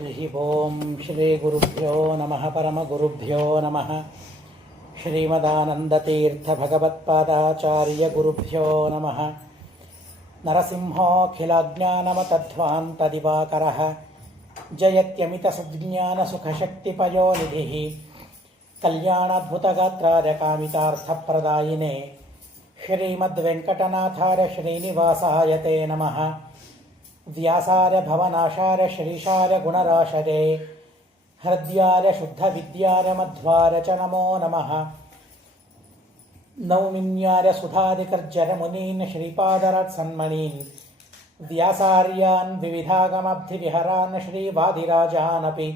ಹರಿ ಓಂ ಶ್ರೀ ಗುರುಭ್ಯೋ ನಮಃ ಪರಮಗುರುಭ್ಯೋ ನಮಃ ಶ್ರೀಮದಾನಂದತೀರ್ಥ ಭಗವತ್ಪಾದಾಚಾರ್ಯ ಗುರುಭ್ಯೋ ನಮಃ ನರಸಿಂಹೋऽಖಿಲಜ್ಞಾನಮತಧ್ವಾन्तದಿವಾಕರಃ ಜಯತ್ಯಮಿತಸಜ್ಞಾನಸುಖಶಕ್ತಿಪಯೋನಿಧಿಃ ಕಲ್ಯಾಣಾದ್ಭುತಗಾತ್ರಾಯ ಕಾಮಿತಾರ್ಥಪ್ರದಾಯಿನೇ ಶ್ರೀಮದ್ವೆಂಕಟನಾಥಾರ್ಯ ಶ್ರೀನಿವಾಸಾಯ ತೇ ನಮಃ ವ್ಯಾಸಾರ್ಯ ಭವನಾಶಾರ್ಯ ಶ್ರೀಶಾರ್ಯ ಗುಣರಾಶರೇ ಹೃದ್ಯಾರ್ಯ ಶುದ್ಧವಿದ್ಯಾರ್ಯ ಮಧ್ವಾರ್ಯ ಚ ನಮೋ ನಮಃ ನೌಮಿನ್ಯಾರ್ಯ ಸುಧಾಧಿಕರ್ಜರ ಮುನೀನ್ ಶ್ರೀಪಾದರಾಟ್ ಸನ್ಮಣೀನ್ ವ್ಯಾಸಾರ್ಯಾನ್ ವಿವಿಧಾಗಮಬ್ಧಿವಿಹರಾನ್ ಶ್ರೀವಾದಿರಾಜಾನಪಿ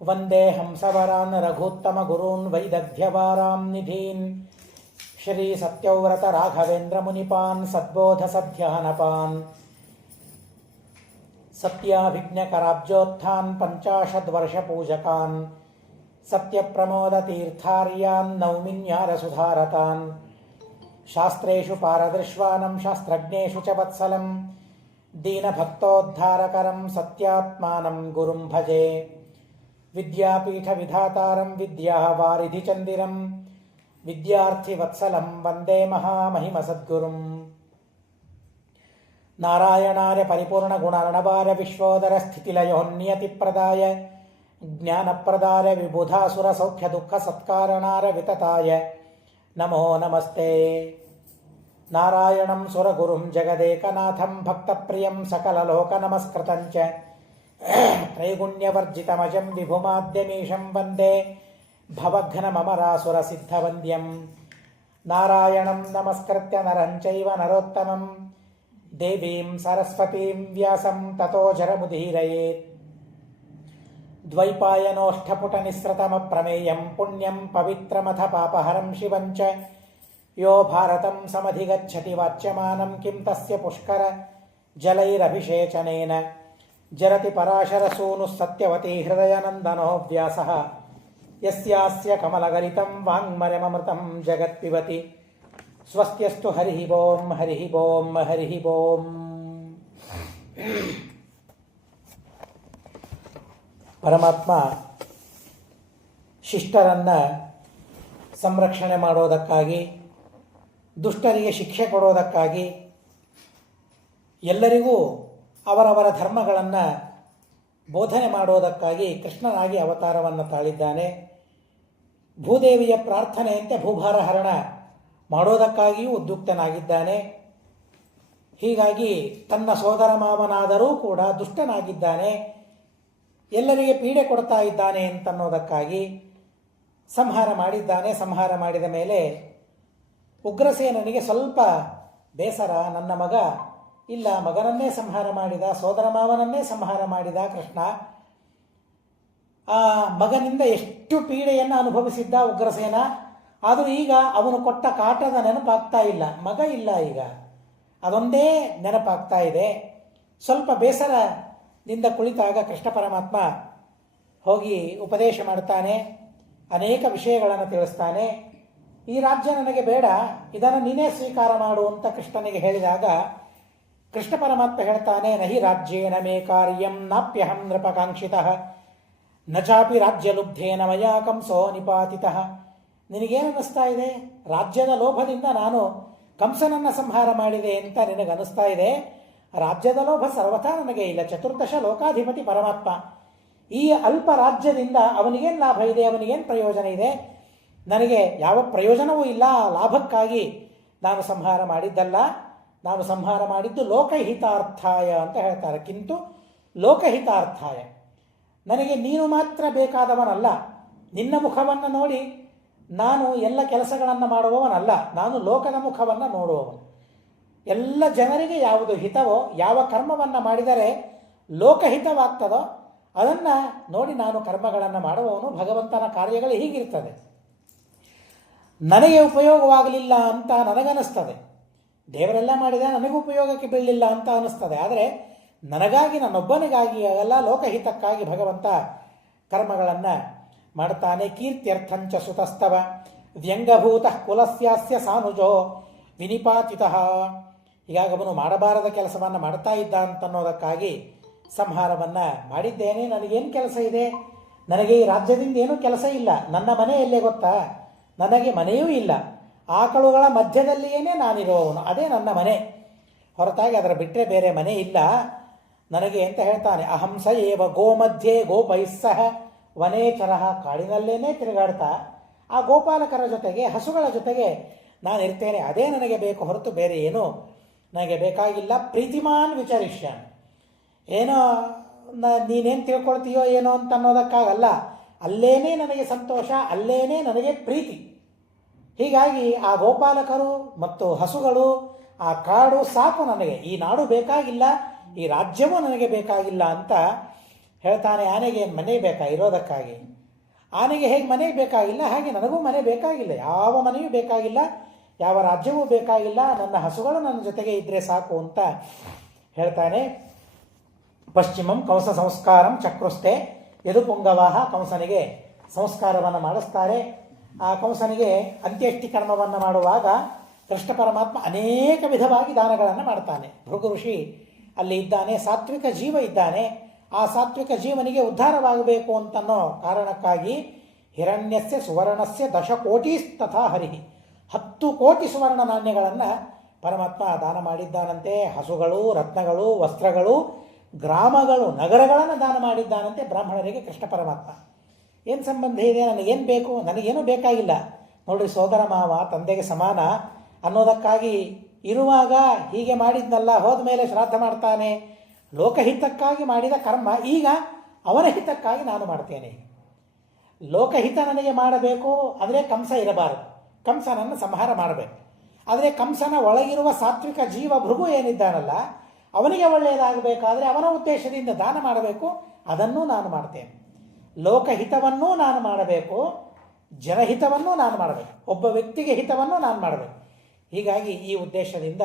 ವಂದೇ ಹಂಸವರಾನ್ ರಘೂತ್ತಮ ಗುರೂನ್ ವೈದಗ್ಧ್ಯವಾರಾಂ ನಿಧೀನ್ ಶ್ರೀ ಸತ್ಯವ್ರತ ರಾಘವೇಂದ್ರ ಮುನಿಪಾನ್ ಸದ್ಬೋಧ ಸಧ್ಯಾನಪಾನ್ ಸತ್ಯಾಭಿಜ್ಞಕರಾಬ್ಜೋತ್ಥಾನ್ ಪಂಚಾಶದ್ವರ್ಷಪೂಜಕಾನ್ ಸತ್ಯಪ್ರಮೋದತೀರ್ಥಾರ್ಯಾನ್ ನೌಮಿನ್ಯಾರಸುಧಾರತಾನ್ ಶಾಸ್ತ್ರೇಷು ಪಾರದೃಶ್ವಾನಂ ಶಾಸ್ತ್ರಜ್ಞೇಷು ಚ ವತ್ಸಲಂ ದೀನಭಕ್ತೋದ್ಧಾರಕರಂ ಸತ್ಯಾತ್ಮಾನಂ ಗುರುಂ ಭಜೆ ವಿದ್ಯಾಪೀಠವಿಧಾತಾರಂ ವಿದ್ಯಾವಾರಿಧಿಚಂದಿರಂ ವಿದ್ಯಾರ್ಥಿವತ್ಸಲಂ ವಂದೇ ಮಹಾಮಹಿಮಸದ್ಗುರುಂ ನಾರಾಯಣಾರ್ಯ ಪರಿಪೂರ್ಣಗುಣರ್ಣವಾರ್ಯ ವಿಶ್ವೋದರ ಸ್ಥಿತಿಲಯೋನ್ನಿಯತಿಪ್ರದಾಯ ಜ್ಞಾನಪ್ರದಾಯ ವಿಬುಧಾಸುರಸೌಖ್ಯದುಃಖಸತ್ಕಾರಣಾರ್ಯ ವಿತತಾಯ ನಮೋ ನಮಸ್ತೆ. ನಾರಾಯಣಂ ಸುರಗುರುಂ ಜಗದೇಕನಾಥಂ ಭಕ್ತಪ್ರಿಯಂ ಸಕಲಲೋಕನಮಸ್ಕೃತಂಚ ತ್ರೈಗುಣ್ಯವರ್ಜಿತಮಜಂ ವಿಭುಮಾದ್ಯಮೀಶಂ ವಂದೇ ಭವಘ್ನಮರಾಸುರಸಿದ್ಧವಂದ್ಯಂ. ನಾರಾಯಣಂ ನಮಸ್ಕೃತ್ಯ ನರಂ ಚೈವ ನರೋತ್ತಮಂ ದೇವೀಂ ಸರಸ್ವತೀಂ ವ್ಯಾಸಂ ತತೋ ಜರಮುದೀರಯೇತ್. ದ್ವೈಪಾಯನೋಷ್ಠಪುಟನಿಸ್ಸೃತಮಪ್ರಮೇಯಂ ಪುಣ್ಯಂ ಪವಿತ್ರಮಥ ಪಾಪಹರಂ ಶಿವಂ ಚ ಯೋ ಭಾರತಂ ಸಮಧಿಗಚ್ಚತಿ ವಾಚ್ಯಮಾನಂ ಕಿಂ ತಸ್ಯ ಪುಷ್ಕರ ಜಲೈರಭಿಷೇಚನೇನ ಜರತಿ ಪರಾಶರಸೂನುಃ ಸತ್ಯವತಿ ಹೃದಯನಂದನೋ ವ್ಯಾಸಃ ಯಸ್ಯಾಸ್ಯ ಕಮಲಗಲಿತಂ ವಾङ्ಮಯಮೃತಂ ಜಗತ್ಪಿಬತಿ. ಸ್ವಸ್ತ್ಯಸ್ತು ಹರಿ ಓಂ ಹರಿ ಓಂ ಹರಿ ಓಂ. ಪರಮಾತ್ಮ ಶಿಷ್ಟರನ್ನು ಸಂರಕ್ಷಣೆ ಮಾಡೋದಕ್ಕಾಗಿ, ದುಷ್ಟರಿಗೆ ಶಿಕ್ಷೆ ಕೊಡೋದಕ್ಕಾಗಿ, ಎಲ್ಲರಿಗೂ ಅವರವರ ಧರ್ಮಗಳನ್ನು ಬೋಧನೆ ಮಾಡೋದಕ್ಕಾಗಿ ಕೃಷ್ಣನಾಗಿ ಅವತಾರವನ್ನು ತಾಳಿದ್ದಾನೆ. ಭೂದೇವಿಯ ಪ್ರಾರ್ಥನೆಯಂತೆ ಭೂಭಾರ ಹರಣ ಮಾಡೋದಕ್ಕಾಗಿಯೂ ಉದ್ಯುಕ್ತನಾಗಿದ್ದಾನೆ. ಹೀಗಾಗಿ ತನ್ನ ಸೋದರ ಮಾವನಾದರೂ ಕೂಡ ದುಷ್ಟನಾಗಿದ್ದಾನೆ, ಎಲ್ಲರಿಗೆ ಪೀಡೆ ಕೊಡ್ತಾ ಇದ್ದಾನೆ ಅಂತನ್ನೋದಕ್ಕಾಗಿ ಸಂಹಾರ ಮಾಡಿದ್ದಾನೆ. ಸಂಹಾರ ಮಾಡಿದ ಮೇಲೆ ಉಗ್ರಸೇನನಿಗೆ ಸ್ವಲ್ಪ ಬೇಸರ. ನನ್ನ ಮಗ ಇಲ್ಲ, ಮಗನನ್ನೇ ಸಂಹಾರ ಮಾಡಿದ, ಸೋದರ ಮಾವನನ್ನೇ ಸಂಹಾರ ಮಾಡಿದ ಕೃಷ್ಣ. ಆ ಮಗನಿಂದ ಎಷ್ಟು ಪೀಡೆಯನ್ನು ಅನುಭವಿಸಿದ್ದ ಉಗ್ರಸೇನ. ಆದರೂ ಈಗ ಅವನು ಕೊಟ್ಟ ಕಾಟದ ನೆನಪಾಗ್ತಾ ಇಲ್ಲ. ಮಗ ಇಲ್ಲ, ಈಗ ಅದೊಂದೇ ನೆನಪಾಗ್ತಾ ಇದೆ. ಸ್ವಲ್ಪ ಬೇಸರದಿಂದ ಕುಳಿತಾಗ ಕೃಷ್ಣ ಪರಮಾತ್ಮ ಹೋಗಿ ಉಪದೇಶ ಮಾಡ್ತಾನೆ, ಅನೇಕ ವಿಷಯಗಳನ್ನು ತಿಳಿಸ್ತಾನೆ. ಈ ರಾಜ್ಯ ನನಗೆ ಬೇಡ, ಇದನ್ನು ನೀನೇ ಸ್ವೀಕಾರ ಮಾಡು ಅಂತ ಕೃಷ್ಣನಿಗೆ ಹೇಳಿದಾಗ ಕೃಷ್ಣ ಪರಮಾತ್ಮ ಹೇಳ್ತಾನೆ, ನಹಿ ರಾಜ್ಯೇನ ಮೇ ಕಾರ್ಯಂ ನಾಪ್ಯಹಂ ನೃಪಕಾಂಕ್ಷಿತಃ ನ ಚಾಪಿ ರಾಜ್ಯಲುಬ್ಧೇನ ಮಯಾ ಕಂಸೋ ನಿಪಾತಿತಃ. ನಿನಗೇನು ಅನ್ನಿಸ್ತಾ ಇದೆ? ರಾಜ್ಯದ ಲೋಭದಿಂದ ನಾನು ಕಂಸನನ್ನು ಸಂಹಾರ ಮಾಡಿದೆ ಅಂತ ನಿನಗನ್ನಿಸ್ತಾ ಇದೆ. ರಾಜ್ಯದ ಲೋಭ ಸರ್ವಥಾ ನನಗೆ ಇಲ್ಲ. ಚತುರ್ದಶ ಲೋಕಾಧಿಪತಿ ಪರಮಾತ್ಮ. ಈ ಅಲ್ಪ ರಾಜ್ಯದಿಂದ ಅವನಿಗೇನು ಲಾಭ ಇದೆ, ಅವನಿಗೇನು ಪ್ರಯೋಜನ ಇದೆ? ನನಗೆ ಯಾವ ಪ್ರಯೋಜನವೂ ಇಲ್ಲ. ಲಾಭಕ್ಕಾಗಿ ನಾನು ಸಂಹಾರ ಮಾಡಿದ್ದಲ್ಲ, ನಾನು ಸಂಹಾರ ಮಾಡಿದ್ದು ಲೋಕಹಿತಾರ್ಥಾಯ ಅಂತ ಹೇಳ್ತಾರೆ. ಕಿಂತು ಲೋಕಹಿತಾರ್ಥಾಯ. ನನಗೆ ನೀನು ಮಾತ್ರ ಬೇಕಾದವನಲ್ಲ. ನಿನ್ನ ಮುಖವನ್ನು ನೋಡಿ ನಾನು ಎಲ್ಲ ಕೆಲಸಗಳನ್ನು ಮಾಡುವವನಲ್ಲ, ನಾನು ಲೋಕದ ಮುಖವನ್ನು ನೋಡುವವನು. ಎಲ್ಲ ಜನರಿಗೆ ಯಾವುದು ಹಿತವೋ, ಯಾವ ಕರ್ಮವನ್ನು ಮಾಡಿದರೆ ಲೋಕಹಿತವಾಗ್ತದೋ ಅದನ್ನು ನೋಡಿ ನಾನು ಕರ್ಮಗಳನ್ನು ಮಾಡುವವನು. ಭಗವಂತನ ಕಾರ್ಯಗಳು ಹೀಗಿರ್ತದೆ. ನನಗೆ ಉಪಯೋಗವಾಗಲಿಲ್ಲ ಅಂತ ನನಗನ್ನಿಸ್ತದೆ, ದೇವರೆಲ್ಲ ಮಾಡಿದ ನನಗೂ ಉಪಯೋಗಕ್ಕೆ ಬೀಳಲಿಲ್ಲ ಅಂತ ಅನ್ನಿಸ್ತದೆ. ಆದರೆ ನನಗಾಗಿ, ನನ್ನೊಬ್ಬನಿಗಾಗಿ ಅಲ್ಲ, ಲೋಕಹಿತಕ್ಕಾಗಿ ಭಗವಂತ ಕರ್ಮಗಳನ್ನು ಮಾಡ್ತಾನೆ. ಕೀರ್ತ್ಯರ್ಥಂಚ ಸುತಸ್ತವ ವ್ಯಂಗಭೂತ ಕುಲಸ್ಯಾಸ್ಯ ಸಾನುಜೋ ವಿನಿಪಾತಿತಃ. ಹೀಗಾಗಿ ಅವನು ಮಾಡಬಾರದ ಕೆಲಸವನ್ನು ಮಾಡ್ತಾ ಇದ್ದ ಅಂತನ್ನೋದಕ್ಕಾಗಿ ಸಂಹಾರವನ್ನು ಮಾಡಿದ್ದೇನೆ. ನನಗೇನು ಕೆಲಸ ಇದೆ? ನನಗೆ ಈ ರಾಜ್ಯದಿಂದ ಏನೂ ಕೆಲಸ ಇಲ್ಲ. ನನ್ನ ಮನೆ ಎಲ್ಲೇ ಗೊತ್ತಾ? ನನಗೆ ಮನೆಯೂ ಇಲ್ಲ. ಆಕಳುಗಳ ಮಧ್ಯದಲ್ಲಿಯೇ ನಾನಿರುವವನು, ಅದೇ ನನ್ನ ಮನೆ. ಹೊರತಾಗಿ ಅದರ ಬಿಟ್ಟರೆ ಬೇರೆ ಮನೆ ಇಲ್ಲ ನನಗೆ ಅಂತ ಹೇಳ್ತಾನೆ. ಅಹಂಸ ಏವ ಗೋಮಧ್ಯೆ ಗೋಪೈಸ್ಸಹ ವನೇಚರಃ. ಕಾಡಿನಲ್ಲೇನೇ ತಿರುಗಾಡ್ತಾ ಆ ಗೋಪಾಲಕರ ಜೊತೆಗೆ, ಹಸುಗಳ ಜೊತೆಗೆ ನಾನು ಇರ್ತೇನೆ. ಅದೇ ನನಗೆ ಬೇಕು, ಹೊರತು ಬೇರೆ ಏನೂ ನನಗೆ ಬೇಕಾಗಿಲ್ಲ. ಪ್ರೀತಿಮಾನ್ ವಿಚಾರಿಷ್ಯ. ಏನೋ ನೀನೇನು ತಿಳ್ಕೊಳ್ತೀಯೋ ಏನೋ ಅಂತ ಅನ್ನೋದಕ್ಕಾಗಲ್ಲ. ಅಲ್ಲೇನೇ ನನಗೆ ಸಂತೋಷ, ಅಲ್ಲೇನೇ ನನಗೆ ಪ್ರೀತಿ. ಹೀಗಾಗಿ ಆ ಗೋಪಾಲಕರು ಮತ್ತು ಹಸುಗಳು, ಆ ಕಾಡು ಸಾಕು ನನಗೆ. ಈ ನಾಡು ಬೇಕಾಗಿಲ್ಲ, ಈ ರಾಜ್ಯವೂ ನನಗೆ ಬೇಕಾಗಿಲ್ಲ ಅಂತ ಹೇಳ್ತಾನೆ. ಆನೆಗೆ ಮನೆ ಬೇಕಾ ಇರೋದಕ್ಕಾಗಿ? ಆನೆಗೆ ಹೇಗೆ ಮನೆ ಬೇಕಾಗಿಲ್ಲ, ಹಾಗೆ ನನಗೂ ಮನೆ ಬೇಕಾಗಿಲ್ಲ. ಯಾವ ಮನೆಯೂ ಬೇಕಾಗಿಲ್ಲ, ಯಾವ ರಾಜ್ಯವೂ ಬೇಕಾಗಿಲ್ಲ. ನನ್ನ ಹಸುಗಳು ನನ್ನ ಜೊತೆಗೆ ಇದ್ದರೆ ಸಾಕು ಅಂತ ಹೇಳ್ತಾನೆ. ಪಶ್ಚಿಮಂ ಕಂಸ ಸಂಸ್ಕಾರಂ ಚಕ್ರುಸ್ತೆ ಯದುಪುಂಗವಾಹ. ಕಂಸನಿಗೆ ಸಂಸ್ಕಾರವನ್ನು ಮಾಡಿಸ್ತಾರೆ. ಆ ಕಂಸನಿಗೆ ಅಂತ್ಯೇಷ್ಟಿ ಕರ್ಮವನ್ನು ಮಾಡುವಾಗ ಕೃಷ್ಣ ಪರಮಾತ್ಮ ಅನೇಕ ವಿಧವಾಗಿ ದಾನಗಳನ್ನು ಮಾಡ್ತಾನೆ. ಭೃಗು ಋಷಿ ಅಲ್ಲಿ ಇದ್ದಾನೆ, ಸಾತ್ವಿಕ ಜೀವ ಇದ್ದಾನೆ. ಆ ಸಾತ್ವಿಕ ಜೀವನಿಗೆ ಉದ್ಧಾರವಾಗಬೇಕು ಅಂತನ್ನೋ ಕಾರಣಕ್ಕಾಗಿ ಹಿರಣ್ಯಸ್ಯ ಸುವರ್ಣಸ್ಯ 10 ಕೋಟಿ ತಥಾ ಹರಿಹಿ. 10 ಕೋಟಿ ಸುವರ್ಣ ನಾಣ್ಯಗಳನ್ನು ಪರಮಾತ್ಮ ದಾನ ಮಾಡಿದ್ದಾನಂತೆ. ಹಸುಗಳು, ರತ್ನಗಳು, ವಸ್ತ್ರಗಳು, ಗ್ರಾಮಗಳು, ನಗರಗಳನ್ನು ದಾನ ಮಾಡಿದ್ದಾನಂತೆ ಬ್ರಾಹ್ಮಣರಿಗೆ ಕೃಷ್ಣ ಪರಮಾತ್ಮ. ಏನು ಸಂಬಂಧ ಇದೆ? ನನಗೇನು ಬೇಕು? ನನಗೇನೂ ಬೇಕಾಗಿಲ್ಲ. ನೋಡ್ರಿ, ಸೋದರ ಮಾವ ತಂದೆಗೆ ಸಮಾನ ಅನ್ನೋದಕ್ಕಾಗಿ ಇರುವಾಗ ಹೀಗೆ ಮಾಡಿದ್ನಲ್ಲ, ಹೋದ ಮೇಲೆ ಶ್ರಾದ್ದ ಮಾಡ್ತಾನೆ. ಲೋಕಹಿತಕ್ಕಾಗಿ ಮಾಡಿದ ಕರ್ಮ ಈಗ ಅವನ ಹಿತಕ್ಕಾಗಿ ನಾನು ಮಾಡ್ತೇನೆ. ಲೋಕಹಿತ ನನಗೆ ಮಾಡಬೇಕು ಅಂದರೆ ಕಂಸ ಇರಬಾರದು, ಕಂಸನನ್ನು ಸಂಹಾರ ಮಾಡಬೇಕು. ಆದರೆ ಕಂಸನ ಒಳಗಿರುವ ಸಾತ್ವಿಕ ಜೀವ ಭೃಗು ಏನಿದ್ದಾನಲ್ಲ, ಅವನಿಗೆ ಒಳ್ಳೆಯದಾಗಬೇಕಾದ್ರೆ ಅವನ ಉದ್ದೇಶದಿಂದ ದಾನ ಮಾಡಬೇಕು. ಅದನ್ನೂ ನಾನು ಮಾಡ್ತೇನೆ. ಲೋಕಹಿತವನ್ನೂ ನಾನು ಮಾಡಬೇಕು, ಜನಹಿತವನ್ನೂ ನಾನು ಮಾಡಬೇಕು, ಒಬ್ಬ ವ್ಯಕ್ತಿಗೆ ಹಿತವನ್ನೂ ನಾನು ಮಾಡಬೇಕು. ಹೀಗಾಗಿ ಈ ಉದ್ದೇಶದಿಂದ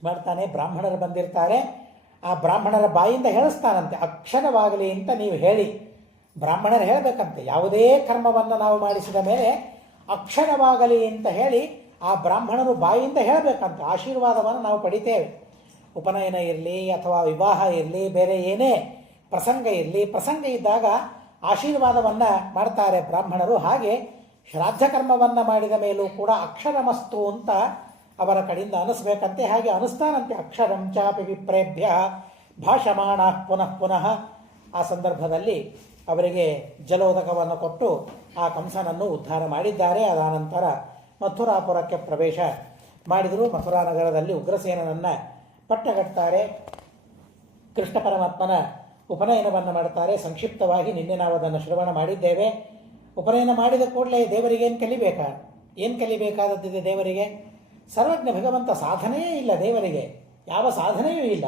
ಮಾಡ್ತಾನೆ. ಬ್ರಾಹ್ಮಣರು ಬಂದಿರ್ತಾರೆ, ಆ ಬ್ರಾಹ್ಮಣರ ಬಾಯಿಂದ ಹೇಳಿಸ್ತಾನಂತೆ, ಅಕ್ಷರವಾಗಲಿ ಅಂತ ನೀವು ಹೇಳಿ. ಬ್ರಾಹ್ಮಣರು ಹೇಳಬೇಕಂತೆ, ಯಾವುದೇ ಕರ್ಮವನ್ನು ನಾವು ಮಾಡಿಸಿದ ಮೇಲೆ ಅಕ್ಷರವಾಗಲಿ ಅಂತ ಹೇಳಿ ಆ ಬ್ರಾಹ್ಮಣರು ಬಾಯಿಂದ ಹೇಳಬೇಕಂತ. ಆಶೀರ್ವಾದವನ್ನು ನಾವು ಪಡಿತೇವೆ. ಉಪನಯನ ಇರಲಿ ಅಥವಾ ವಿವಾಹ ಇರಲಿ, ಬೇರೆ ಏನೇ ಪ್ರಸಂಗ ಇರಲಿ, ಪ್ರಸಂಗ ಇದ್ದಾಗ ಆಶೀರ್ವಾದವನ್ನು ಮಾಡ್ತಾರೆ ಬ್ರಾಹ್ಮಣರು. ಹಾಗೆ ಶ್ರಾದ್ದ ಕರ್ಮವನ್ನು ಮಾಡಿದ ಮೇಲೂ ಕೂಡ ಅಕ್ಷರಮಸ್ತು ಅಂತ ಅವರ ಕಡೆಯಿಂದ ಅನಿಸ್ಬೇಕಂತೆ. ಹಾಗೆ ಅನಿಸ್ತಾನಂತೆ. ಅಕ್ಷರಂ ಚಾಪಿ ವಿಪ್ರೇಭ್ಯ ಭಾಷಮಾಣ ಪುನಃ ಪುನಃ. ಆ ಸಂದರ್ಭದಲ್ಲಿ ಅವರಿಗೆ ಜಲೋದಕವನ್ನು ಕೊಟ್ಟು ಆ ಕಂಸನನ್ನು ಉದ್ಧಾರ ಮಾಡಿದ್ದಾರೆ. ಅದಾನಂತರ ಮಥುರಾಪುರಕ್ಕೆ ಪ್ರವೇಶ ಮಾಡಿದರು. ಮಥುರಾ ನಗರದಲ್ಲಿ ಉಗ್ರಸೇನನನ್ನು ಪಟ್ಟಗಟ್ತಾರೆ. ಕೃಷ್ಣ ಪರಮಾತ್ಮನ ಉಪನಯನವನ್ನು ಮಾಡ್ತಾರೆ. ಸಂಕ್ಷಿಪ್ತವಾಗಿ ನಿನ್ನೆ ನಾವು ಅದನ್ನು ಶ್ರವಣ ಮಾಡಿದ್ದೇವೆ. ಉಪನಯನ ಮಾಡಿದ ಕೂಡಲೇ ದೇವರಿಗೆ ಏನು ಕಲಿಬೇಕಾದದ್ದಿದೆ ದೇವರಿಗೆ? ಸರ್ವಜ್ಞ ಭಗವಂತ. ಸಾಧನೆಯೇ ಇಲ್ಲ ದೇವರಿಗೆ, ಯಾವ ಸಾಧನೆಯೂ ಇಲ್ಲ.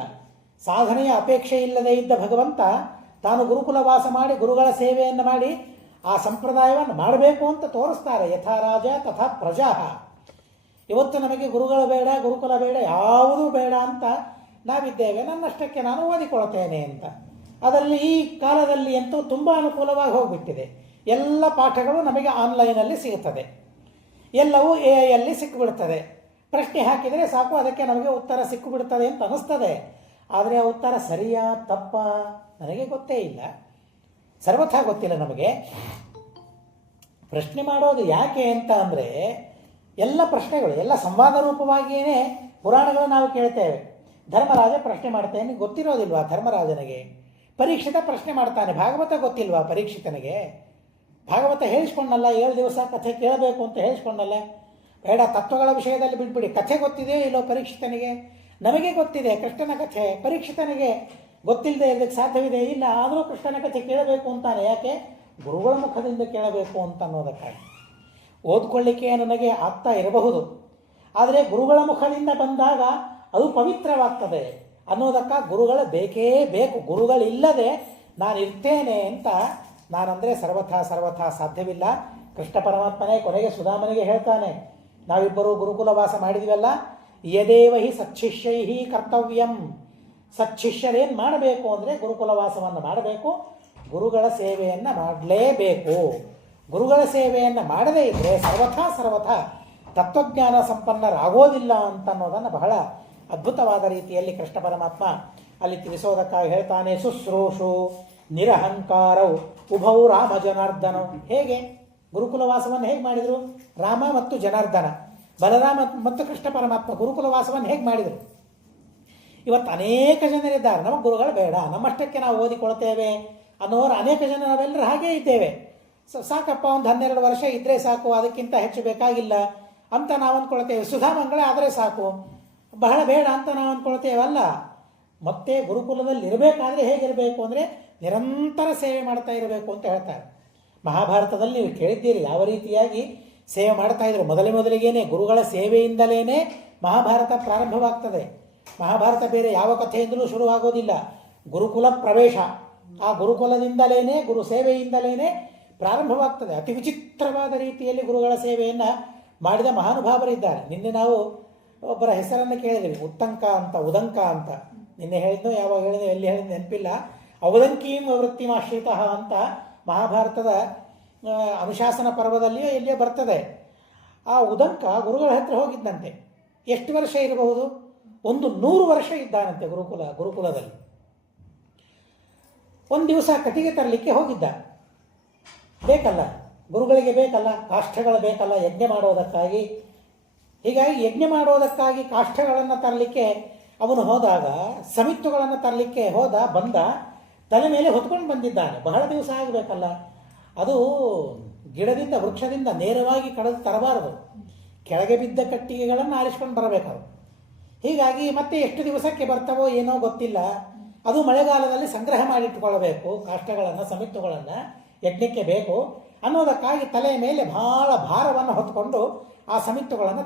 ಸಾಧನೆಯ ಅಪೇಕ್ಷೆ ಇಲ್ಲದೆ ಇದ್ದ ಭಗವಂತ ತಾನು ಗುರುಕುಲ ವಾಸ ಮಾಡಿ ಗುರುಗಳ ಸೇವೆಯನ್ನು ಮಾಡಿ ಆ ಸಂಪ್ರದಾಯವನ್ನು ಮಾಡಬೇಕು ಅಂತ ತೋರಿಸ್ತಾರೆ. ಯಥಾ ರಾಜ ತಥಾ ಪ್ರಜಾ. ಇವತ್ತು ನಮಗೆ ಗುರುಗಳು ಬೇಡ, ಗುರುಕುಲ ಬೇಡ, ಯಾವುದೂ ಬೇಡ ಅಂತ ನಾವಿದ್ದೇವೆ. ನನ್ನಷ್ಟಕ್ಕೆ ನಾನು ಓದಿಕೊಳ್ತೇನೆ ಅಂತ. ಅದರಲ್ಲಿ ಈ ಕಾಲದಲ್ಲಿ ಅಂತೂ ತುಂಬ ಅನುಕೂಲವಾಗಿ ಹೋಗಿಬಿಟ್ಟಿದೆ. ಎಲ್ಲ ಪಾಠಗಳು ನಮಗೆ ಆನ್ಲೈನಲ್ಲಿ ಸಿಗುತ್ತದೆ, ಎಲ್ಲವೂ AI ಸಿಕ್ಕಿಬಿಡ್ತದೆ. ಪ್ರಶ್ನೆ ಹಾಕಿದರೆ ಸಾಕು, ಅದಕ್ಕೆ ನಮಗೆ ಉತ್ತರ ಸಿಕ್ಕಿಬಿಡ್ತದೆ ಅಂತ ಅನ್ನಿಸ್ತದೆ. ಆದರೆ ಆ ಉತ್ತರ ಸರಿಯಾ ತಪ್ಪ ನನಗೆ ಗೊತ್ತೇ ಇಲ್ಲ, ಸರ್ವಥಾ ಗೊತ್ತಿಲ್ಲ ನಮಗೆ. ಪ್ರಶ್ನೆ ಮಾಡೋದು ಯಾಕೆ ಅಂತ ಅಂದರೆ, ಎಲ್ಲ ಪ್ರಶ್ನೆಗಳು ಎಲ್ಲ ಸಂವಾದ ರೂಪವಾಗಿಯೇ ಪುರಾಣಗಳು ನಾವು ಕೇಳ್ತೇವೆ. ಧರ್ಮರಾಜ ಪ್ರಶ್ನೆ ಮಾಡ್ತೇನೆ, ಗೊತ್ತಿರೋದಿಲ್ವಾ ಧರ್ಮರಾಜನಿಗೆ? ಪರೀಕ್ಷಿತ ಪ್ರಶ್ನೆ ಮಾಡ್ತಾನೆ, ಭಾಗವತ ಗೊತ್ತಿಲ್ವಾ ಪರೀಕ್ಷಿತನಿಗೆ? ಭಾಗವತ ಹೇಳಿಸ್ಕೊಂಡಲ್ಲ, 7 ದಿವಸ ಕಥೆ ಕೇಳಬೇಕು ಅಂತ ಹೇಳಿಸ್ಕೊಂಡಲ್ಲ. ಬೇಡ, ತತ್ವಗಳ ವಿಷಯದಲ್ಲಿ ಬಿಟ್ಬಿಡಿ. ಕಥೆ ಗೊತ್ತಿದೆಯೋ ಇಲ್ಲೋ ಪರೀಕ್ಷಿತನಿಗೆ? ನಮಗೆ ಗೊತ್ತಿದೆ ಕೃಷ್ಣನ ಕಥೆ, ಪರೀಕ್ಷಿತನಿಗೆ ಗೊತ್ತಿಲ್ಲದೆ ಇರಲಿಕ್ಕೆ ಸಾಧ್ಯವಿದೆ ಇಲ್ಲ. ಆದರೂ ಕೃಷ್ಣನ ಕಥೆ ಕೇಳಬೇಕು ಅಂತಾನೆ. ಯಾಕೆ? ಗುರುಗಳ ಮುಖದಿಂದ ಕೇಳಬೇಕು ಅಂತ ಅನ್ನೋದಕ್ಕಾಗಿ. ಓದ್ಕೊಳ್ಳಿಕ್ಕೆ ನನಗೆ ಆಗ್ತಾ ಇರಬಹುದು, ಆದರೆ ಗುರುಗಳ ಮುಖದಿಂದ ಬಂದಾಗ ಅದು ಪವಿತ್ರವಾಗ್ತದೆ ಅನ್ನೋದಕ್ಕಾಗಿ ಗುರುಗಳು ಬೇಕೇ ಬೇಕು. ಗುರುಗಳಿಲ್ಲದೆ ನಾನು ಇರ್ತೇನೆ ಅಂತ ನಾನಂದರೆ ಸರ್ವಥಾ ಸಾಧ್ಯವಿಲ್ಲ. ಕೃಷ್ಣ ಪರಮಾತ್ಮನೇ ಕೊನೆಗೆ ಸುಧಾಮನಿಗೆ ಹೇಳ್ತಾನೆ, ನಾವಿಬ್ಬರು ಗುರುಕುಲ ವಾಸ ಮಾಡಿದಿವಲ್ಲ, ಯದೇವ ಹಿ ಸಚ್ಚಿಷ್ಯೈ ಕರ್ತವ್ಯಂ. ಸಚ್ಚಿಷ್ಯರೇನು ಮಾಡಬೇಕು ಅಂದರೆ ಗುರುಕುಲ ವಾಸವನ್ನು ಮಾಡಬೇಕು, ಗುರುಗಳ ಸೇವೆಯನ್ನು ಮಾಡಲೇಬೇಕು. ಗುರುಗಳ ಸೇವೆಯನ್ನು ಮಾಡದೇ ಇದ್ದರೆ ಸರ್ವಥಾ ತತ್ವಜ್ಞಾನ ಸಂಪನ್ನರಾಗೋದಿಲ್ಲ ಅಂತ ಅನ್ನೋದನ್ನು ಬಹಳ ಅದ್ಭುತವಾದ ರೀತಿಯಲ್ಲಿ ಕೃಷ್ಣ ಪರಮಾತ್ಮ ಅಲ್ಲಿ ತಿಳಿಸೋದಕ್ಕಾಗಿ ಹೇಳ್ತಾನೆ, ಶುಶ್ರೂಷು ನಿರಹಂಕಾರವು ಉಭೌ ರಾಮ ಜನಾರ್ದನವು. ಹೇಗೆ ಗುರುಕುಲವಾಸವನ್ನು ಹೇಗೆ ಮಾಡಿದರು? ರಾಮ ಮತ್ತು ಜನಾರ್ದನ, ಬಲರಾಮ ಮತ್ತು ಕೃಷ್ಣ ಪರಮಾತ್ಮ ಗುರುಕುಲವಾಸವನ್ನು ಹೇಗೆ ಮಾಡಿದರು? ಇವತ್ತು ಅನೇಕ ಜನರಿದ್ದಾರೆ, ನಮಗೆ ಗುರುಗಳು ಬೇಡ, ನಮ್ಮಷ್ಟಕ್ಕೆ ನಾವು ಓದಿಕೊಳ್ತೇವೆ ಅನ್ನೋರು ಅನೇಕ ಜನ ನಾವೆಲ್ಲರೂ ಹಾಗೇ ಇದ್ದೇವೆ. ಸಾಕಪ್ಪ, ಒಂದು 12 ವರ್ಷ ಇದ್ದರೆ ಸಾಕು, ಅದಕ್ಕಿಂತ ಹೆಚ್ಚು ಬೇಕಾಗಿಲ್ಲ ಅಂತ ನಾವು ಅಂದ್ಕೊಳ್ತೇವೆ. ಸುಧಾಮಂಗಳ ಆದರೆ ಸಾಕು, ಬಹಳ ಬೇಡ ಅಂತ ನಾವು ಅಂದ್ಕೊಳ್ತೇವಲ್ಲ. ಮತ್ತೆ ಗುರುಕುಲದಲ್ಲಿ ಇರಬೇಕಾದ್ರೆ ಹೇಗಿರಬೇಕು ಅಂದರೆ ನಿರಂತರ ಸೇವೆ ಮಾಡ್ತಾ ಇರಬೇಕು ಅಂತ ಹೇಳ್ತಾರೆ. ಮಹಾಭಾರತದಲ್ಲಿ ನೀವು ಕೇಳಿದ್ದೀರಿ ಯಾವ ರೀತಿಯಾಗಿ ಸೇವೆ ಮಾಡ್ತಾ ಇದ್ರು. ಮೊದಲಿಗೇನೆ ಗುರುಗಳ ಸೇವೆಯಿಂದಲೇ ಮಹಾಭಾರತ ಪ್ರಾರಂಭವಾಗ್ತದೆ. ಮಹಾಭಾರತ ಬೇರೆ ಯಾವ ಕಥೆಯಿಂದಲೂ ಶುರುವಾಗೋದಿಲ್ಲ. ಗುರುಕುಲ ಪ್ರವೇಶ, ಆ ಗುರುಕುಲದಿಂದಲೇ ಗುರು ಸೇವೆಯಿಂದಲೇ ಪ್ರಾರಂಭವಾಗ್ತದೆ. ಅತಿ ವಿಚಿತ್ರವಾದ ರೀತಿಯಲ್ಲಿ ಗುರುಗಳ ಸೇವೆಯನ್ನು ಮಾಡಿದ ಮಹಾನುಭಾವರಿದ್ದಾರೆ. ನಿನ್ನೆ ನಾವು ಒಬ್ಬರ ಹೆಸರನ್ನು ಕೇಳಿದ್ವಿ, ಉದಂಕ ಅಂತ. ನಿನ್ನೆ ಹೇಳಿದ್ನೋ ಯಾವಾಗ ಹೇಳಿದ್ನೋ ಎಲ್ಲಿ ಹೇಳಿದ್ ನೆನಪಿಲ್ಲ. ಔದಂಕೀಂ ವೃತ್ತಿಮಾಶ್ರಿತ ಅಂತ ಮಹಾಭಾರತದ ಅನುಶಾಸನ ಪರ್ವದಲ್ಲಿಯೋ ಎಲ್ಲಿಯೋ ಬರ್ತದೆ. ಆ ಉದಂಕ ಗುರುಗಳ ಹತ್ರ ಹೋಗಿದ್ದಂತೆ. ಎಷ್ಟು ವರ್ಷ ಇರಬಹುದು? 100 ವರ್ಷ ಇದ್ದಾನಂತೆ ಗುರುಕುಲದಲ್ಲಿ. ಒಂದು ದಿವಸ ಕಟ್ಟಿಗೆ ತರಲಿಕ್ಕೆ ಹೋಗಿದ್ದ. ಬೇಕಲ್ಲ, ಗುರುಗಳಿಗೆ ಬೇಕಲ್ಲ, ಕಾಷ್ಠಗಳು ಬೇಕಲ್ಲ ಯಜ್ಞ ಮಾಡೋದಕ್ಕಾಗಿ. ಹೀಗಾಗಿ ಯಜ್ಞ ಮಾಡೋದಕ್ಕಾಗಿ ಕಾಷ್ಠಗಳನ್ನು ತರಲಿಕ್ಕೆ ಅವನು ಹೋದಾಗ, ಸಮಿತ್ತುಗಳನ್ನು ತರಲಿಕ್ಕೆ ಬಂದ, ತಲೆ ಮೇಲೆ ಹೊತ್ಕೊಂಡು ಬಂದಿದ್ದಾನೆ. ಬಹಳ ದಿವಸ ಆಗಬೇಕಲ್ಲ, ಅದು ಗಿಡದಿಂದ ವೃಕ್ಷದಿಂದ ನೇರವಾಗಿ ಕಳೆದು ತರಬಾರದು, ಕೆಳಗೆ ಬಿದ್ದ ಕಟ್ಟಿಗೆಗಳನ್ನು ಆರಿಸ್ಕೊಂಡು ಬರಬೇಕು. ಹೀಗಾಗಿ ಮತ್ತೆ ಎಷ್ಟು ದಿವಸಕ್ಕೆ ಬರ್ತಾವೋ ಏನೋ ಗೊತ್ತಿಲ್ಲ. ಅದು ಮಳೆಗಾಲದಲ್ಲಿ ಸಂಗ್ರಹ ಮಾಡಿಟ್ಟುಕೊಳ್ಳಬೇಕು ಕಾಷ್ಟಗಳನ್ನು, ಸಮಿತ್ತುಗಳನ್ನು, ಯಜ್ಞಕ್ಕೆ ಬೇಕು ಅನ್ನೋದಕ್ಕಾಗಿ ತಲೆಯ ಮೇಲೆ ಬಹಳ ಭಾರವನ್ನು ಹೊತ್ಕೊಂಡು ಆ ಸಮಿತ್ತುಗಳನ್ನು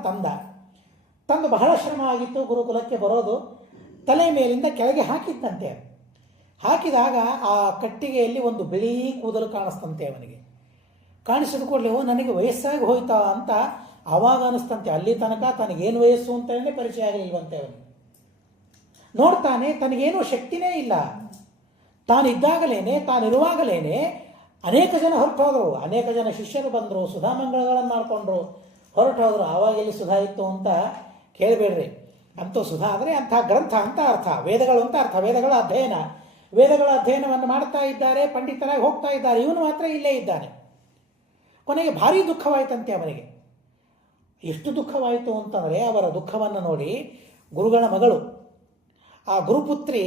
ತಂದು ಬಹಳ ಶ್ರಮ ಆಗಿತ್ತು ಗುರುಕುಲಕ್ಕೆ ಬರೋದು. ತಲೆ ಮೇಲಿಂದ ಕೆಳಗೆ ಹಾಕಿದ್ದಂತೆ. ಹಾಕಿದಾಗ ಆ ಕಟ್ಟಿಗೆಯಲ್ಲಿ ಒಂದು ಬಿಳಿ ಕೂದಲು ಕಾಣಿಸ್ತಂತೆ ಅವನಿಗೆ. ಕಾಣಿಸಿದ ಕೂಡಲೇ ನನಗೆ ವಯಸ್ಸಾಗಿ ಹೋಯ್ತಾ ಅಂತ ಆವಾಗ ಅನಿಸ್ತಂತೆ. ಅಲ್ಲಿ ತನಕ ತನಗೇನು ವಯಸ್ಸು ಅಂತಲೇ ಪರಿಚಯ ಆಗಲಿಲ್ವಂತೆ ಅವನಿಗೆ. ನೋಡ್ತಾನೆ, ತನಗೇನೂ ಶಕ್ತಿನೇ ಇಲ್ಲ. ತಾನಿರುವಾಗಲೇ ಅನೇಕ ಜನ ಹೊರಟೋದ್ರು, ಅನೇಕ ಜನ ಶಿಷ್ಯರು ಬಂದರು, ಸುಧಾಮಂಗಳಗಳನ್ನು ಮಾಡಿಕೊಂಡ್ರು, ಹೊರಟೋದ್ರು. ಆವಾಗ ಎಲ್ಲಿ ಸುಧಾ ಇತ್ತು ಅಂತ ಕೇಳಬೇಡ್ರಿ. ಅಂತೂ ಸುಧಾ ಅಂದರೆ ಅಂಥ ಗ್ರಂಥ ಅಂತ ಅರ್ಥ, ವೇದಗಳು ಅಂತ ಅರ್ಥ, ವೇದಗಳ ಅಧ್ಯಯನವನ್ನು ಮಾಡ್ತಾ ಇದ್ದಾರೆ, ಪಂಡಿತರಾಗಿ ಹೋಗ್ತಾ ಇದ್ದಾರೆ. ಇವನು ಮಾತ್ರ ಇಲ್ಲೇ ಇದ್ದಾನೆ. ಕೊನೆಗೆ ಭಾರೀ ದುಃಖವಾಯಿತಂತೆ ಅವನಿಗೆ. ಎಷ್ಟು ದುಃಖವಾಯಿತು ಅಂತಂದರೆ, ಅವರ ದುಃಖವನ್ನು ನೋಡಿ ಗುರುಗಳ ಮಗಳು, ಆ ಗುರುಪುತ್ರಿ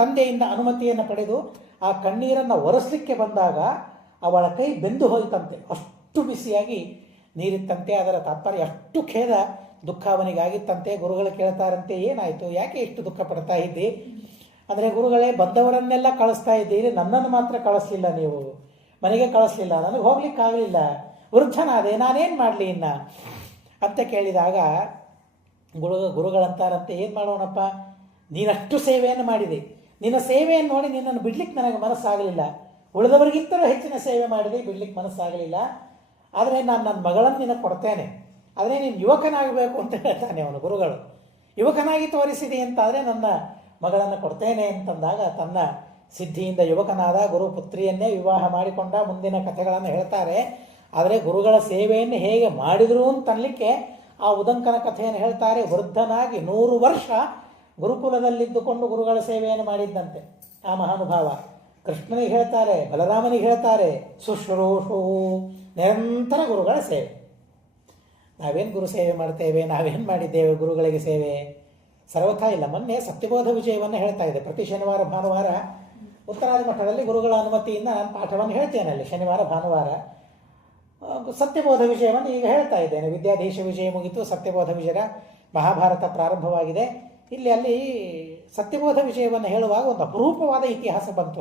ತಂದೆಯಿಂದ ಅನುಮತಿಯನ್ನು ಪಡೆದು ಆ ಕಣ್ಣೀರನ್ನು ಒರೆಸಲಿಕ್ಕೆ ಬಂದಾಗ ಅವಳ ಕೈ ಬೆಂದು ಹೋಯಿತಂತೆ. ಅಷ್ಟು ಬಿಸಿಯಾಗಿ ನೀರಿತ್ತಂತೆ. ಅದರ ತಾತ್ಪರ್ಯ ಅಷ್ಟು ಖೇದ ದುಃಖ ಅವನಿಗಾಗಿತ್ತಂತೆ. ಗುರುಗಳು ಕೇಳ್ತಾರಂತೆ, ಏನಾಯಿತು, ಯಾಕೆ ಇಷ್ಟು ದುಃಖ ಪಡ್ತಾ ಇದ್ದಿ ಅಂದರೆ, ಗುರುಗಳೇ ಬಂದವರನ್ನೆಲ್ಲ ಕಳಿಸ್ತಾ ಇದ್ದೀರಿ, ನನ್ನನ್ನು ಮಾತ್ರ ಕಳಿಸ್ಲಿಲ್ಲ, ನೀವು ಮನೆಗೆ ಕಳಿಸ್ಲಿಲ್ಲ, ನನಗೆ ಹೋಗ್ಲಿಕ್ಕಾಗಲಿಲ್ಲ, ವೃದ್ಧನಾದೆ, ನಾನೇನು ಮಾಡಲಿ ಇನ್ನು ಅಂತ ಕೇಳಿದಾಗ ಗುರುಗಳಂತಾರಂತೆ, ಏನು ಮಾಡೋಣಪ್ಪ, ನೀನಷ್ಟು ಸೇವೆಯನ್ನು ಮಾಡಿದೆ, ನಿನ್ನ ಸೇವೆಯನ್ನು ನೋಡಿ ನಿನ್ನನ್ನು ಬಿಡ್ಲಿಕ್ಕೆ ನನಗೆ ಮನಸ್ಸಾಗಲಿಲ್ಲ, ಉಳಿದವರಿಗಿಂತಲೂ ಹೆಚ್ಚಿನ ಸೇವೆ ಮಾಡಿದೆ, ಬಿಡ್ಲಿಕ್ಕೆ ಮನಸ್ಸಾಗಲಿಲ್ಲ. ಆದರೆ ನಾನು ನನ್ನ ಮಗಳನ್ನು ನಿನಗೆ ಕೊಡ್ತೇನೆ, ಆದರೆ ನೀನು ಯುವಕನಾಗಬೇಕು ಅಂತ ಹೇಳ್ತಾನೆ ಅವನು. ಗುರುಗಳು ಯುವಕನಾಗಿ ತೋರಿಸಿದೆ ಅಂತಾದರೆ ನನ್ನ ಮಗಳನ್ನು ಕೊಡ್ತೇನೆ ಅಂತಂದಾಗ ತನ್ನ ಸಿದ್ಧಿಯಿಂದ ಯುವಕನಾದ ಗುರುಪುತ್ರಿಯನ್ನೇ ವಿವಾಹ ಮಾಡಿಕೊಂಡ. ಮುಂದಿನ ಕಥೆಗಳನ್ನು ಹೇಳ್ತಾರೆ. ಆದರೆ ಗುರುಗಳ ಸೇವೆಯನ್ನು ಹೇಗೆ ಮಾಡಿದರು ಅಂತನ್ಲಿಕ್ಕೆ ಆ ಉದಂಕನ ಕಥೆಯನ್ನು ಹೇಳ್ತಾರೆ. ವೃದ್ಧನಾಗಿ 100 ವರ್ಷ ಗುರುಕುಲದಲ್ಲಿದ್ದುಕೊಂಡು ಗುರುಗಳ ಸೇವೆಯನ್ನು ಮಾಡಿದ್ದಂತೆ ಆ ಮಹಾನುಭಾವ. ಕೃಷ್ಣನಿಗೆ ಹೇಳ್ತಾರೆ, ಬಲರಾಮನಿಗೆ ಹೇಳ್ತಾರೆ, ಶುಶ್ರೂಷು, ನಿರಂತರ ಗುರುಗಳ ಸೇವೆ. ನಾವೇನು ಗುರು ಸೇವೆ ಮಾಡ್ತೇವೆ, ನಾವೇನು ಮಾಡಿದ್ದೇವೆ ಗುರುಗಳಿಗೆ ಸೇವೆ? ಸರ್ವಥಾ ಇಲ್ಲ. ಮೊನ್ನೆ ಸತ್ಯಬೋಧ ವಿಜಯವನ್ನು ಹೇಳ್ತಾ ಇದೆ. ಪ್ರತಿ ಶನಿವಾರ ಭಾನುವಾರ ಉತ್ತರಾದಿ ಮಠದಲ್ಲಿ ಗುರುಗಳ ಅನುಮತಿಯಿಂದ ನಾನು ಪಾಠವನ್ನು ಹೇಳ್ತೇನೆ. ಅಲ್ಲಿ ಶನಿವಾರ ಭಾನುವಾರ ಸತ್ಯಬೋಧ ವಿಜಯವನ್ನು ಈಗ ಹೇಳ್ತಾ ಇದ್ದೇನೆ. ವಿದ್ಯಾಧೀಶ ವಿಜಯ ಮುಗಿತು, ಸತ್ಯಬೋಧ ವಿಜಯ, ಮಹಾಭಾರತ ಪ್ರಾರಂಭವಾಗಿದೆ. ಅಲ್ಲಿ ಸತ್ಯಬೋಧ ವಿಜಯವನ್ನು ಹೇಳುವಾಗ ಒಂದು ಅಪರೂಪವಾದ ಇತಿಹಾಸ ಬಂತು.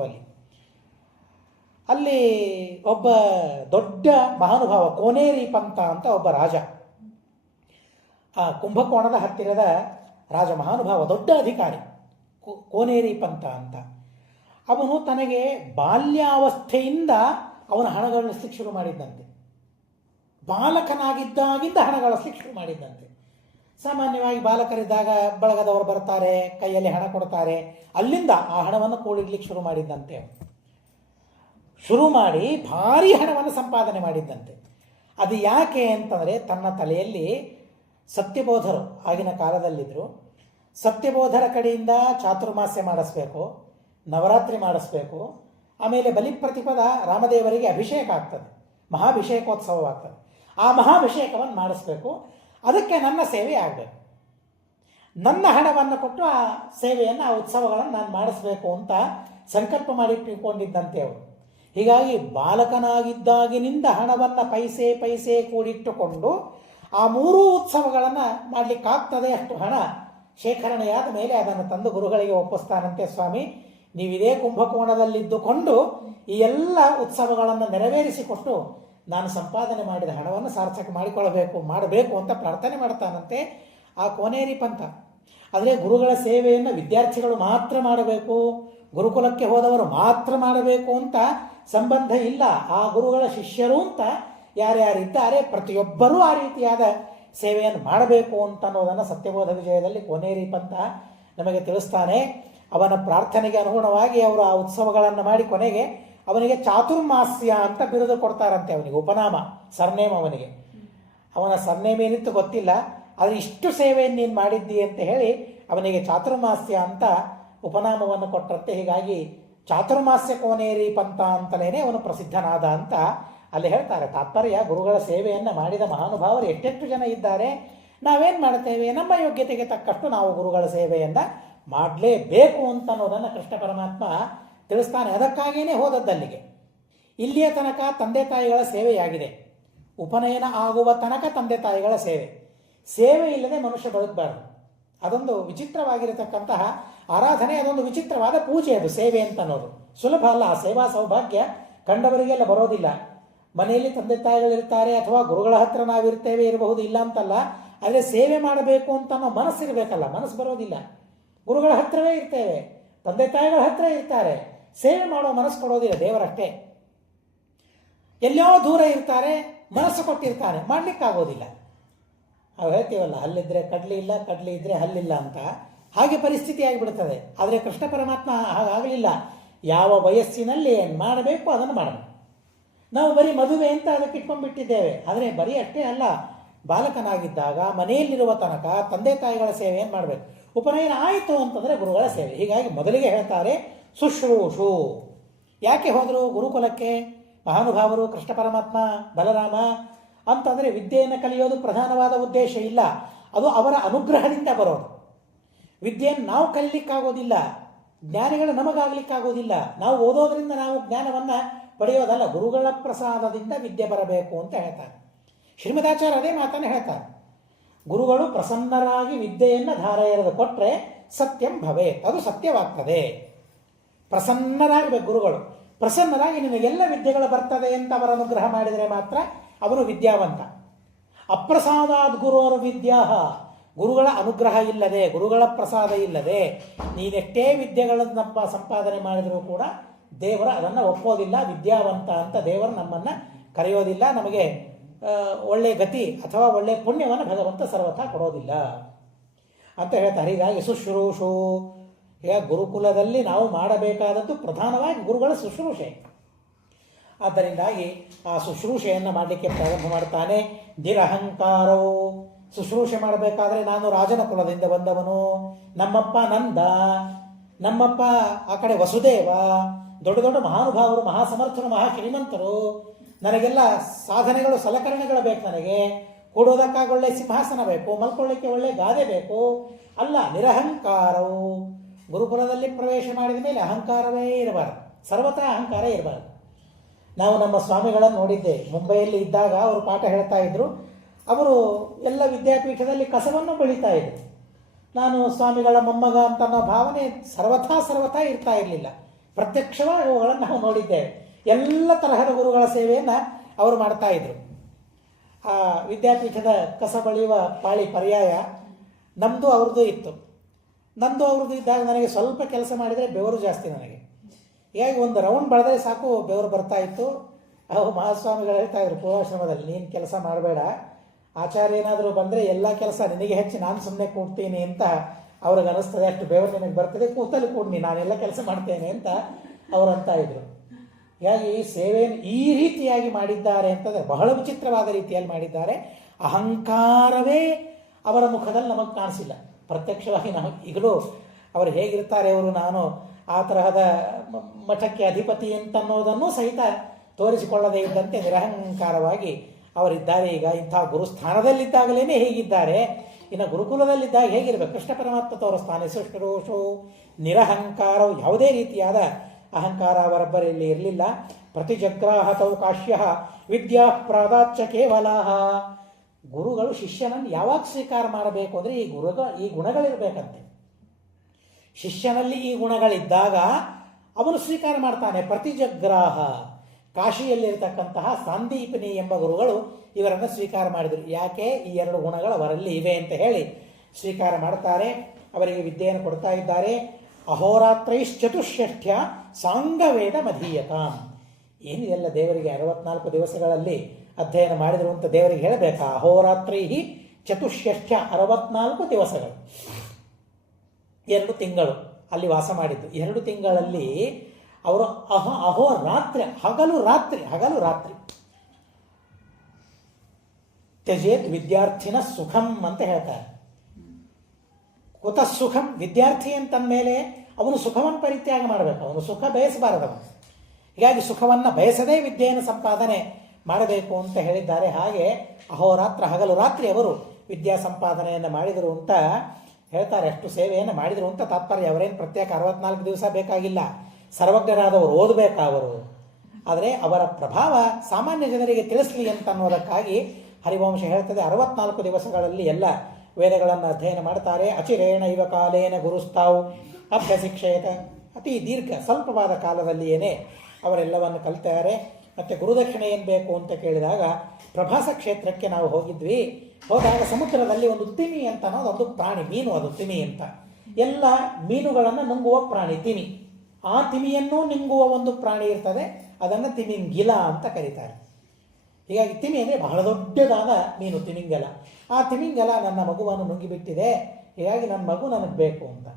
ಅಲ್ಲಿ ಒಬ್ಬ ದೊಡ್ಡ ಮಹಾನುಭಾವ, ಕೋನೇರಿ ಪಂತ ಅಂತ ಒಬ್ಬ ರಾಜ, ಆ ಕುಂಭಕೋಣದ ಹತ್ತಿರದ ರಾಜ ಮಹಾನುಭಾವ, ದೊಡ್ಡ ಅಧಿಕಾರಿ, ಕೋನೇರಿ ಪಂತ ಅಂತ. ಅವನು ತನಗೆ ಬಾಲ್ಯಾವಸ್ಥೆಯಿಂದ ಅವನ ಹಣ ಗಳಿಸ್ಲಿಕ್ಕೆ ಶುರು ಮಾಡಿದ್ದಂತೆ. ಬಾಲಕನಾಗಿದ್ದಾಗಿಂದ ಹಣ ಗಳಿಸ್ಲಿಕ್ಕೆ ಶುರು ಮಾಡಿದ್ದಂತೆ. ಸಾಮಾನ್ಯವಾಗಿ ಬಾಲಕರಿದ್ದಾಗ ಬಳಗದವರು ಬರ್ತಾರೆ, ಕೈಯಲ್ಲಿ ಹಣ ಕೊಡ್ತಾರೆ, ಅಲ್ಲಿಂದ ಆ ಹಣವನ್ನು ಕೂಡಿಡ್ಲಿಕ್ಕೆ ಶುರು ಮಾಡಿದ್ದಂತೆ. ಶುರು ಮಾಡಿ ಭಾರೀ ಹಣವನ್ನು ಸಂಪಾದನೆ ಮಾಡಿದ್ದಂತೆ. ಅದು ಯಾಕೆ ಅಂತಂದರೆ, ತನ್ನ ತಲೆಯಲ್ಲಿ ಸತ್ಯಬೋಧರು ಆಗಿನ ಕಾಲದಲ್ಲಿದ್ದರು. ಸತ್ಯಬೋಧರ ಕಡೆಯಿಂದ ಚಾತುರ್ಮಾಸ್ಯ ಮಾಡಿಸ್ಬೇಕು, ನವರಾತ್ರಿ ಮಾಡಿಸ್ಬೇಕು, ಆಮೇಲೆ ಬಲಿಪ್ರತಿಪದ ರಾಮದೇವರಿಗೆ ಅಭಿಷೇಕ ಆಗ್ತದೆ, ಮಹಾಭಿಷೇಕೋತ್ಸವವಾಗ್ತದೆ. ಆ ಮಹಾಭಿಷೇಕವನ್ನು ಮಾಡಿಸ್ಬೇಕು. ಅದಕ್ಕೆ ನನ್ನ ಸೇವೆ ಆಗಬೇಕು. ನನ್ನ ಹಣವನ್ನು ಕೊಟ್ಟು ಆ ಸೇವೆಯನ್ನು, ಆ ಉತ್ಸವಗಳನ್ನು ನಾನು ಮಾಡಿಸ್ಬೇಕು ಅಂತ ಸಂಕಲ್ಪ ಮಾಡಿಟ್ಟುಕೊಂಡಿದ್ದಂತೆ ಅವರು. ಹೀಗಾಗಿ ಬಾಲಕನಾಗಿದ್ದಾಗಿನಿಂದ ಹಣವನ್ನು ಪೈಸೆ ಕೂಡಿಟ್ಟುಕೊಂಡು ಆ ಮೂರೂ ಉತ್ಸವಗಳನ್ನು ಮಾಡಲಿಕ್ಕಾಗ್ತದೆ ಅಷ್ಟು ಹಣ ಶೇಖರಣೆಯಾದ ಮೇಲೆ ಅದನ್ನು ತಂದು ಗುರುಗಳಿಗೆ ಒಪ್ಪಿಸ್ತಾನಂತೆ. ಸ್ವಾಮಿ, ನೀವಿದೇ ಕುಂಭಕೋಣದಲ್ಲಿದ್ದುಕೊಂಡು ಈ ಎಲ್ಲ ಉತ್ಸವಗಳನ್ನು ನೆರವೇರಿಸಿಕೊಟ್ಟು ನಾನು ಸಂಪಾದನೆ ಮಾಡಿದ ಹಣವನ್ನು ಸಾರ್ಥಕ ಮಾಡಬೇಕು ಅಂತ ಪ್ರಾರ್ಥನೆ ಮಾಡ್ತಾನಂತೆ ಆ ಕೋನೇರಿ ಪಂಥ. ಆದರೆ ಗುರುಗಳ ಸೇವೆಯನ್ನು ವಿದ್ಯಾರ್ಥಿಗಳು ಮಾತ್ರ ಮಾಡಬೇಕು, ಗುರುಕುಲಕ್ಕೆ ಹೋದವರು ಮಾತ್ರ ಮಾಡಬೇಕು ಅಂತ ಸಂಬಂಧ ಇಲ್ಲ. ಆ ಗುರುಗಳ ಶಿಷ್ಯರು ಅಂತ ಯಾರ್ಯಾರಿದ್ದಾರೆ ಪ್ರತಿಯೊಬ್ಬರೂ ಆ ರೀತಿಯಾದ ಸೇವೆಯನ್ನು ಮಾಡಬೇಕು ಅಂತ ಅನ್ನೋದನ್ನು ಸತ್ಯಬೋಧ ವಿಜಯದಲ್ಲಿ ಕೋನೇರಿ ಪಂಥ ನಮಗೆ ತಿಳಿಸ್ತಾನೆ. ಅವನ ಪ್ರಾರ್ಥನೆಗೆ ಅನುಗುಣವಾಗಿ ಅವರು ಆ ಉತ್ಸವಗಳನ್ನು ಮಾಡಿ ಕೊನೆಗೆ ಅವನಿಗೆ ಚಾತುರ್ಮಾಸ್ಯ ಅಂತ ಬಿರುದು ಕೊಡ್ತಾರಂತೆ. ಅವನಿಗೆ ಉಪನಾಮ, ಸರ್ನೇಮ್ ಅವನಿಗೆ. ಅವನ ಸರ್ನೇಮ್ ಏನಿತ್ತು ಗೊತ್ತಿಲ್ಲ, ಆದರೆ ಇಷ್ಟು ಸೇವೆಯನ್ನು ನೀನು ಮಾಡಿದ್ದಿ ಅಂತ ಹೇಳಿ ಅವನಿಗೆ ಚಾತುರ್ಮಾಸ್ಯ ಅಂತ ಉಪನಾಮವನ್ನು ಕೊಟ್ಟರಂತೆ. ಹೀಗಾಗಿ ಚಾತುರ್ಮಾಸ್ಯ ಕೋನೇರಿ ಪಂಥ ಅಂತಲೇ ಅವನು ಪ್ರಸಿದ್ಧನಾದ ಅಂತ ಅಲ್ಲಿ ಹೇಳ್ತಾರೆ. ತಾತ್ಪರ್ಯ, ಗುರುಗಳ ಸೇವೆಯನ್ನು ಮಾಡಿದ ಮಹಾನುಭಾವರು ಎಷ್ಟೆಷ್ಟು ಜನ ಇದ್ದಾರೆ. ನಾವೇನು ಮಾಡ್ತೇವೆ, ನಮ್ಮ ಯೋಗ್ಯತೆಗೆ ತಕ್ಕಷ್ಟು ನಾವು ಗುರುಗಳ ಸೇವೆಯನ್ನು ಮಾಡಲೇಬೇಕು ಅಂತ ಅನ್ನೋದನ್ನು ಕೃಷ್ಣ ಪರಮಾತ್ಮ ತಿಳಿಸ್ತಾನೆ. ಅದಕ್ಕಾಗಿಯೇ ಹೋದದ್ದಲ್ಲಿಗೆ. ಇಲ್ಲಿಯ ತನಕ ತಂದೆ ತಾಯಿಗಳ ಸೇವೆಯಾಗಿದೆ. ಉಪನಯನ ಆಗುವ ತನಕ ತಂದೆ ತಾಯಿಗಳ ಸೇವೆ ಇಲ್ಲದೆ ಮನುಷ್ಯ ಬದುಕಬಾರದು. ಅದೊಂದು ವಿಚಿತ್ರವಾಗಿರತಕ್ಕಂತಹ ಆರಾಧನೆ, ಅದೊಂದು ವಿಚಿತ್ರವಾದ ಪೂಜೆ. ಅದು ಸೇವೆ ಅಂತ ಅನ್ನೋದು ಸುಲಭ ಅಲ್ಲ. ಆ ಸೇವಾ ಸೌಭಾಗ್ಯ ಕಂಡವರಿಗೆಲ್ಲ ಬರೋದಿಲ್ಲ. ಮನೆಯಲ್ಲಿ ತಂದೆ ತಾಯಿಗಳಿರ್ತಾರೆ ಅಥವಾ ಗುರುಗಳ ಹತ್ರ ನಾವಿರ್ತೇವೆ, ಇರಬಹುದು, ಇಲ್ಲ ಅಂತಲ್ಲ. ಆದರೆ ಸೇವೆ ಮಾಡಬೇಕು ಅಂತ ಅನ್ನೋ ಮನಸ್ಸಿರಬೇಕಲ್ಲ, ಮನಸ್ಸು ಬರೋದಿಲ್ಲ. ಗುರುಗಳ ಹತ್ರವೇ ಇರ್ತೇವೆ, ತಂದೆ ತಾಯಿಗಳ ಹತ್ರ ಇರ್ತಾರೆ, ಸೇವೆ ಮಾಡೋ ಮನಸ್ಸು ಕೊಡೋದಿಲ್ಲ. ದೇವರಷ್ಟೇ ಎಲ್ಲೋ ದೂರ ಇರ್ತಾರೆ, ಮನಸ್ಸು ಕೊಟ್ಟಿರ್ತಾನೆ, ಮಾಡಲಿಕ್ಕಾಗೋದಿಲ್ಲ. ನಾವು ಹೇಳ್ತೀವಲ್ಲ, ಹಲ್ಲಿದ್ರೆ ಕಡ್ಲಿ ಇಲ್ಲ, ಕಡ್ಲಿ ಇದ್ರೆ ಹಲ್ಲಿಲ್ಲ ಅಂತ. ಹಾಗೆ ಪರಿಸ್ಥಿತಿ ಆಗಿಬಿಡ್ತದೆ. ಆದರೆ ಕೃಷ್ಣ ಪರಮಾತ್ಮ ಹಾಗಾಗಲಿಲ್ಲ. ಯಾವ ವಯಸ್ಸಿನಲ್ಲಿ ಏನು ಮಾಡಬೇಕು ಅದನ್ನು ಮಾಡಬೇಕು. ನಾವು ಬರೀ ಮದುವೆ ಅಂತ ಅದಕ್ಕೆ ಇಟ್ಕೊಂಡ್ಬಿಟ್ಟಿದ್ದೇವೆ. ಆದರೆ ಬರೀ ಅಷ್ಟೇ ಅಲ್ಲ, ಬಾಲಕನಾಗಿದ್ದಾಗ ಮನೆಯಲ್ಲಿರುವ ತನಕ ತಂದೆ ತಾಯಿಗಳ ಸೇವೆಯನ್ನು ಮಾಡಬೇಕು. ಉಪನಯನ ಆಯಿತು ಅಂತಂದರೆ ಗುರುಗಳ ಸೇವೆ. ಹೀಗಾಗಿ ಮೊದಲಿಗೆ ಹೇಳ್ತಾರೆ ಶುಶ್ರೂಷು. ಯಾಕೆ ಹೋದರು ಗುರುಕುಲಕ್ಕೆ ಮಹಾನುಭಾವರು, ಕೃಷ್ಣ ಪರಮಾತ್ಮ, ಬಲರಾಮ ಅಂತಂದರೆ ವಿದ್ಯೆಯನ್ನು ಕಲಿಯೋದು ಪ್ರಧಾನವಾದ ಉದ್ದೇಶ ಇಲ್ಲ. ಅದು ಅವರ ಅನುಗ್ರಹದಿಂದ ಬರೋದು. ವಿದ್ಯೆಯನ್ನು ನಾವು ಕಲಿಲಿಕ್ಕಾಗೋದಿಲ್ಲ, ಜ್ಞಾನಿಗಳು ನಮಗಾಗಲಿಕ್ಕಾಗೋದಿಲ್ಲ. ನಾವು ಓದೋದ್ರಿಂದ ನಾವು ಜ್ಞಾನವನ್ನು ಪಡೆಯೋದಲ್ಲ, ಗುರುಗಳ ಪ್ರಸಾದದಿಂದ ವಿದ್ಯೆ ಬರಬೇಕು ಅಂತ ಹೇಳ್ತಾರೆ. ಶ್ರೀಮದಾಚಾರ್ಯ ಅದೇ ಮಾತನ್ನು ಹೇಳ್ತಾರೆ. ಗುರುಗಳು ಪ್ರಸನ್ನರಾಗಿ ವಿದ್ಯೆಯನ್ನು ಧಾರ ಎರೆದು ಕೊಟ್ಟರೆ ಸತ್ಯಂ ಭವೇ, ಅದು ಸತ್ಯವಾಗ್ತದೆ. ಪ್ರಸನ್ನರಾಗಬೇಕು ಗುರುಗಳು. ಪ್ರಸನ್ನರಾಗಿ ನಿಮಗೆಲ್ಲ ವಿದ್ಯೆಗಳು ಬರ್ತದೆ ಅಂತ ಅವರ ಅನುಗ್ರಹ ಮಾಡಿದರೆ ಮಾತ್ರ ಅವನು ವಿದ್ಯಾವಂತ. ಅಪ್ರಸಾದಾದ್ ಗುರೋರ್ ವಿದ್ಯಾ, ಗುರುಗಳ ಅನುಗ್ರಹ ಇಲ್ಲದೆ, ಗುರುಗಳ ಪ್ರಸಾದ ಇಲ್ಲದೆ ನೀನೆಷ್ಟೇ ವಿದ್ಯೆಗಳನ್ನು ಸಂಪಾದನೆ ಮಾಡಿದರೂ ಕೂಡ ದೇವರು ಅದನ್ನು ಒಪ್ಪೋದಿಲ್ಲ. ವಿದ್ಯಾವಂತ ಅಂತ ದೇವರು ನಮ್ಮನ್ನು ಕರೆಯೋದಿಲ್ಲ. ನಮಗೆ ಒಳ್ಳೆಯ ಗತಿ ಅಥವಾ ಒಳ್ಳೆಯ ಪುಣ್ಯವನ್ನು ಭಗವಂತ ಸರ್ವಥಾ ಕೊಡೋದಿಲ್ಲ ಅಂತ ಹೇಳ್ತಾರೆ. ಹೀಗಾಗಿ ಶುಶ್ರೂಷು, ಈಗ ಗುರುಕುಲದಲ್ಲಿ ನಾವು ಮಾಡಬೇಕಾದದ್ದು ಪ್ರಧಾನವಾಗಿ ಗುರುಗಳ ಶುಶ್ರೂಷೆ. ಆದ್ದರಿಂದಾಗಿ ಆ ಶುಶ್ರೂಷೆಯನ್ನು ಮಾಡಲಿಕ್ಕೆ ಪ್ರಾರಂಭ ಮಾಡ್ತಾನೆ. ನಿರಹಂಕಾರವು, ಶುಶ್ರೂಷೆ ಮಾಡಬೇಕಾದ್ರೆ ನಾನು ರಾಜನ ಕುಲದಿಂದ ಬಂದವನು, ನಮ್ಮಪ್ಪ ನಂದ, ನಮ್ಮಪ್ಪ ಆ ಕಡೆ ವಸುದೇವ, ದೊಡ್ಡ ದೊಡ್ಡ ಮಹಾನುಭಾವರು, ಮಹಾಸಮರ್ಥರು, ಮಹಾ ಶ್ರೀಮಂತರು, ನನಗೆಲ್ಲ ಸಾಧನೆಗಳು, ಸಲಕರಣೆಗಳು ಬೇಕು. ನನಗೆ ಕೂಡೋದಕ್ಕಾಗಿ ಒಳ್ಳೆ ಸಿಂಹಾಸನ ಬೇಕು, ಮಲ್ಕೊಳ್ಳಿಕ್ಕೆ ಒಳ್ಳೆ ಗಾದೆ ಬೇಕು. ಅಲ್ಲ, ನಿರಹಂಕಾರವು. ಗುರುಕುಲದಲ್ಲಿ ಪ್ರವೇಶ ಮಾಡಿದ ಮೇಲೆ ಅಹಂಕಾರವೇ ಇರಬಾರದು, ಸರ್ವತಾ ಅಹಂಕಾರ ಇರಬಾರದು. ನಾವು ನಮ್ಮ ಸ್ವಾಮಿಗಳನ್ನು ನೋಡಿದ್ದೆ. ಮುಂಬೈಯಲ್ಲಿ ಇದ್ದಾಗ ಅವರು ಪಾಠ ಹೇಳ್ತಾ ಇದ್ರು. ಅವರು ಎಲ್ಲ ವಿದ್ಯಾಪೀಠದಲ್ಲಿ ಕಸವನ್ನು ಬೆಳೀತಾ ಇದ್ರು. ನಾನು ಸ್ವಾಮಿಗಳ ಮೊಮ್ಮಗ ಅಂತ ಅನ್ನೋ ಭಾವನೆ ಸರ್ವಥಾ ಇರ್ತಾ ಇರಲಿಲ್ಲ. ಪ್ರತ್ಯಕ್ಷವಾಗಿ ಅವುಗಳನ್ನು ನಾವು ನೋಡಿದ್ದೇವೆ. ಎಲ್ಲ ತರಹದ ಗುರುಗಳ ಸೇವೆಯನ್ನು ಅವರು ಮಾಡ್ತಾ ಇದ್ರು. ಆ ವಿದ್ಯಾಪೀಠದ ಕಸ ಬಳಿಯುವ ಪಾಳಿ ಪರ್ಯಾಯ ನಮ್ಮದು ಅವ್ರದ್ದು ಇತ್ತು. ನಂದು ಅವ್ರದ್ದು ಇದ್ದಾಗ ನನಗೆ ಸ್ವಲ್ಪ ಕೆಲಸ ಮಾಡಿದರೆ ಬೆವರು ಜಾಸ್ತಿ ನನಗೆ. ಹೀಗಾಗಿ ಒಂದು ರೌಂಡ್ ಬೆಳೆದರೆ ಸಾಕು ಬೆವರು ಬರ್ತಾ ಇತ್ತು. ಅವರು ಮಹಾಸ್ವಾಮಿಗಳು ಹೇಳ್ತಾ ಇದ್ರು ಪೂರ್ವಾಶ್ರಮದಲ್ಲಿ, ನೀನು ಕೆಲಸ ಮಾಡಬೇಡ, ಆಚಾರ್ಯ ಏನಾದರೂ ಬಂದರೆ ಎಲ್ಲ ಕೆಲಸ ನಿನಗೆ ಹೆಚ್ಚಿ ನಾನು ಸುಮ್ಮನೆ ಕೂಡ್ತೀನಿ ಅಂತ ಅವ್ರಿಗೆ ಅನ್ನಿಸ್ತದೆ. ಅಷ್ಟು ಬೆವರು ನಿನಗೆ ಬರ್ತದೆ, ಕೂತಲ್ಲಿ ಕೂಡ್ನಿ, ನಾನೆಲ್ಲ ಕೆಲಸ ಮಾಡ್ತೇನೆ ಅಂತ ಅವರು ಅಂತ ಇದ್ರು. ಹೀಗಾಗಿ ಸೇವೆಯನ್ನು ಈ ರೀತಿಯಾಗಿ ಮಾಡಿದ್ದಾರೆ ಅಂತಂದರೆ ಬಹಳ ವಿಚಿತ್ರವಾದ ರೀತಿಯಲ್ಲಿ ಮಾಡಿದ್ದಾರೆ. ಅಹಂಕಾರವೇ ಅವರ ಮುಖದಲ್ಲಿ ನಮಗೆ ಕಾಣಿಸಿಲ್ಲ. ಪ್ರತ್ಯಕ್ಷವಾಗಿ ನಾವು ಈಗಲೂ ಅವರು ಹೇಗಿರ್ತಾರೆ ಅವರು ನಾನು ಆ ತರಹದ ಮಠಕ್ಕೆ ಅಧಿಪತಿ ಅಂತನ್ನೋದನ್ನು ಸಹಿತ ತೋರಿಸಿಕೊಳ್ಳದೇ ಇದ್ದಂತೆ ನಿರಹಂಕಾರವಾಗಿ ಅವರಿದ್ದಾರೆ. ಈಗ ಇಂಥ ಗುರುಸ್ಥಾನದಲ್ಲಿದ್ದಾಗಲೇ ಹೀಗಿದ್ದಾರೆ, ಇನ್ನು ಗುರುಕುಲದಲ್ಲಿದ್ದಾಗ ಹೇಗಿರಬೇಕು? ಕೃಷ್ಣ ಪರಮಾತ್ಮ ತೋರಿಸ್ತಾನೆ. ಸುಷ್ಠುರೋಷು ನಿರಹಂಕಾರವು, ಯಾವುದೇ ರೀತಿಯಾದ ಅಹಂಕಾರ ಅವರೊಬ್ಬರಲ್ಲಿ ಇರಲಿಲ್ಲ. ಪ್ರತಿಜಗ್ರಾಹತೌ ಕಾಶ್ಯ ವಿದ್ಯಾ ಪ್ರಾದಾಚ್ಯ ಕೇವಲ. ಗುರುಗಳು ಶಿಷ್ಯನನ್ನು ಯಾವಾಗ ಸ್ವೀಕಾರ ಮಾಡಬೇಕು ಅಂದರೆ ಈ ಗುಣಗಳಿರಬೇಕಂತೆ. ಶಿಷ್ಯನಲ್ಲಿ ಈ ಗುಣಗಳಿದ್ದಾಗ ಅವನು ಸ್ವೀಕಾರ ಮಾಡ್ತಾನೆ. ಪ್ರತಿಜಗ್ರಾಹ, ಕಾಶಿಯಲ್ಲಿರತಕ್ಕಂತಹ ಸಾಂದೀಪನಿ ಎಂಬ ಗುರುಗಳು ಇವರನ್ನು ಸ್ವೀಕಾರ ಮಾಡಿದರು. ಯಾಕೆ? ಈ ಎರಡು ಗುಣಗಳು ಅವರಲ್ಲಿ ಇವೆ ಅಂತ ಹೇಳಿ ಸ್ವೀಕಾರ ಮಾಡ್ತಾರೆ. ಅವರಿಗೆ ವಿದ್ಯೆಯನ್ನು ಕೊಡ್ತಾ ಇದ್ದಾರೆ. ಅಹೋರಾತ್ರೈಶ್ಚತುಷ್ಷ್ಠ್ಯ ಸಾಂಗವೇದ ಮಧೀಯತಾಂ. ಏನಿದೆಲ್ಲ ದೇವರಿಗೆ 64 ದಿವಸಗಳಲ್ಲಿ ಅಧ್ಯಯನ ಮಾಡಿದರು ಅಂತ ದೇವರಿಗೆ ಹೇಳಬೇಕಾ? ಅಹೋರಾತ್ರೈ ಚತುಷ್ಷ್ಠ್ಯ, 64 ದಿವಸಗಳು, 2 ತಿಂಗಳು ಅಲ್ಲಿ ವಾಸ ಮಾಡಿದ್ದು. 2 ತಿಂಗಳಲ್ಲಿ ಅವರು ಅಹೋರಾತ್ರಿ, ಹಗಲು ರಾತ್ರಿ ತ್ಯಜೇತ್ ವಿದ್ಯಾರ್ಥಿನ ಸುಖಂ ಅಂತ ಹೇಳ್ತಾರೆ. ಕುತಃ ಸುಖಂ? ವಿದ್ಯಾರ್ಥಿ ಅಂತಂದಮೇಲೆ ಅವನು ಸುಖವನ್ನು ಪರಿತ್ಯಾಗ ಮಾಡಬೇಕು, ಅವನು ಸುಖ ಬಯಸಬಾರದವನು. ಹೀಗಾಗಿ ಸುಖವನ್ನು ಬಯಸದೇ ವಿದ್ಯೆಯನ್ನು ಸಂಪಾದನೆ ಮಾಡಬೇಕು ಅಂತ ಹೇಳಿದ್ದಾರೆ. ಹಾಗೆ ಅಹೋರಾತ್ರ, ಹಗಲು ರಾತ್ರಿ ಅವರು ವಿದ್ಯಾ ಸಂಪಾದನೆಯನ್ನು ಮಾಡಿದರು ಅಂತ ಹೇಳ್ತಾರೆ. ಅಷ್ಟು ಸೇವೆಯನ್ನು ಮಾಡಿದರು ಅಂತ ತಾತ್ಪರ್ಯ. ಅವರೇನು ಪ್ರತ್ಯೇಕ 64 ದಿವಸ ಬೇಕಾಗಿಲ್ಲ, ಸರ್ವಜ್ಞರಾದವರು ಓದಬೇಕಾ ಅವರು. ಆದರೆ ಅವರ ಪ್ರಭಾವ ಸಾಮಾನ್ಯ ಜನರಿಗೆ ತಿಳಿಸಲಿ ಅಂತ ಅನ್ನೋದಕ್ಕಾಗಿ ಹರಿವಂಶ ಹೇಳ್ತದೆ 64 ದಿವಸಗಳಲ್ಲಿ ಎಲ್ಲ ವೇದಗಳನ್ನು ಅಧ್ಯಯನ ಮಾಡ್ತಾರೆ. ಅಚಿರೇಣ ಇವ ಕಾಲೇನ ಗುರುಸ್ತಾವು ಅಭ್ಯಶಿಕ್ಷೇತ. ಅತಿ ದೀರ್ಘ ಸ್ವಲ್ಪವಾದ ಕಾಲದಲ್ಲಿಯೇ ಅವರೆಲ್ಲವನ್ನು ಕಲಿತಾರೆ. ಮತ್ತು ಗುರುದಕ್ಷಿಣೆ ಏನು ಬೇಕು ಅಂತ ಕೇಳಿದಾಗ ಪ್ರಭಾಸ ಕ್ಷೇತ್ರಕ್ಕೆ ನಾವು ಹೋಗಿದ್ವಿ. ಹೋದಾಗ ಸಮುದ್ರದಲ್ಲಿ ಒಂದು ತಿಮಿ ಅಂತ ಅನ್ನೋದು ಒಂದು ಪ್ರಾಣಿ, ಮೀನು, ಅದು ತಿಮಿ ಅಂತ. ಎಲ್ಲ ಮೀನುಗಳನ್ನು ನುಂಗುವ ಪ್ರಾಣಿ ತಿಮಿ. ಆ ತಿಮಿಯನ್ನು ನುಂಗುವ ಒಂದು ಪ್ರಾಣಿ ಇರ್ತದೆ, ಅದನ್ನು ತಿಮಿಂಗಿಲ ಅಂತ ಕರೀತಾರೆ. ಹೀಗಾಗಿ ತಿಮಿ ಅಂದರೆ ಬಹಳ ದೊಡ್ಡದಾದ ಮೀನು ತಿಮಿಂಗಲ. ಆ ತಿಮಿಂಗಲ ನನ್ನ ಮಗುವನ್ನು ನುಂಗಿಬಿಟ್ಟಿದೆ, ಹೀಗಾಗಿ ನನ್ನ ಮಗು ನನಗೆ ಬೇಕು ಅಂತ.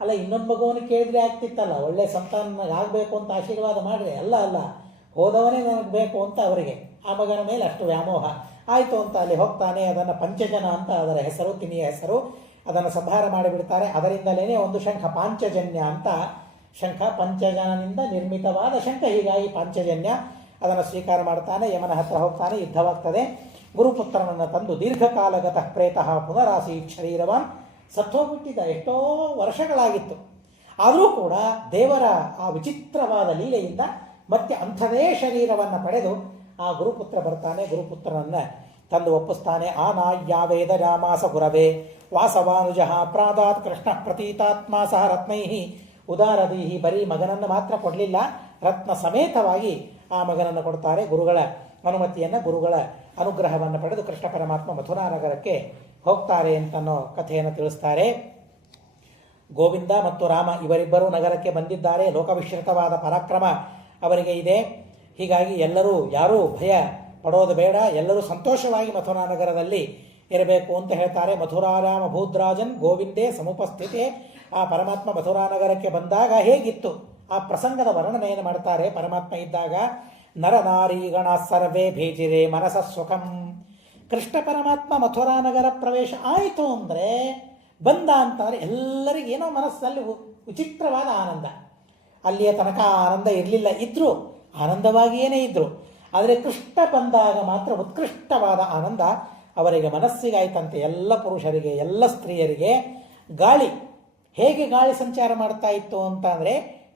ಅಲ್ಲ, ಇನ್ನೊಂದು ಮಗುವನ್ನು ಕೇಳಿದ್ರೆ ಆಗ್ತಿತ್ತಲ್ಲ, ಒಳ್ಳೆ ಸಂತಾನ ಆಗಬೇಕು ಅಂತ ಆಶೀರ್ವಾದ ಮಾಡಿದ್ರೆ. ಅಲ್ಲ, ಹೋದವನೇ ನನಗೆ ಬೇಕು ಅಂತ ಅವರಿಗೆ ಆ ಮಗನ ಮೇಲೆ ಅಷ್ಟು ವ್ಯಾಮೋಹ ಆಯಿತು ಅಂತ ಅಲ್ಲಿ ಹೋಗ್ತಾನೆ. ಅದನ್ನು ಪಂಚಜನ ಅಂತ ಅದರ ಹೆಸರು, ತಿಮಿಯ ಹೆಸರು. ಅದನ್ನು ಸಂಹಾರ ಮಾಡಿಬಿಡ್ತಾರೆ. ಅದರಿಂದಲೇ ಒಂದು ಶಂಖ, ಪಾಂಚಜನ್ಯ ಅಂತ ಶಂಖ, ಪಂಚಜನನಿಂದ ನಿರ್ಮಿತವಾದ ಶಂಖ. ಹೀಗಾಗಿ ಪಾಂಚಜನ್ಯ ಅದನ್ನು ಸ್ವೀಕಾರ ಮಾಡ್ತಾನೆ. ಯಮನ ಹತ್ರ ಹೋಗ್ತಾನೆ, ಯುದ್ಧವಾಗ್ತದೆ. ಗುರುಪುತ್ರನನ್ನು ತಂದು ದೀರ್ಘಕಾಲಗತಃ ಪ್ರೇತಃ ಪುನರಾಸೀತ್ ಶರೀರವಾನ್. ಸತ್ತೋಗ್ಬಿಟ್ಟಿದ್ದ, ಎಷ್ಟೋ ವರ್ಷಗಳಾಗಿತ್ತು. ಆದರೂ ಕೂಡ ದೇವರ ಆ ವಿಚಿತ್ರವಾದ ಲೀಲೆಯಿಂದ ಮತ್ತೆ ಅಂಥದೇ ಶರೀರವನ್ನು ಪಡೆದು ಆ ಗುರುಪುತ್ರ ಬರ್ತಾನೆ. ಗುರುಪುತ್ರನನ್ನು ತಂದು ಒಪ್ಪಿಸ್ತಾನೆ. ಆನಾಯ್ಯಾವೇದ ರಾಮಾಸ ಗುರವೇ ವಾಸವಾನುಜ ಪ್ರಾದಾತ್ ಕೃಷ್ಣ ಪ್ರತೀತಾತ್ಮ ಸಹ ರತ್ನೈ ಉದಾರದೀಹಿ. ಬರೀ ಮಗನನ್ನು ಮಾತ್ರ ಕೊಡಲಿಲ್ಲ, ರತ್ನ ಸಮೇತವಾಗಿ ಆ ಮಗನನ್ನು ಕೊಡ್ತಾರೆ. ಗುರುಗಳ ಅನುಮತಿಯನ್ನು, ಗುರುಗಳ ಅನುಗ್ರಹವನ್ನು ಪಡೆದು ಕೃಷ್ಣ ಪರಮಾತ್ಮ ಮಥುರಾ ನಗರಕ್ಕೆ ಹೋಗ್ತಾರೆ ಅಂತನ್ನೋ ಕಥೆಯನ್ನು ತಿಳಿಸ್ತಾರೆ. ಗೋವಿಂದ ಮತ್ತು ರಾಮ ಇವರಿಬ್ಬರೂ ನಗರಕ್ಕೆ ಬಂದಿದ್ದಾರೆ. ಲೋಕವಿಶ್ರಿತವಾದ ಪರಾಕ್ರಮ ಅವರಿಗೆ ಇದೆ. ಹೀಗಾಗಿ ಎಲ್ಲರೂ, ಯಾರೂ ಭಯ ಪಡೋದು ಬೇಡ, ಎಲ್ಲರೂ ಸಂತೋಷವಾಗಿ ಮಥುರಾ ನಗರದಲ್ಲಿ ಇರಬೇಕು ಅಂತ ಹೇಳ್ತಾರೆ. ಮಥುರಾರಾಮ ಭೂದ್ರಾಜನ್ ಗೋವಿಂದೇ ಸಮುಪಸ್ಥಿತೆ. ಆ ಪರಮಾತ್ಮ ಮಥುರಾ ನಗರಕ್ಕೆ ಬಂದಾಗ ಹೇಗಿತ್ತು ಆ ಪ್ರಸಂಗದ ವರ್ಣನೆಯನ್ನು ಮಾಡ್ತಾರೆ. ಪರಮಾತ್ಮ ಇದ್ದಾಗ ನರನಾರೀಗಣ ಸರ್ವೇ ಭೇಜಿರೆ ಮನಸ ಸುಖಂ. ಕೃಷ್ಣ ಪರಮಾತ್ಮ ಮಥುರಾ ನಗರ ಪ್ರವೇಶ ಆಯಿತು ಅಂದರೆ, ಬಂದ ಅಂತಂದರೆ ಎಲ್ಲರಿಗೇನೋ ಮನಸ್ಸಲ್ಲಿ ವಿಚಿತ್ರವಾದ ಆನಂದ. ಅಲ್ಲಿಯ ತನಕ ಆನಂದ ಇರಲಿಲ್ಲ, ಇದ್ದರು ಆನಂದವಾಗಿಯೇ ಇದ್ದರು. ಆದರೆ ಕೃಷ್ಣ ಬಂದಾಗ ಮಾತ್ರ ಉತ್ಕೃಷ್ಟವಾದ ಆನಂದ ಅವರಿಗೆ ಮನಸ್ಸಿಗಾಯ್ತಂತೆ. ಎಲ್ಲ ಪುರುಷರಿಗೆ, ಎಲ್ಲ ಸ್ತ್ರೀಯರಿಗೆ. ಗಾಳಿ ಹೇಗೆ ಗಾಳಿ ಸಂಚಾರ ಮಾಡ್ತಾ ಇತ್ತು ಅಂತ ಅಂದರೆ,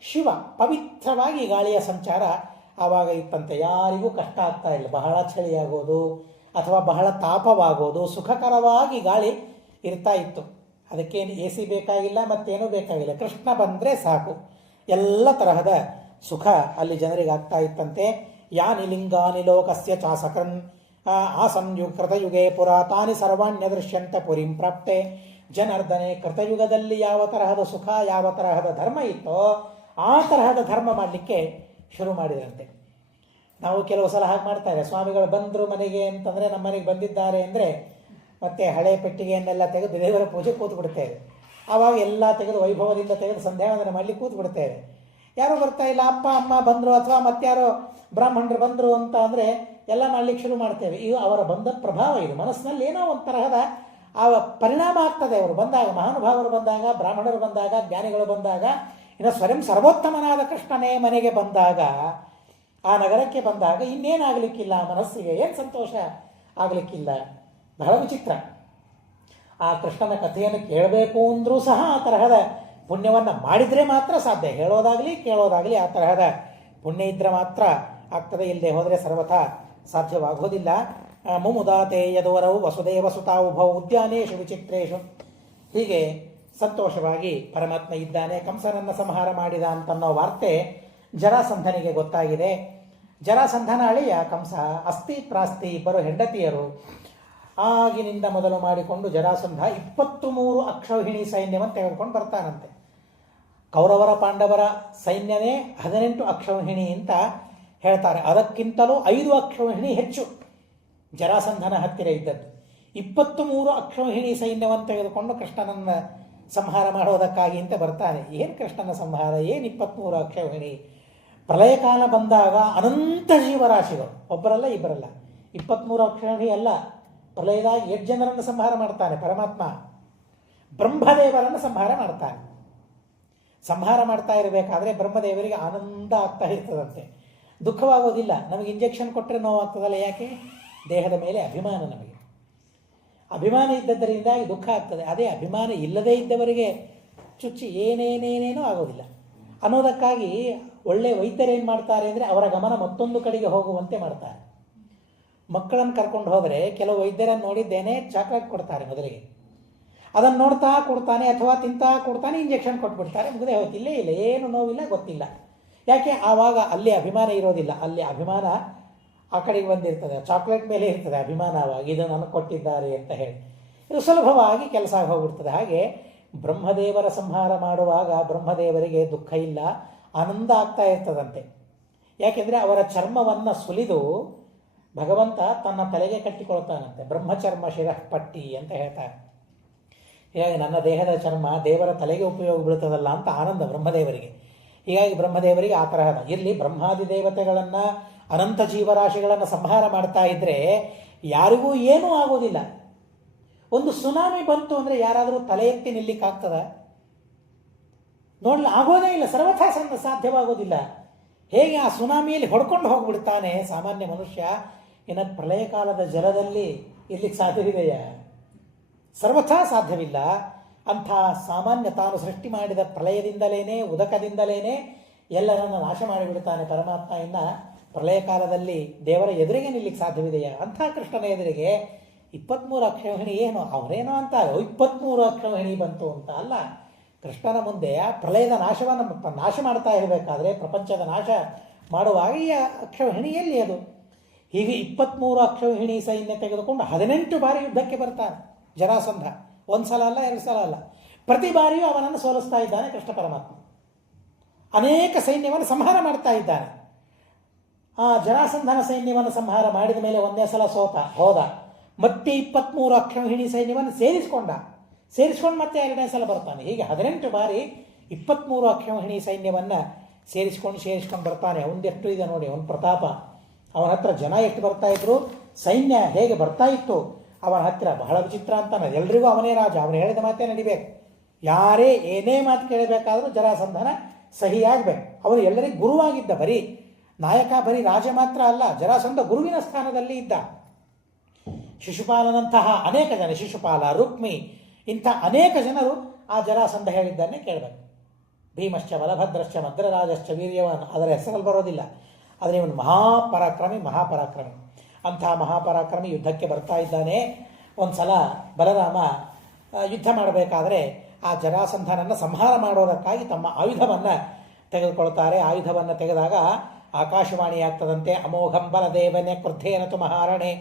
ಶಿವ ಪವಿತ್ರವಾಗಿ ಗಾಳಿಯ ಸಂಚಾರ ಆವಾಗ ಇತ್ತಂತೆ. ಯಾರಿಗೂ ಕಷ್ಟ ಆಗ್ತಾ ಇಲ್ಲ. ಬಹಳ ಚಳಿಯಾಗೋದು ಅಥವಾ ಬಹಳ ತಾಪವಾಗೋದು, ಸುಖಕರವಾಗಿ ಗಾಳಿ ಇರ್ತಾ ಇತ್ತು. ಅದಕ್ಕೇನು AC ಬೇಕಾಗಿಲ್ಲ, ಮತ್ತೇನೂ ಬೇಕಾಗಿಲ್ಲ. ಕೃಷ್ಣ ಬಂದರೆ ಸಾಕು, ಎಲ್ಲ ತರಹದ ಸುಖ ಅಲ್ಲಿ ಜನರಿಗೆ ಆಗ್ತಾ ಇತ್ತಂತೆ. ಯಾನಿ ಲಿಂಗಾನಿ ಲೋಕಸ್ಯ ಚಾಸಕನ್ ಕೃತಯುಗೆ ಪುರಾ ತಾನಿ ಸರ್ವಾಣ್ಯ ದೃಶ್ಯಂತ ಪುರಿಂ ಪ್ರಾಪ್ತೆ. ಜನಾರ್ದನೆ, ಕೃತಯುಗದಲ್ಲಿ ಯಾವ ತರಹದ ಸುಖ, ಯಾವ ತರಹದ ಧರ್ಮ ಇತ್ತೋ ಆ ತರಹದ ಧರ್ಮ ಮಾಡಲಿಕ್ಕೆ ಶುರು ಮಾಡಿದ್ರಂತೆ. ನಾವು ಕೆಲವು ಸಲ ಹಾಗೆ ಮಾಡ್ತಾರೆ. ಸ್ವಾಮಿಗಳು ಬಂದರು ಮನೆಗೆ ಅಂತಂದರೆ, ನಮ್ಮ ಮನೆಗೆ ಬಂದಿದ್ದಾರೆ ಅಂದರೆ ಮತ್ತೆ ಹಳೆ ಪೆಟ್ಟಿಗೆಯನ್ನೆಲ್ಲ ತೆಗೆದು ದೇವರ ಪೂಜೆ ಕೂತು ಬಿಡ್ತೇವೆ. ಆವಾಗ ಎಲ್ಲ ತೆಗೆದು ವೈಭವದಿಂದ ತೆಗೆದು ಸಂಧ್ಯಾವಂದನೆ ಮಾಡಲಿಕ್ಕೆ ಕೂತು ಬಿಡ್ತೇವೆ. ಯಾರೂ ಬರ್ತಾ ಇಲ್ಲ, ಅಪ್ಪ ಅಮ್ಮ ಬಂದರು ಅಥವಾ ಮತ್ತಾರೋ ಬ್ರಾಹ್ಮಣರು ಬಂದರು ಅಂತ ಅಂದರೆ ಎಲ್ಲ ಮಾಡಲಿಕ್ಕೆ ಶುರು ಮಾಡ್ತೇವೆ. ಇದು ಅವರ ಬಂದ ಪ್ರಭಾವ. ಇದು ಮನಸ್ಸಿನಲ್ಲಿ ಏನೋ ಒಂದು ತರಹದ ಆ ಪರಿಣಾಮ ಆಗ್ತದೆ. ಅವರು ಬಂದಾಗ, ಮಹಾನುಭಾವರು ಬಂದಾಗ, ಬ್ರಾಹ್ಮಣರು ಬಂದಾಗ, ಜ್ಞಾನಿಗಳು ಬಂದಾಗ, ಇನ್ನು ಸ್ವಯಂ ಸರ್ವೋತ್ತಮನಾದ ಕೃಷ್ಣನೇ ಮನೆಗೆ ಬಂದಾಗ, ಆ ನಗರಕ್ಕೆ ಬಂದಾಗ ಇನ್ನೇನಾಗಲಿಕ್ಕಿಲ್ಲ, ಮನಸ್ಸಿಗೆ ಏನು ಸಂತೋಷ ಆಗಲಿಕ್ಕಿಲ್ಲ. ಬಹಳ ವಿಚಿತ್ರ. ಆ ಕೃಷ್ಣನ ಕಥೆಯನ್ನು ಕೇಳಬೇಕು ಅಂದರೂ ಸಹ ಆ ತರಹದ ಪುಣ್ಯವನ್ನು ಮಾಡಿದರೆ ಮಾತ್ರ ಸಾಧ್ಯ. ಹೇಳೋದಾಗಲಿ ಕೇಳೋದಾಗಲಿ ಆ ತರಹದ ಪುಣ್ಯ ಇದ್ದರೆ ಮಾತ್ರ ಆಗ್ತದೆ, ಇಲ್ಲದೆ ಹೋದರೆ ಸರ್ವಥಾ ಸಾಧ್ಯವಾಗೋದಿಲ್ಲ. ಮುಮುದಾತೆ ಯದುವರವು ವಸುದೇವ ಸುತಾವುಭೌ ಉದ್ಯಾನೇಶು ವಿಚಿತ್ರೇಶು. ಹೀಗೆ ಸಂತೋಷವಾಗಿ ಪರಮಾತ್ಮ ಇದ್ದಾನೆ. ಕಂಸನನ್ನು ಸಂಹಾರ ಮಾಡಿದ ಅಂತನ್ನೋ ವಾರ್ತೆ ಜರಾಸಂಧನಿಗೆ ಗೊತ್ತಾಗಿದೆ. ಜರಾಸಂಧನ ಅಳಿಯ ಕಂಸ, ಅಸ್ಥಿ ಪ್ರಾಸ್ತಿ ಇಬ್ಬರು ಹೆಂಡತಿಯರು. ಆಗಿನಿಂದ ಮೊದಲು ಮಾಡಿಕೊಂಡು ಜರಾಸಂಧ 23 ಅಕ್ಷೌಹಿಣಿ ಸೈನ್ಯವನ್ನು ತೆಗೆದುಕೊಂಡು ಬರ್ತಾನಂತೆ. ಕೌರವರ ಪಾಂಡವರ ಸೈನ್ಯವೇ 18 ಅಕ್ಷೌಹಿಣಿ ಅಂತ ಹೇಳ್ತಾರೆ. ಅದಕ್ಕಿಂತಲೂ 5 ಅಕ್ಷೌಹಿಣಿ ಹೆಚ್ಚು ಜರಾಸಂಧನ ಹತ್ತಿರ ಇದ್ದದ್ದು. 23 ಅಕ್ಷೌಹಿಣಿ ಸೈನ್ಯವನ್ನು ತೆಗೆದುಕೊಂಡು ಕೃಷ್ಣನನ್ನು ಸಂಹಾರ ಮಾಡೋದಕ್ಕಾಗಿ ಅಂತ ಬರ್ತಾನೆ. ಏನು ಕೃಷ್ಣನ ಸಂಹಾರ, ಏನು 23 ಅಕ್ಷೌಹಿಣಿ? ಪ್ರಳಯ ಕಾಲ ಬಂದಾಗ ಅನಂತ ಜೀವರಾಶಿಗಳು, ಒಬ್ಬರಲ್ಲ ಇಬ್ಬರಲ್ಲ, 23 ಅಕ್ಷೌಹಿಣಿ ಅಲ್ಲ. ಪ್ರಳಯದಾಗ 8 ಜನರನ್ನು ಸಂಹಾರ ಮಾಡ್ತಾನೆ ಪರಮಾತ್ಮ. ಬ್ರಹ್ಮದೇವರನ್ನು ಸಂಹಾರ ಮಾಡ್ತಾನೆ. ಸಂಹಾರ ಮಾಡ್ತಾ ಇರಬೇಕಾದ್ರೆ ಬ್ರಹ್ಮದೇವರಿಗೆ ಆನಂದ ಆಗ್ತಾ ಇರ್ತದಂತೆ, ದುಃಖವಾಗೋದಿಲ್ಲ. ನಮಗೆ ಇಂಜೆಕ್ಷನ್ ಕೊಟ್ಟರೆ ನೋವಾಗ್ತದಲ್ಲ, ಯಾಕೆ? ದೇಹದ ಮೇಲೆ ಅಭಿಮಾನ. ನಮಗೆ ಅಭಿಮಾನ ಇದ್ದದ್ದರಿಂದಾಗಿ ದುಃಖ ಆಗ್ತದೆ. ಅದೇ ಅಭಿಮಾನ ಇಲ್ಲದೇ ಇದ್ದವರಿಗೆ ಚುಚ್ಚಿ ಏನೇನೇನೇನೂ ಆಗೋದಿಲ್ಲ ಅನ್ನೋದಕ್ಕಾಗಿ ಒಳ್ಳೆ ವೈದ್ಯರೇನು ಮಾಡ್ತಾರೆ ಅಂದರೆ ಅವರ ಗಮನ ಮತ್ತೊಂದು ಕಡೆಗೆ ಹೋಗುವಂತೆ ಮಾಡ್ತಾರೆ. ಮಕ್ಕಳನ್ನು ಕರ್ಕೊಂಡು ಹೋದರೆ ಕೆಲವು ವೈದ್ಯರನ್ನು ನೋಡಿದ್ದೇನೆ, ಚಾಕ್ಲೇಟ್ ಕೊಡ್ತಾರೆ ಮೊದಲಿಗೆ, ಅದನ್ನು ನೋಡ್ತಾ ಕೊಡ್ತಾನೆ ಅಥವಾ ತಿಂತಾ ಕೊಡ್ತಾನೆ, ಇಂಜೆಕ್ಷನ್ ಕೊಟ್ಬಿಡ್ತಾರೆ, ಮುಗದೆ ಹೋಯ್ತು. ಇಲ್ಲೇ ಇಲ್ಲ, ಏನು ನೋವಿಲ್ಲ, ಗೊತ್ತಿಲ್ಲ. ಯಾಕೆ? ಆವಾಗ ಅಲ್ಲಿ ಅಭಿಮಾನ ಇರೋದಿಲ್ಲ. ಅಲ್ಲಿ ಅಭಿಮಾನ ಆ ಕಡೆಗೆ ಬಂದಿರ್ತದೆ, ಚಾಕ್ಲೇಟ್ ಮೇಲೆ ಇರ್ತದೆ ಅಭಿಮಾನ. ಆವಾಗ ಇದು ನನಗೆ ಕೊಟ್ಟಿದ್ದಾರೆ ಅಂತ ಹೇಳಿ ಇದು ಸುಲಭವಾಗಿ ಕೆಲಸ ಹೋಗ್ಬಿಡ್ತದೆ. ಹಾಗೆ ಬ್ರಹ್ಮದೇವರ ಸಂಹಾರ ಮಾಡುವಾಗ ಬ್ರಹ್ಮದೇವರಿಗೆ ದುಃಖ ಇಲ್ಲ, ಆನಂದ ಆಗ್ತಾ ಇರ್ತದಂತೆ. ಯಾಕೆಂದರೆ ಅವರ ಚರ್ಮವನ್ನು ಸುಲಿದು ಭಗವಂತ ತನ್ನ ತಲೆಗೆ ಕಟ್ಟಿಕೊಳ್ತಾನಂತೆ. ಬ್ರಹ್ಮಚರ್ಮ ಶಿರಃಪಟ್ಟಿ ಅಂತ ಹೇಳ್ತಾರೆ. ಹೀಗಾಗಿ ನನ್ನ ದೇಹದ ಚರ್ಮ ದೇವರ ತಲೆಗೆ ಉಪಯೋಗ ಬೀಳ್ತದಲ್ಲ ಅಂತ ಆನಂದ ಬ್ರಹ್ಮದೇವರಿಗೆ. ಹೀಗಾಗಿ ಬ್ರಹ್ಮದೇವರಿಗೆ ಆ ತರಹದ ಇರಲಿ. ಬ್ರಹ್ಮಾದಿ ದೇವತೆಗಳನ್ನು, ಅನಂತ ಜೀವರಾಶಿಗಳನ್ನು ಸಂಹಾರ ಮಾಡ್ತಾ ಇದ್ದರೆ ಯಾರಿಗೂ ಏನೂ ಆಗೋದಿಲ್ಲ. ಒಂದು ಸುನಾಮಿ ಬಂತು ಅಂದರೆ ಯಾರಾದರೂ ತಲೆ ಎತ್ತಿ ನಿಲ್ಲಿಕ್ಕಾಗ್ತದ? ನೋಡಲಿ, ಆಗೋದೇ ಇಲ್ಲ, ಸರ್ವಥಾ ಸಾಧ್ಯವಾಗೋದಿಲ್ಲ. ಹೇಗೆ ಆ ಸುನಾಮಿಯಲ್ಲಿ ಹೊಡ್ಕೊಂಡು ಹೋಗ್ಬಿಡ್ತಾನೆ ಸಾಮಾನ್ಯ ಮನುಷ್ಯ, ಇನ್ನು ಪ್ರಳಯ ಕಾಲದ ಜಲದಲ್ಲಿ ಇರ್ಲಿಕ್ಕೆ ಸಾಧ್ಯವಿದೆಯಾ? ಸರ್ವಥಾ ಸಾಧ್ಯವಿಲ್ಲ. ಅಂಥ ಸಾಮಾನ್ಯ ತಾನು ಸೃಷ್ಟಿ ಮಾಡಿದ ಪ್ರಳಯದಿಂದಲೇ, ಉದಕದಿಂದಲೇ ಎಲ್ಲರನ್ನು ನಾಶ ಮಾಡಿಬಿಡ್ತಾನೆ ಪರಮಾತ್ಮ. ಇನ್ನು ಪ್ರಳಯ ಕಾಲದಲ್ಲಿ ದೇವರ ಎದುರಿಗೆ ನಿಲ್ಲಿಕ್ಕೆ ಸಾಧ್ಯವಿದೆಯಾ? ಅಂಥ ಕೃಷ್ಣನ ಎದುರಿಗೆ 23 ಅಕ್ಷೌಹಿಣಿ ಏನು ಅವರೇನೋ ಅಂತ 23 ಅಕ್ಷೌಹಿಣಿ ಬಂತು ಅಂತ ಅಲ್ಲ. ಕೃಷ್ಣನ ಮುಂದೆ ಆ ಪ್ರಳಯದ ನಾಶವನ್ನು ನಾಶ ಮಾಡ್ತಾ ಇರಬೇಕಾದ್ರೆ, ಪ್ರಪಂಚದ ನಾಶ ಮಾಡುವಾಗ ಈ ಅಕ್ಷೌಹಿಣಿ ಎಲ್ಲಿ ಅದು? ಹೀಗೆ 23 ಅಕ್ಷೌಹಿಣಿ ಸೈನ್ಯ ತೆಗೆದುಕೊಂಡು 18 ಬಾರಿ ಯುದ್ಧಕ್ಕೆ ಬರ್ತಾನೆ ಜರಾಸಂಧ. ಒಂದು ಸಲ ಅಲ್ಲ, 2 ಸಲ ಅಲ್ಲ, ಪ್ರತಿ ಬಾರಿಯೂ ಅವನನ್ನು ಸೋಲಿಸ್ತಾ ಇದ್ದಾನೆ ಕೃಷ್ಣ ಪರಮಾತ್ಮ. ಅನೇಕ ಸೈನ್ಯವನ್ನು ಸಂಹಾರ ಮಾಡ್ತಾ ಇದ್ದಾನೆ. ಆ ಜರಾಸಂಧನ ಸೈನ್ಯವನ್ನು ಸಂಹಾರ ಮಾಡಿದ ಮೇಲೆ ಒಂದೇ ಸಲ ಹೋದ. ಮತ್ತೆ 23 ಅಕ್ಷೌಹಿಣಿ ಸೈನ್ಯವನ್ನು ಸೇರಿಸ್ಕೊಂಡು ಮತ್ತೆ 2ನೇ ಸಲ ಬರ್ತಾನೆ. ಹೀಗೆ 18 ಬಾರಿ 23 ಅಕ್ಷೌಹಿಣಿ ಸೈನ್ಯವನ್ನು ಸೇರಿಸ್ಕೊಂಡು ಬರ್ತಾನೆ. ಅವನದೆಷ್ಟು ಇದೆ ನೋಡಿ, ಅವನ ಪ್ರತಾಪ. ಅವನ ಹತ್ರ ಜನ ಎಷ್ಟು ಬರ್ತಾ ಇದ್ರು, ಸೈನ್ಯ ಹೇಗೆ ಬರ್ತಾ ಇತ್ತು ಅವನ ಹತ್ತಿರ. ಬಹಳ ವಿಚಿತ್ರ ಅಂತಾನೆ. ಎಲ್ರಿಗೂ ಅವನೇ ರಾಜ, ಅವನು ಹೇಳಿದ ಮಾತೇ ನಡಿಬೇಕು. ಯಾರೇ ಏನೇ ಮಾತು ಕೇಳಬೇಕಾದ್ರೂ ಜರಾಸಂಧನ ಸಹಿಯಾಗಬೇಕು. ಅವನು ಎಲ್ಲರಿಗೂ ಗುರುವಾಗಿದ್ದ. ಬರೀ ನಾಯಕ, ಬರೀ ರಾಜ ಮಾತ್ರ ಅಲ್ಲ, ಜರಾಸಂಧ ಗುರುವಿನ ಸ್ಥಾನದಲ್ಲಿ ಇದ್ದ. ಶಿಶುಪಾಲನಂತಹ ಅನೇಕ ಜನ, ಶಿಶುಪಾಲ, ರುಕ್ಮಿ, ಇಂಥ ಅನೇಕ ಜನರು ಆ ಜರಾಸಂಧ ಹೇಳಿದ್ದನ್ನೇ ಕೇಳಬೇಕು. ಭೀಮಶ್ಚ ಬಲಭದ್ರಶ್ಚ ಮದ್ರರಾಜಶ್ಚ ವೀರ್ಯವಾನ್, ಅದರ ಹೆಸರಲ್ಲಿ ಬರೋದಿಲ್ಲ. ಆದರೆ ಇವನು ಮಹಾಪರಾಕ್ರಮಿ. ಅಂತಹ ಮಹಾಪರಾಕ್ರಮಿ ಯುದ್ಧಕ್ಕೆ ಬರ್ತಾ ಇದ್ದಾನೆ. ಒಂದು ಸಲ ಬಲರಾಮ ಯುದ್ಧ ಮಾಡಬೇಕಾದ್ರೆ ಆ ಜರಾಸಂಧನನ್ನು ಸಂಹಾರ ಮಾಡೋದಕ್ಕಾಗಿ ತಮ್ಮ ಆಯುಧವನ್ನು ತೆಗೆದುಕೊಳ್ತಾರೆ. ಆಯುಧವನ್ನು ತೆಗೆದಾಗ ಆಕಾಶವಾಣಿ ಆಗ್ತದಂತೆ. ಅಮೋಘಂ ಬಲದೇವನೆ ಕ್ರುದ್ಧೇನ ತು ಮಹಾರಣೆ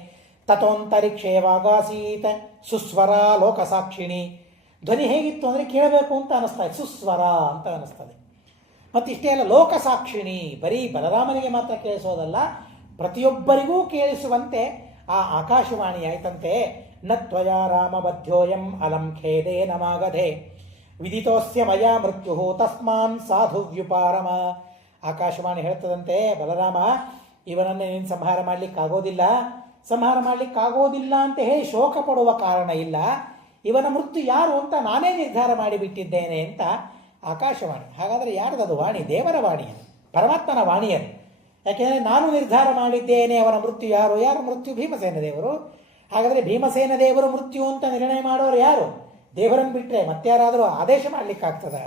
ತಥೋಂತರಿಕ್ಷೇವಾಗಾಸೀತ ಸುಸ್ವರ ಲೋಕಸಾಕ್ಷಿಣಿ. ಧ್ವನಿ ಹೇಗಿತ್ತು ಅಂದರೆ ಕೇಳಬೇಕು ಅಂತ ಅನ್ನಿಸ್ತಾ ಇದೆ, ಸುಸ್ವರ ಅಂತ ಅನ್ನಿಸ್ತದೆ. ಮತ್ತು ಇಷ್ಟೇ ಅಲ್ಲ, ಲೋಕಸಾಕ್ಷಿಣಿ, ಬರೀ ಬಲರಾಮನಿಗೆ ಮಾತ್ರ ಕೇಳಿಸೋದಲ್ಲ, ಪ್ರತಿಯೊಬ್ಬರಿಗೂ ಕೇಳಿಸುವಂತೆ ಆ ಆಕಾಶವಾಣಿ ಆಯ್ತಂತೆ. ನ ತ್ವಯಾ ರಾಮಬದ್ಧೋಯಂ ಅಲಂ ಖೇದೇ ನಮಾಗಧೆ ವಿದಿತೋಸ್ಯ ಮಯ ಮೃತ್ಯು ತಸ್ಮಾನ್ ಸಾಧುವ್ಯುಪಾರಮ. ಆಕಾಶವಾಣಿ ಹೇಳ್ತದಂತೆ, ಬಲರಾಮ, ಇವನನ್ನೇ ನೀನು ಸಂಹಾರ ಮಾಡಲಿಕ್ಕಾಗೋದಿಲ್ಲ ಅಂತ ಹೇಳಿ ಶೋಕ ಪಡುವ ಕಾರಣ ಇಲ್ಲ. ಇವನ ಮೃತ್ಯು ಯಾರು ಅಂತ ನಾನೇ ನಿರ್ಧಾರ ಮಾಡಿಬಿಟ್ಟಿದ್ದೇನೆ ಅಂತ ಆಕಾಶವಾಣಿ. ಹಾಗಾದರೆ ಯಾರದದು ವಾಣಿ? ದೇವರ ವಾಣಿ ಅದು, ಪರಮಾತ್ಮನ ವಾಣಿಯದು. ಯಾಕೆಂದರೆ ನಾನು ನಿರ್ಧಾರ ಮಾಡಿದ್ದೇನೆ ಅವನ ಮೃತ್ಯು ಯಾರು? ಯಾರು ಮೃತ್ಯು? ಭೀಮಸೇನ ದೇವರು. ಹಾಗಾದರೆ ಭೀಮಸೇನ ದೇವರು ಮೃತ್ಯು ಅಂತ ನಿರ್ಣಯ ಮಾಡೋರು ಯಾರು? ದೇವರನ್ನು ಬಿಟ್ಟರೆ ಮತ್ತಾರಾದರೂ ಆದೇಶ ಮಾಡಲಿಕ್ಕಾಗ್ತದ?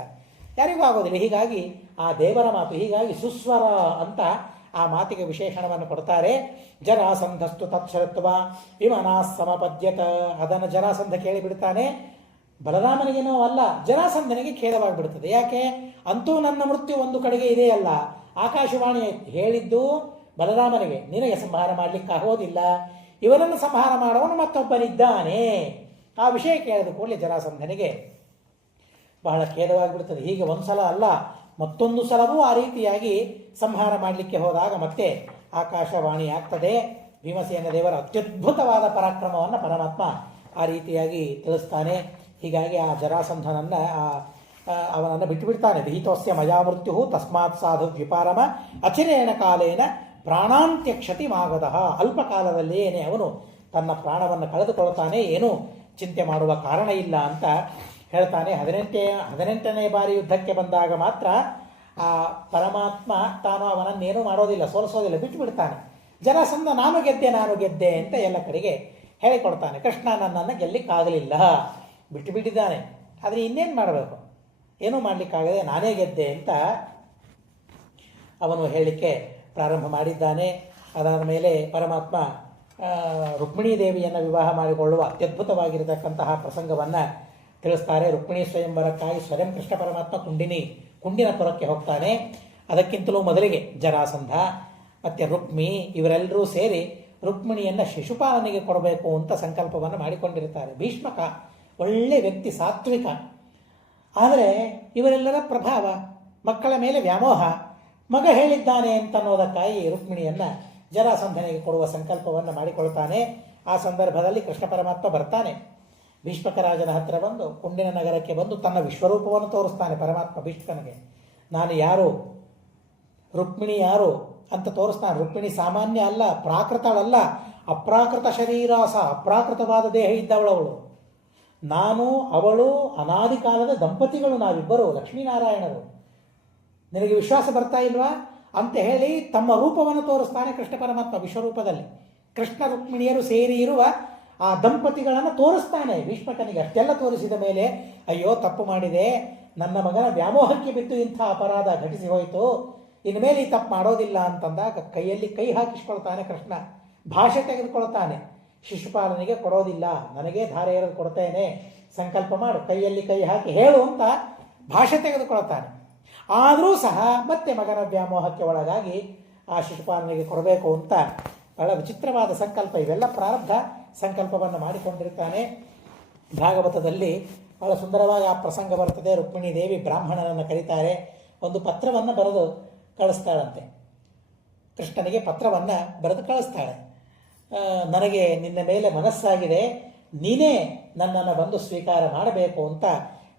ಯಾರಿಗೂ ಆಗೋದಿಲ್ಲ. ಹೀಗಾಗಿ ಆ ದೇವರ ಮಾತು, ಹೀಗಾಗಿ ಸುಸ್ವರ ಅಂತ ಆ ಮಾತಿಗೆ ವಿಶೇಷಣವನ್ನು ಕೊಡ್ತಾರೆ. ಜರಾಸಂಧಸ್ತು ತತ್ಸರತ್ವ ವಿಮನಾ ಸಮಪದ್ಯತ. ಅದನ್ನು ಜರಾಸಂಧ ಕೇಳಿಬಿಡ್ತಾನೆ. ಬಲರಾಮನಿಗೇನೋ ಅಲ್ಲ, ಜರಾಸಂಧನಿಗೆ ಖೇದವಾಗಿಬಿಡ್ತದೆ. ಯಾಕೆ? ಅಂತೂ ನನ್ನ ಮೃತ್ಯು ಒಂದು ಕಡೆಗೆ ಇದೆಯಲ್ಲ. ಆಕಾಶವಾಣಿ ಹೇಳಿದ್ದು ಬಲರಾಮನಿಗೆ, ನಿನಗೆ ಸಂಹಾರ ಮಾಡಲಿಕ್ಕೆ ಆಗೋದಿಲ್ಲ, ಇವನನ್ನು ಸಂಹಾರ ಮಾಡೋನು ಮತ್ತೊಬ್ಬನಿದ್ದಾನೆ. ಆ ವಿಷಯ ಕೇಳಿದ ಕೂಡಲೇ ಜರಾಸಂಧನಿಗೆ ಬಹಳ ಖೇದವಾಗಿಬಿಡ್ತದೆ. ಹೀಗೆ ಒಂದು ಸಲ ಅಲ್ಲ, ಮತ್ತೊಂದು ಸಲವೂ ಆ ರೀತಿಯಾಗಿ ಸಂಹಾರ ಮಾಡಲಿಕ್ಕೆ ಹೋದಾಗ ಮತ್ತೆ ಆಕಾಶವಾಣಿ ಆಗ್ತದೆ. ಭೀಮಸೇನ ದೇವರ ಅತ್ಯದ್ಭುತವಾದ ಪರಾಕ್ರಮವನ್ನು ಪರಮಾತ್ಮ ಆ ರೀತಿಯಾಗಿ ತಿಳಿಸ್ತಾನೆ. ಹೀಗಾಗಿ ಆ ಜರಾಸಂಧನನ್ನು ಅವನನ್ನು ಬಿಟ್ಟುಬಿಡ್ತಾನೆ. ವಿಹಿತೋಸ್ಯ ಮಯಾ ಮೃತ್ಯು ತಸ್ಮಾತ್ ಸಾಧು ವಿಪಾರಮ ಅಚಿರೇಣ ಕಾಲೇನ ಪ್ರಾಣಾಂತ್ಯಕ್ಷತಿ ಮಾಗದಃ. ಅಲ್ಪ ಕಾಲದಲ್ಲಿಯೇನೆ ಅವನು ತನ್ನ ಪ್ರಾಣವನ್ನು ಕಳೆದುಕೊಳ್ತಾನೆ, ಏನೂ ಚಿಂತೆ ಮಾಡುವ ಕಾರಣ ಇಲ್ಲ ಅಂತ ಹೇಳ್ತಾನೆ. 18ನೇ ಬಾರಿ ಯುದ್ಧಕ್ಕೆ ಬಂದಾಗ ಮಾತ್ರ ಆ ಪರಮಾತ್ಮ ತಾನು ಅವನನ್ನೇನೂ ಮಾಡೋದಿಲ್ಲ, ಸೋಲಿಸೋದಿಲ್ಲ, ಬಿಟ್ಟು ಬಿಡ್ತಾನೆ. ಜರಾಸಂಧ ನಾನು ಗೆದ್ದೆ ಅಂತ ಎಲ್ಲ ಕಡೆಗೆ ಹೇಳಿಕೊಡ್ತಾನೆ. ಕೃಷ್ಣ ನನ್ನನ್ನು ಗೆಲ್ಲಿಕ್ಕಾಗಲಿಲ್ಲ, ಬಿಟ್ಟು ಬಿಟ್ಟಿದ್ದಾನೆ. ಆದರೆ ಇನ್ನೇನು ಮಾಡಬೇಕು? ಏನೂ ಮಾಡಲಿಕ್ಕಾಗದೆ ನಾನೇ ಗೆದ್ದೆ ಅಂತ ಅವನು ಹೇಳಲಿಕ್ಕೆ ಪ್ರಾರಂಭ ಮಾಡಿದ್ದಾನೆ. ಅದಾದ ಮೇಲೆ ಪರಮಾತ್ಮ ರುಕ್ಮಿಣೀ ದೇವಿಯನ್ನು ವಿವಾಹ ಮಾಡಿಕೊಳ್ಳುವ ಅತ್ಯದ್ಭುತವಾಗಿರತಕ್ಕಂತಹ ಪ್ರಸಂಗವನ್ನು ತಿಳಿಸ್ತಾರೆ. ರುಕ್ಮಿಣಿ ಸ್ವಯಂವರಕ್ಕಾಗಿ ಸ್ವಯಂ ಕೃಷ್ಣ ಪರಮಾತ್ಮ ಕುಂಡಿನಪುರಕ್ಕೆ ಹೋಗ್ತಾನೆ. ಅದಕ್ಕಿಂತಲೂ ಮೊದಲಿಗೆ ಜರಾಸಂಧ ಮತ್ತು ರುಕ್ಮಿ ಇವರೆಲ್ಲರೂ ಸೇರಿ ರುಕ್ಮಿಣಿಯನ್ನು ಶಿಶುಪಾಲನಿಗೆ ಕೊಡಬೇಕು ಅಂತ ಸಂಕಲ್ಪವನ್ನು ಮಾಡಿಕೊಂಡಿರ್ತಾರೆ. ಭೀಷ್ಮಕ ಒಳ್ಳೆ ವ್ಯಕ್ತಿ, ಸಾತ್ವಿಕ. ಆದರೆ ಇವರೆಲ್ಲರ ಪ್ರಭಾವ, ಮಕ್ಕಳ ಮೇಲೆ ವ್ಯಾಮೋಹ. ಮಗ ಹೇಳಿದ್ದಾನೆ ಅಂತನ್ನೋದಕ್ಕಾಗಿ ರುಕ್ಮಿಣಿಯನ್ನು ಜರಾಸಂಧನಿಗೆ ಕೊಡುವ ಸಂಕಲ್ಪವನ್ನು ಮಾಡಿಕೊಳ್ತಾನೆ. ಆ ಸಂದರ್ಭದಲ್ಲಿ ಕೃಷ್ಣ ಪರಮಾತ್ಮ ಬರ್ತಾನೆ. ಭೀಷ್ಮಕರಾಜನ ಹತ್ತಿರ ಬಂದು ಕುಂಡಿನ ನಗರಕ್ಕೆ ಬಂದು ತನ್ನ ವಿಶ್ವರೂಪವನ್ನು ತೋರಿಸ್ತಾನೆ ಪರಮಾತ್ಮ ಭೀಷ್ಮನಿಗೆ. ನಾನು ಯಾರು, ರುಕ್ಮಿಣಿ ಯಾರು ಅಂತ ತೋರಿಸ್ತಾನೆ. ರುಕ್ಮಿಣಿ ಸಾಮಾನ್ಯ ಅಲ್ಲ, ಪ್ರಾಕೃತಳಲ್ಲ, ಅಪ್ರಾಕೃತ ಶರೀರಾಸ, ಅಪ್ರಾಕೃತವಾದ ದೇಹ ಇದ್ದವಳವಳು. ನಾನು ಅವಳು ಅನಾದಿ ಕಾಲದ ದಂಪತಿಗಳು, ನಾವಿಬ್ಬರು ಲಕ್ಷ್ಮೀನಾರಾಯಣರು. ನಿನಗೆ ವಿಶ್ವಾಸ ಬರ್ತಾ ಇಲ್ವಾ ಅಂತ ಹೇಳಿ ತಮ್ಮ ರೂಪವನ್ನು ತೋರಿಸ್ತಾನೆ ಕೃಷ್ಣ ಪರಮಾತ್ಮ ವಿಶ್ವರೂಪದಲ್ಲಿ. ಕೃಷ್ಣ ರುಕ್ಮಿಣಿಯರು ಸೇರಿ ಇರುವ ಆ ದಂಪತಿಗಳನ್ನು ತೋರಿಸ್ತಾನೆ ಭೀಷ್ಮಕನಿಗೆ. ಅಷ್ಟೆಲ್ಲ ತೋರಿಸಿದ ಮೇಲೆ ಅಯ್ಯೋ ತಪ್ಪು ಮಾಡಿದೆ, ನನ್ನ ಮಗನ ವ್ಯಾಮೋಹಕ್ಕೆ ಬಿದ್ದು ಇಂಥ ಅಪರಾಧ ಘಟಿಸಿ ಹೋಯಿತು, ಇನ್ಮೇಲೆ ಈ ತಪ್ಪು ಮಾಡೋದಿಲ್ಲ ಅಂತಂದಾಗ ಕೈಯಲ್ಲಿ ಕೈ ಹಾಕಿಸ್ಕೊಳ್ತಾನೆ ಕೃಷ್ಣ. ಭಾಷೆ ತೆಗೆದುಕೊಳ್ತಾನೆ. ಶಿಶುಪಾಲನಿಗೆ ಕೊಡೋದಿಲ್ಲ, ನನಗೆ ಧಾರೆ ಎರೆದು ಕೊಡ್ತೇನೆ, ಸಂಕಲ್ಪ ಮಾಡು, ಕೈಯಲ್ಲಿ ಕೈ ಹಾಕಿ ಹೇಳು ಅಂತ ಭಾಷೆ ತೆಗೆದುಕೊಳ್ತಾನೆ. ಆದರೂ ಸಹ ಮತ್ತೆ ಮಗನ ವ್ಯಾಮೋಹಕ್ಕೆ ಒಳಗಾಗಿ ಆ ಶಿಶುಪಾಲನಿಗೆ ಕೊಡಬೇಕು ಅಂತ ಬಹಳ ವಿಚಿತ್ರವಾದ ಸಂಕಲ್ಪ. ಇವೆಲ್ಲ ಪ್ರಾರಬ್ಧ ಸಂಕಲ್ಪವನ್ನು ಮಾಡಿಕೊಂಡಿರ್ತಾನೆ. ಭಾಗವತದಲ್ಲಿ ಬಹಳ ಸುಂದರವಾಗಿ ಆ ಪ್ರಸಂಗ ಬರ್ತದೆ. ರುಕ್ಮಿಣಿ ದೇವಿ ಬ್ರಾಹ್ಮಣನನ್ನು ಕರೀತಾರೆ. ಒಂದು ಪತ್ರವನ್ನು ಬರೆದು ಕಳಿಸ್ತಾಳಂತೆ. ಕೃಷ್ಣನಿಗೆ ಪತ್ರವನ್ನು ಬರೆದು ಕಳಿಸ್ತಾಳೆ. ನನಗೆ ನಿನ್ನ ಮೇಲೆ ಮನಸ್ಸಾಗಿದೆ, ನೀನೇ ನನ್ನನ್ನು ಬಂದು ಸ್ವೀಕಾರ ಮಾಡಬೇಕು ಅಂತ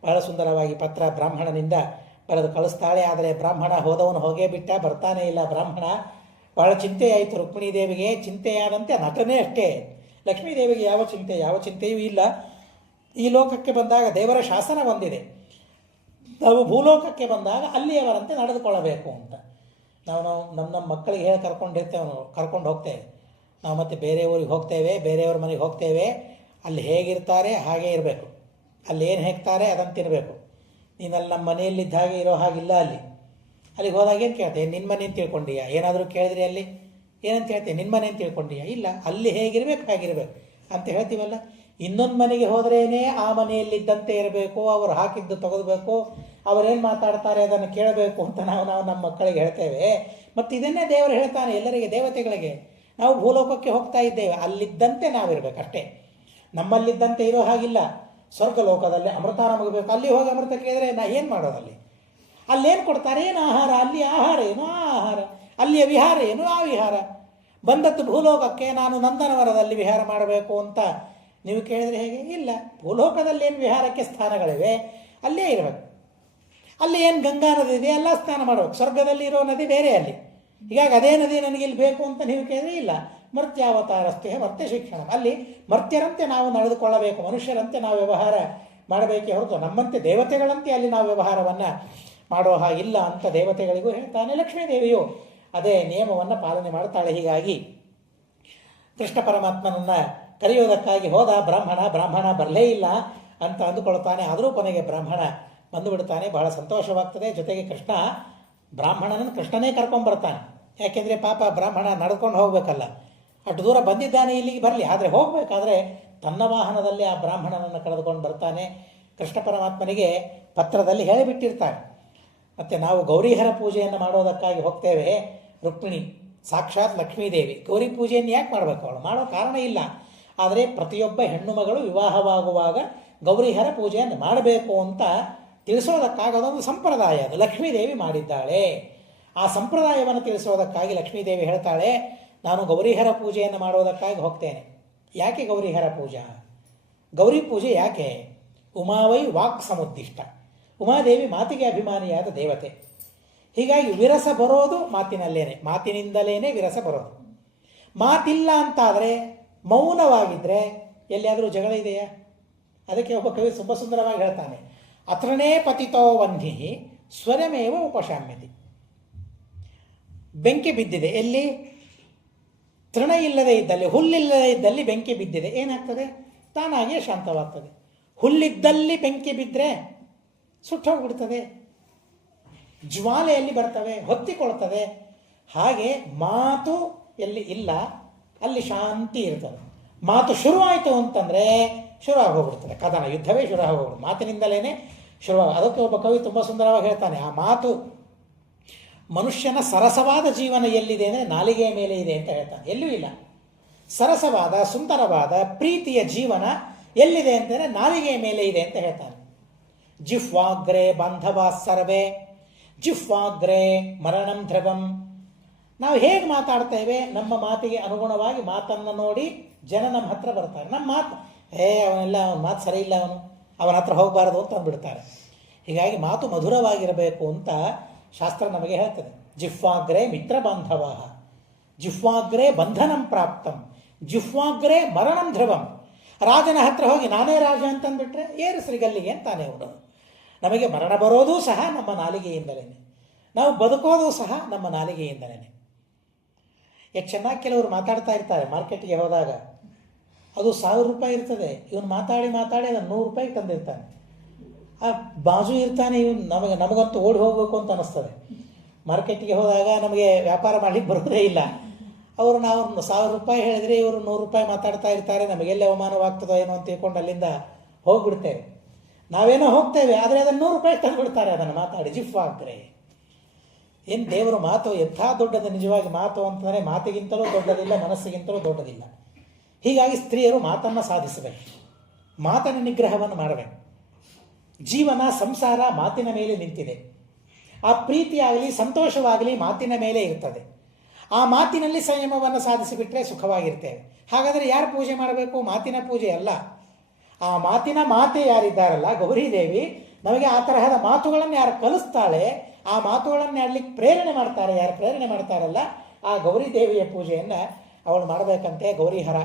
ಬಹಳ ಸುಂದರವಾಗಿ ಪತ್ರ ಬ್ರಾಹ್ಮಣನಿಂದ ಬರೆದು ಕಳಿಸ್ತಾಳೆ. ಆದರೆ ಬ್ರಾಹ್ಮಣ ಹೋದವನು ಹೋಗೇ ಬಿಟ್ಟ, ಬರ್ತಾನೇ ಇಲ್ಲ ಬ್ರಾಹ್ಮಣ. ಬಹಳ ಚಿಂತೆಯಾಯಿತು ರುಕ್ಮಿಣಿ ದೇವಿಗೆ. ಚಿಂತೆಯಾದಂತೆ ನಟನೆ ಅಷ್ಟೇ. ಲಕ್ಷ್ಮೀದೇವಿಗೆ ಯಾವ ಚಿಂತೆಯೂ ಇಲ್ಲ. ಈ ಲೋಕಕ್ಕೆ ಬಂದಾಗ ದೇವರ ಶಾಸನ ಹೊಂದಿದೆ, ನಾವು ಭೂಲೋಕಕ್ಕೆ ಬಂದಾಗ ಅಲ್ಲಿಯವರಂತೆ ನಡೆದುಕೊಳ್ಳಬೇಕು ಅಂತ. ನಾವು ನಮ್ಮ ಮಕ್ಕಳಿಗೆ ಹೇಳಿ ಕರ್ಕೊಂಡು ಹೋಗ್ತೇವೆ. ನಾವು ಮತ್ತೆ ಬೇರೆ ಊರಿಗೆ ಹೋಗ್ತೇವೆ, ಬೇರೆಯವ್ರ ಮನೆಗೆ ಹೋಗ್ತೇವೆ. ಅಲ್ಲಿ ಹೇಗಿರ್ತಾರೆ ಹಾಗೇ ಇರಬೇಕು, ಅಲ್ಲಿ ಏನು ಹೇಗ್ತಾರೆ ಅದನ್ನು ತಿನ್ನಬೇಕು. ನೀನಲ್ಲಿ ನಮ್ಮ ಮನೆಯಲ್ಲಿದ್ದ ಹಾಗೆ ಇರೋ ಹಾಗಿಲ್ಲ. ಅಲ್ಲಿಗೆ ಹೋದಾಗ ಏನು ಕೇಳ್ತೇವೆ? ನಿನ್ನ ಮನೇನು ತಿಳ್ಕೊಂಡೀಯಾ? ಏನಾದರೂ ಕೇಳಿದ್ರಿ ಅಲ್ಲಿ ಏನಂತ ಹೇಳ್ತೇವೆ? ನಿನ್ನ ಮನೇನು ತಿಳ್ಕೊಂಡೀಯಾ? ಇಲ್ಲ, ಅಲ್ಲಿ ಹೇಗಿರಬೇಕು ಹಾಗಿರಬೇಕು ಅಂತ ಹೇಳ್ತೀವಲ್ಲ. ಇನ್ನೊಂದು ಮನೆಗೆ ಹೋದ್ರೇ ಆ ಮನೆಯಲ್ಲಿದ್ದಂತೆ ಇರಬೇಕು, ಅವರು ಹಾಕಿದ್ದು ತೆಗೆದುಬೇಕು, ಅವರೇನು ಮಾತಾಡ್ತಾರೆ ಅದನ್ನು ಕೇಳಬೇಕು ಅಂತ ನಾವು ನಮ್ಮ ಮಕ್ಕಳಿಗೆ ಹೇಳ್ತೇವೆ. ಮತ್ತು ಇದನ್ನೇ ದೇವರು ಹೇಳ್ತಾನೆ ಎಲ್ಲರಿಗೆ, ದೇವತೆಗಳಿಗೆ. ನಾವು ಭೂಲೋಕಕ್ಕೆ ಹೋಗ್ತಾ ಇದ್ದೇವೆ, ಅಲ್ಲಿದ್ದಂತೆ ನಾವಿರಬೇಕು ಅಷ್ಟೇ. ನಮ್ಮಲ್ಲಿದ್ದಂತೆ ಇರೋ ಹಾಗಿಲ್ಲ. ಸ್ವರ್ಗ ಲೋಕದಲ್ಲಿ ಅಮೃತ ನಮಗಬೇಕು. ಅಲ್ಲಿ ಹೋಗಿ ಅಮೃತ ಕೇಳಿದ್ರೆ ಏನು ಮಾಡೋದಲ್ಲಿ? ಅಲ್ಲೇನು ಕೊಡ್ತಾರೆ? ಏನು ಆಹಾರ? ಅಲ್ಲಿ ಆಹಾರ ಏನು? ಆ ಆಹಾರ. ಅಲ್ಲಿಯ ವಿಹಾರ ಏನು? ಆ ವಿಹಾರ. ಬಂದದ್ದು ಭೂಲೋಕಕ್ಕೆ, ನಾನು ನಂದನವನದಲ್ಲಿ ವಿಹಾರ ಮಾಡಬೇಕು ಅಂತ ನೀವು ಕೇಳಿದರೆ ಹೇಗೆ? ಇಲ್ಲ, ಭೂಲೋಕದಲ್ಲಿ ಏನು ವಿಹಾರಕ್ಕೆ ಸ್ಥಾನಗಳಿವೆ, ಅಲ್ಲೇ ಇರಬೇಕು. ಅಲ್ಲಿ ಏನು ಗಂಗಾ ನದಿ ಇದೆ, ಎಲ್ಲ ಸ್ನಾನ ಮಾಡಬೇಕು. ಸ್ವರ್ಗದಲ್ಲಿ ಇರೋ ನದಿ ಬೇರೆ ಅಲ್ಲಿ. ಹೀಗಾಗಿ ಅದೇ ನದಿ ನನಗೆ ಇಲ್ಲಿ ಬೇಕು ಅಂತ ನೀವು ಕೇಳಿದ್ರೆ ಇಲ್ಲ, ಮರ್ತ್ಯಾವತಾರಸ್ಥೆ ಮರ್ತ್ಯ ಶಿಕ್ಷಣ. ಅಲ್ಲಿ ಮರ್ತ್ಯರಂತೆ ನಾವು ನಡೆದುಕೊಳ್ಳಬೇಕು, ಮನುಷ್ಯರಂತೆ ನಾವು ವ್ಯವಹಾರ ಮಾಡಬೇಕೇ ಹೊರತು ನಮ್ಮಂತೆ ದೇವತೆಗಳಂತೆ ಅಲ್ಲಿ ನಾವು ವ್ಯವಹಾರವನ್ನು ಮಾಡೋ ಹಾಗಿಲ್ಲ ಅಂತ ದೇವತೆಗಳಿಗೂ ಹೇಳ್ತಾನೆ. ಲಕ್ಷ್ಮೀದೇವಿಯು ಅದೇ ನಿಯಮವನ್ನು ಪಾಲನೆ ಮಾಡ್ತಾಳೆ. ಹೀಗಾಗಿ ಕೃಷ್ಣ ಪರಮಾತ್ಮನನ್ನು ಕರೆಯೋದಕ್ಕಾಗಿ ಹೋದ ಬ್ರಾಹ್ಮಣ ಬರಲೇ ಇಲ್ಲ ಅಂತ ಅಂದುಕೊಳ್ತಾನೆ. ಆದರೂ ಕೊನೆಗೆ ಬ್ರಾಹ್ಮಣ ಬಂದುಬಿಡ್ತಾನೆ. ಬಹಳ ಸಂತೋಷವಾಗ್ತದೆ. ಜೊತೆಗೆ ಬ್ರಾಹ್ಮಣನನ್ನು ಕೃಷ್ಣನೇ ಕರ್ಕೊಂಡ್ಬರ್ತಾನೆ. ಯಾಕೆಂದರೆ ಪಾಪ ಬ್ರಾಹ್ಮಣ ನಡ್ಕೊಂಡು ಹೋಗಬೇಕಲ್ಲ, ಅಷ್ಟು ದೂರ ಬಂದಿದ್ದಾನೆ, ಇಲ್ಲಿಗೆ ಬರಲಿ. ಆದರೆ ಹೋಗಬೇಕಾದ್ರೆ ತನ್ನ ವಾಹನದಲ್ಲಿ ಆ ಬ್ರಾಹ್ಮಣನನ್ನು ಕರೆದುಕೊಂಡು ಬರ್ತಾನೆ. ಕೃಷ್ಣ ಪರಮಾತ್ಮನಿಗೆ ಪತ್ರದಲ್ಲಿ ಹೇಳಿಬಿಟ್ಟಿರ್ತಾನೆ. ಮತ್ತು ನಾವು ಗೌರಿಹರ ಪೂಜೆಯನ್ನು ಮಾಡೋದಕ್ಕಾಗಿ ಹೋಗ್ತೇವೆ. ರುಕ್ಮಿಣಿ ಸಾಕ್ಷಾತ್ ಲಕ್ಷ್ಮೀದೇವಿ ಗೌರಿ ಪೂಜೆಯನ್ನು ಯಾಕೆ ಮಾಡಬೇಕು? ಅವಳು ಮಾಡೋ ಕಾರಣ ಇಲ್ಲ. ಆದರೆ ಪ್ರತಿಯೊಬ್ಬ ಹೆಣ್ಣು ಮಗಳು ವಿವಾಹವಾಗುವಾಗ ಗೌರಿಹರ ಪೂಜೆಯನ್ನು ಮಾಡಬೇಕು ಅಂತ ತಿಳಿಸೋದಕ್ಕಾಗಿ ಅದೊಂದು ಸಂಪ್ರದಾಯ. ಅದು ಲಕ್ಷ್ಮೀದೇವಿ ಮಾಡಿದ್ದಾಳೆ. ಆ ಸಂಪ್ರದಾಯವನ್ನು ತಿಳಿಸೋದಕ್ಕಾಗಿ ಲಕ್ಷ್ಮೀದೇವಿ ಹೇಳ್ತಾಳೆ, ನಾನು ಗೌರಿಹರ ಪೂಜೆಯನ್ನು ಮಾಡೋದಕ್ಕಾಗಿ ಹೋಗ್ತೇನೆ. ಯಾಕೆ ಗೌರಿಹರ ಪೂಜಾ? ಗೌರಿ ಪೂಜೆ ಯಾಕೆ? ಉಮಾವೈ ವಾಕ್ ಸಮುದ್ದಿಷ್ಟ. ಉಮಾದೇವಿ ಮಾತಿಗೆ ಅಭಿಮಾನಿಯಾದ ದೇವತೆ. ಹೀಗಾಗಿ ವಿರಸ ಬರೋದು ಮಾತಿನಿಂದಲೇ ವಿರಸ ಬರೋದು. ಮಾತಿಲ್ಲ ಅಂತಾದರೆ, ಮೌನವಾಗಿದ್ದರೆ ಎಲ್ಲಿಯಾದರೂ ಜಗಳ ಇದೆಯಾ? ಅದಕ್ಕೆ ಒಬ್ಬ ಕವಿ ತುಂಬ ಸುಂದರವಾಗಿ ಹೇಳ್ತಾನೆ, ಅತ್ರನೇ ಪತಿತೋ ವಂಧಿ ಸ್ವರಮೇವ ಉಪಶಾಮ್ಯತಿ. ಬೆಂಕಿ ಬಿದ್ದಿದೆ, ಎಲ್ಲಿ? ತೃಣ ಇಲ್ಲದೆ ಇದ್ದಲ್ಲಿ, ಹುಲ್ಲಿಲ್ಲದೆ ಇದ್ದಲ್ಲಿ ಬೆಂಕಿ ಬಿದ್ದಿದೆ, ಏನಾಗ್ತದೆ? ತಾನಾಗಿಯೇ ಶಾಂತವಾಗ್ತದೆ. ಹುಲ್ಲಿದ್ದಲ್ಲಿ ಬೆಂಕಿ ಬಿದ್ದರೆ ಸುಟ್ಟೋಗ್ಬಿಡ್ತದೆ, ಜ್ವಾಲೆಯಲ್ಲಿ ಬರ್ತವೆ, ಹೊತ್ತಿಕೊಳ್ತದೆ. ಹಾಗೆ ಮಾತು ಎಲ್ಲಿ ಇಲ್ಲ ಅಲ್ಲಿ ಶಾಂತಿ ಇರ್ತದೆ. ಮಾತು ಶುರುವಾಯಿತು ಅಂತಂದರೆ ಶುರು ಆಗೋಗ್ಬಿಡ್ತದೆ, ಕದನ ಯುದ್ಧವೇ ಶುರು ಆಗೋಗ್ಬಿಡ್ತದೆ. ಮಾತಿನಿಂದಲೇ ಅದಕ್ಕೆ ಒಬ್ಬ ಕವಿ ತುಂಬ ಸುಂದರವಾಗಿ ಹೇಳ್ತಾನೆ, ಆ ಮಾತು ಮನುಷ್ಯನ ಸರಸವಾದ ಜೀವನ ಎಲ್ಲಿದೆ ಅಂದರೆ ನಾಲಿಗೆಯ ಮೇಲೆ ಇದೆ ಅಂತ ಹೇಳ್ತಾನೆ. ಎಲ್ಲೂ ಇಲ್ಲ. ಸರಸವಾದ ಸುಂದರವಾದ ಪ್ರೀತಿಯ ಜೀವನ ಎಲ್ಲಿದೆ ಅಂತಂದರೆ ನಾಲಿಗೆಯ ಮೇಲೆ ಇದೆ ಅಂತ ಹೇಳ್ತಾನೆ. ಜಿಹ್ವಾಗ್ರೆ ಬಾಂಧವಾ ಸರ್ವೇ ಜಿಹ್ವಾಗ್ರೆ ಮರಣಂ ಧ್ರುವಂ. ನಾವು ಹೇಗೆ ಮಾತಾಡ್ತೇವೆ, ನಮ್ಮ ಮಾತಿಗೆ ಅನುಗುಣವಾಗಿ ಮಾತನ್ನು ನೋಡಿ ಜನ ನಮ್ಮ ಹತ್ರ ಬರ್ತಾರೆ. ನಮ್ಮ ಮಾತು ಅವನ ಮಾತು ಸರಿ ಇಲ್ಲ, ಅವನ ಹತ್ರ ಹೋಗಬಾರದು ಅಂತ ಅಂದ್ಬಿಡ್ತಾರೆ. ಹೀಗಾಗಿ ಮಾತು ಮಧುರವಾಗಿರಬೇಕು ಅಂತ ಶಾಸ್ತ್ರ ನಮಗೆ ಹೇಳ್ತದೆ. ಜಿಹ್ವಾಗ್ರೆ ಮಿತ್ರ ಬಾಂಧವ, ಜಿಹ್ವಾಗ್ರೆ ಬಂಧನಂ ಪ್ರಾಪ್ತಂ, ಜಿಹ್ವಾಗ್ರೆ ಮರಣಂ ಧ್ರುವಂ. ರಾಜನ ಹತ್ರ ಹೋಗಿ ನಾನೇ ರಾಜ ಅಂತಂದ್ಬಿಟ್ರೆ ಏರು ಶ್ರೀಗಲ್ಲಿಗೆ ಅಂತಾನೆ ಅವನು. ನಮಗೆ ಮರಣ ಬರೋದು ಸಹ ನಮ್ಮ ನಾಲಿಗೆಯಿಂದಲೇ, ನಾವು ಬದುಕೋದು ಸಹ ನಮ್ಮ ನಾಲಿಗೆಯಿಂದಲೇ. ಎಷ್ಟು ಚೆನ್ನಾಗಿ ಕೆಲವರು ಮಾತಾಡ್ತಾ ಇರ್ತಾರೆ. ಮಾರ್ಕೆಟ್ಗೆ ಹೋದಾಗ ಅದು 1000 ರೂಪಾಯಿ ಇರ್ತದೆ, ಇವನು ಮಾತಾಡಿ ಅದನ್ನು 100 ರೂಪಾಯಿಗೆ ತಂದಿರ್ತಾನೆ. ಆ ಬಾಜು ಇರ್ತಾನೆ ಇವನು, ನಮಗಂತೂ ಓಡಿ ಹೋಗಬೇಕು ಅಂತ ಅನ್ನಿಸ್ತದೆ. ಮಾರ್ಕೆಟ್ಗೆ ಹೋದಾಗ ನಮಗೆ ವ್ಯಾಪಾರ ಮಾಡಲಿಕ್ಕೆ ಬರೋದೇ ಇಲ್ಲ. ನಾವು 1000 ರೂಪಾಯಿ ಹೇಳಿದರೆ ಇವರು 100 ರೂಪಾಯಿ ಮಾತಾಡ್ತಾ ಇರ್ತಾರೆ. ನಮಗೆಲ್ಲ ಅವಮಾನವಾಗ್ತದೋ ಏನೋ ಅಂತ ತಿಳ್ಕೊಂಡು ಅಲ್ಲಿಂದ ಹೋಗಿಬಿಡ್ತೇವೆ. ನಾವೇನೋ ಹೋಗ್ತೇವೆ, ಆದರೆ ಅದನ್ನು 100 ರೂಪಾಯಿ ತಂದುಬಿಡ್ತಾರೆ ಅದನ್ನು ಮಾತಾಡಿ. ಜಿಹ್ವಾಗ್ರೆ ಏನು ದೇವರು ಮಾತು ಎಂಥ ದೊಡ್ಡದು. ನಿಜವಾಗಿ ಮಾತು ಅಂತಂದರೆ ಮಾತಿಗಿಂತಲೂ ದೊಡ್ಡದಿಲ್ಲ, ಮನಸ್ಸಿಗಿಂತಲೂ ದೊಡ್ಡದಿಲ್ಲ. ಹೀಗಾಗಿ ಸ್ತ್ರೀಯರು ಮಾತನ್ನು ಸಾಧಿಸಬೇಕು, ಮಾತನ ನಿಗ್ರಹವನ್ನು ಮಾಡಬೇಕು. ಜೀವನ ಸಂಸಾರ ಮಾತಿನ ಮೇಲೆ ನಿಂತಿದೆ. ಆ ಪ್ರೀತಿಯಾಗಲಿ ಸಂತೋಷವಾಗಲಿ ಮಾತಿನ ಮೇಲೆ ಇರ್ತದೆ. ಆ ಮಾತಿನಲ್ಲಿ ಸಂಯಮವನ್ನು ಸಾಧಿಸಿಬಿಟ್ರೆ ಸುಖವಾಗಿರ್ತೇವೆ. ಹಾಗಾದರೆ ಯಾರು ಪೂಜೆ ಮಾಡಬೇಕು? ಮಾತಿನ ಪೂಜೆ ಅಲ್ಲ, ಆ ಮಾತಿನ ಮಾತೆ ಯಾರಿದ್ದಾರಲ್ಲ ಗೌರಿದೇವಿ, ನಮಗೆ ಆ ತರಹದ ಮಾತುಗಳನ್ನು ಯಾರು ಕಲಿಸ್ತಾಳೆ, ಆ ಮಾತುಗಳನ್ನು ಆಡಲಿಕ್ಕೆ ಪ್ರೇರಣೆ ಮಾಡ್ತಾರೆ, ಯಾರು ಪ್ರೇರಣೆ ಮಾಡ್ತಾರಲ್ಲ ಆ ಗೌರಿ ದೇವಿಯ ಪೂಜೆಯನ್ನು ಅವಳು ಮಾಡಬೇಕಂತೆ. ಗೌರಿಹರ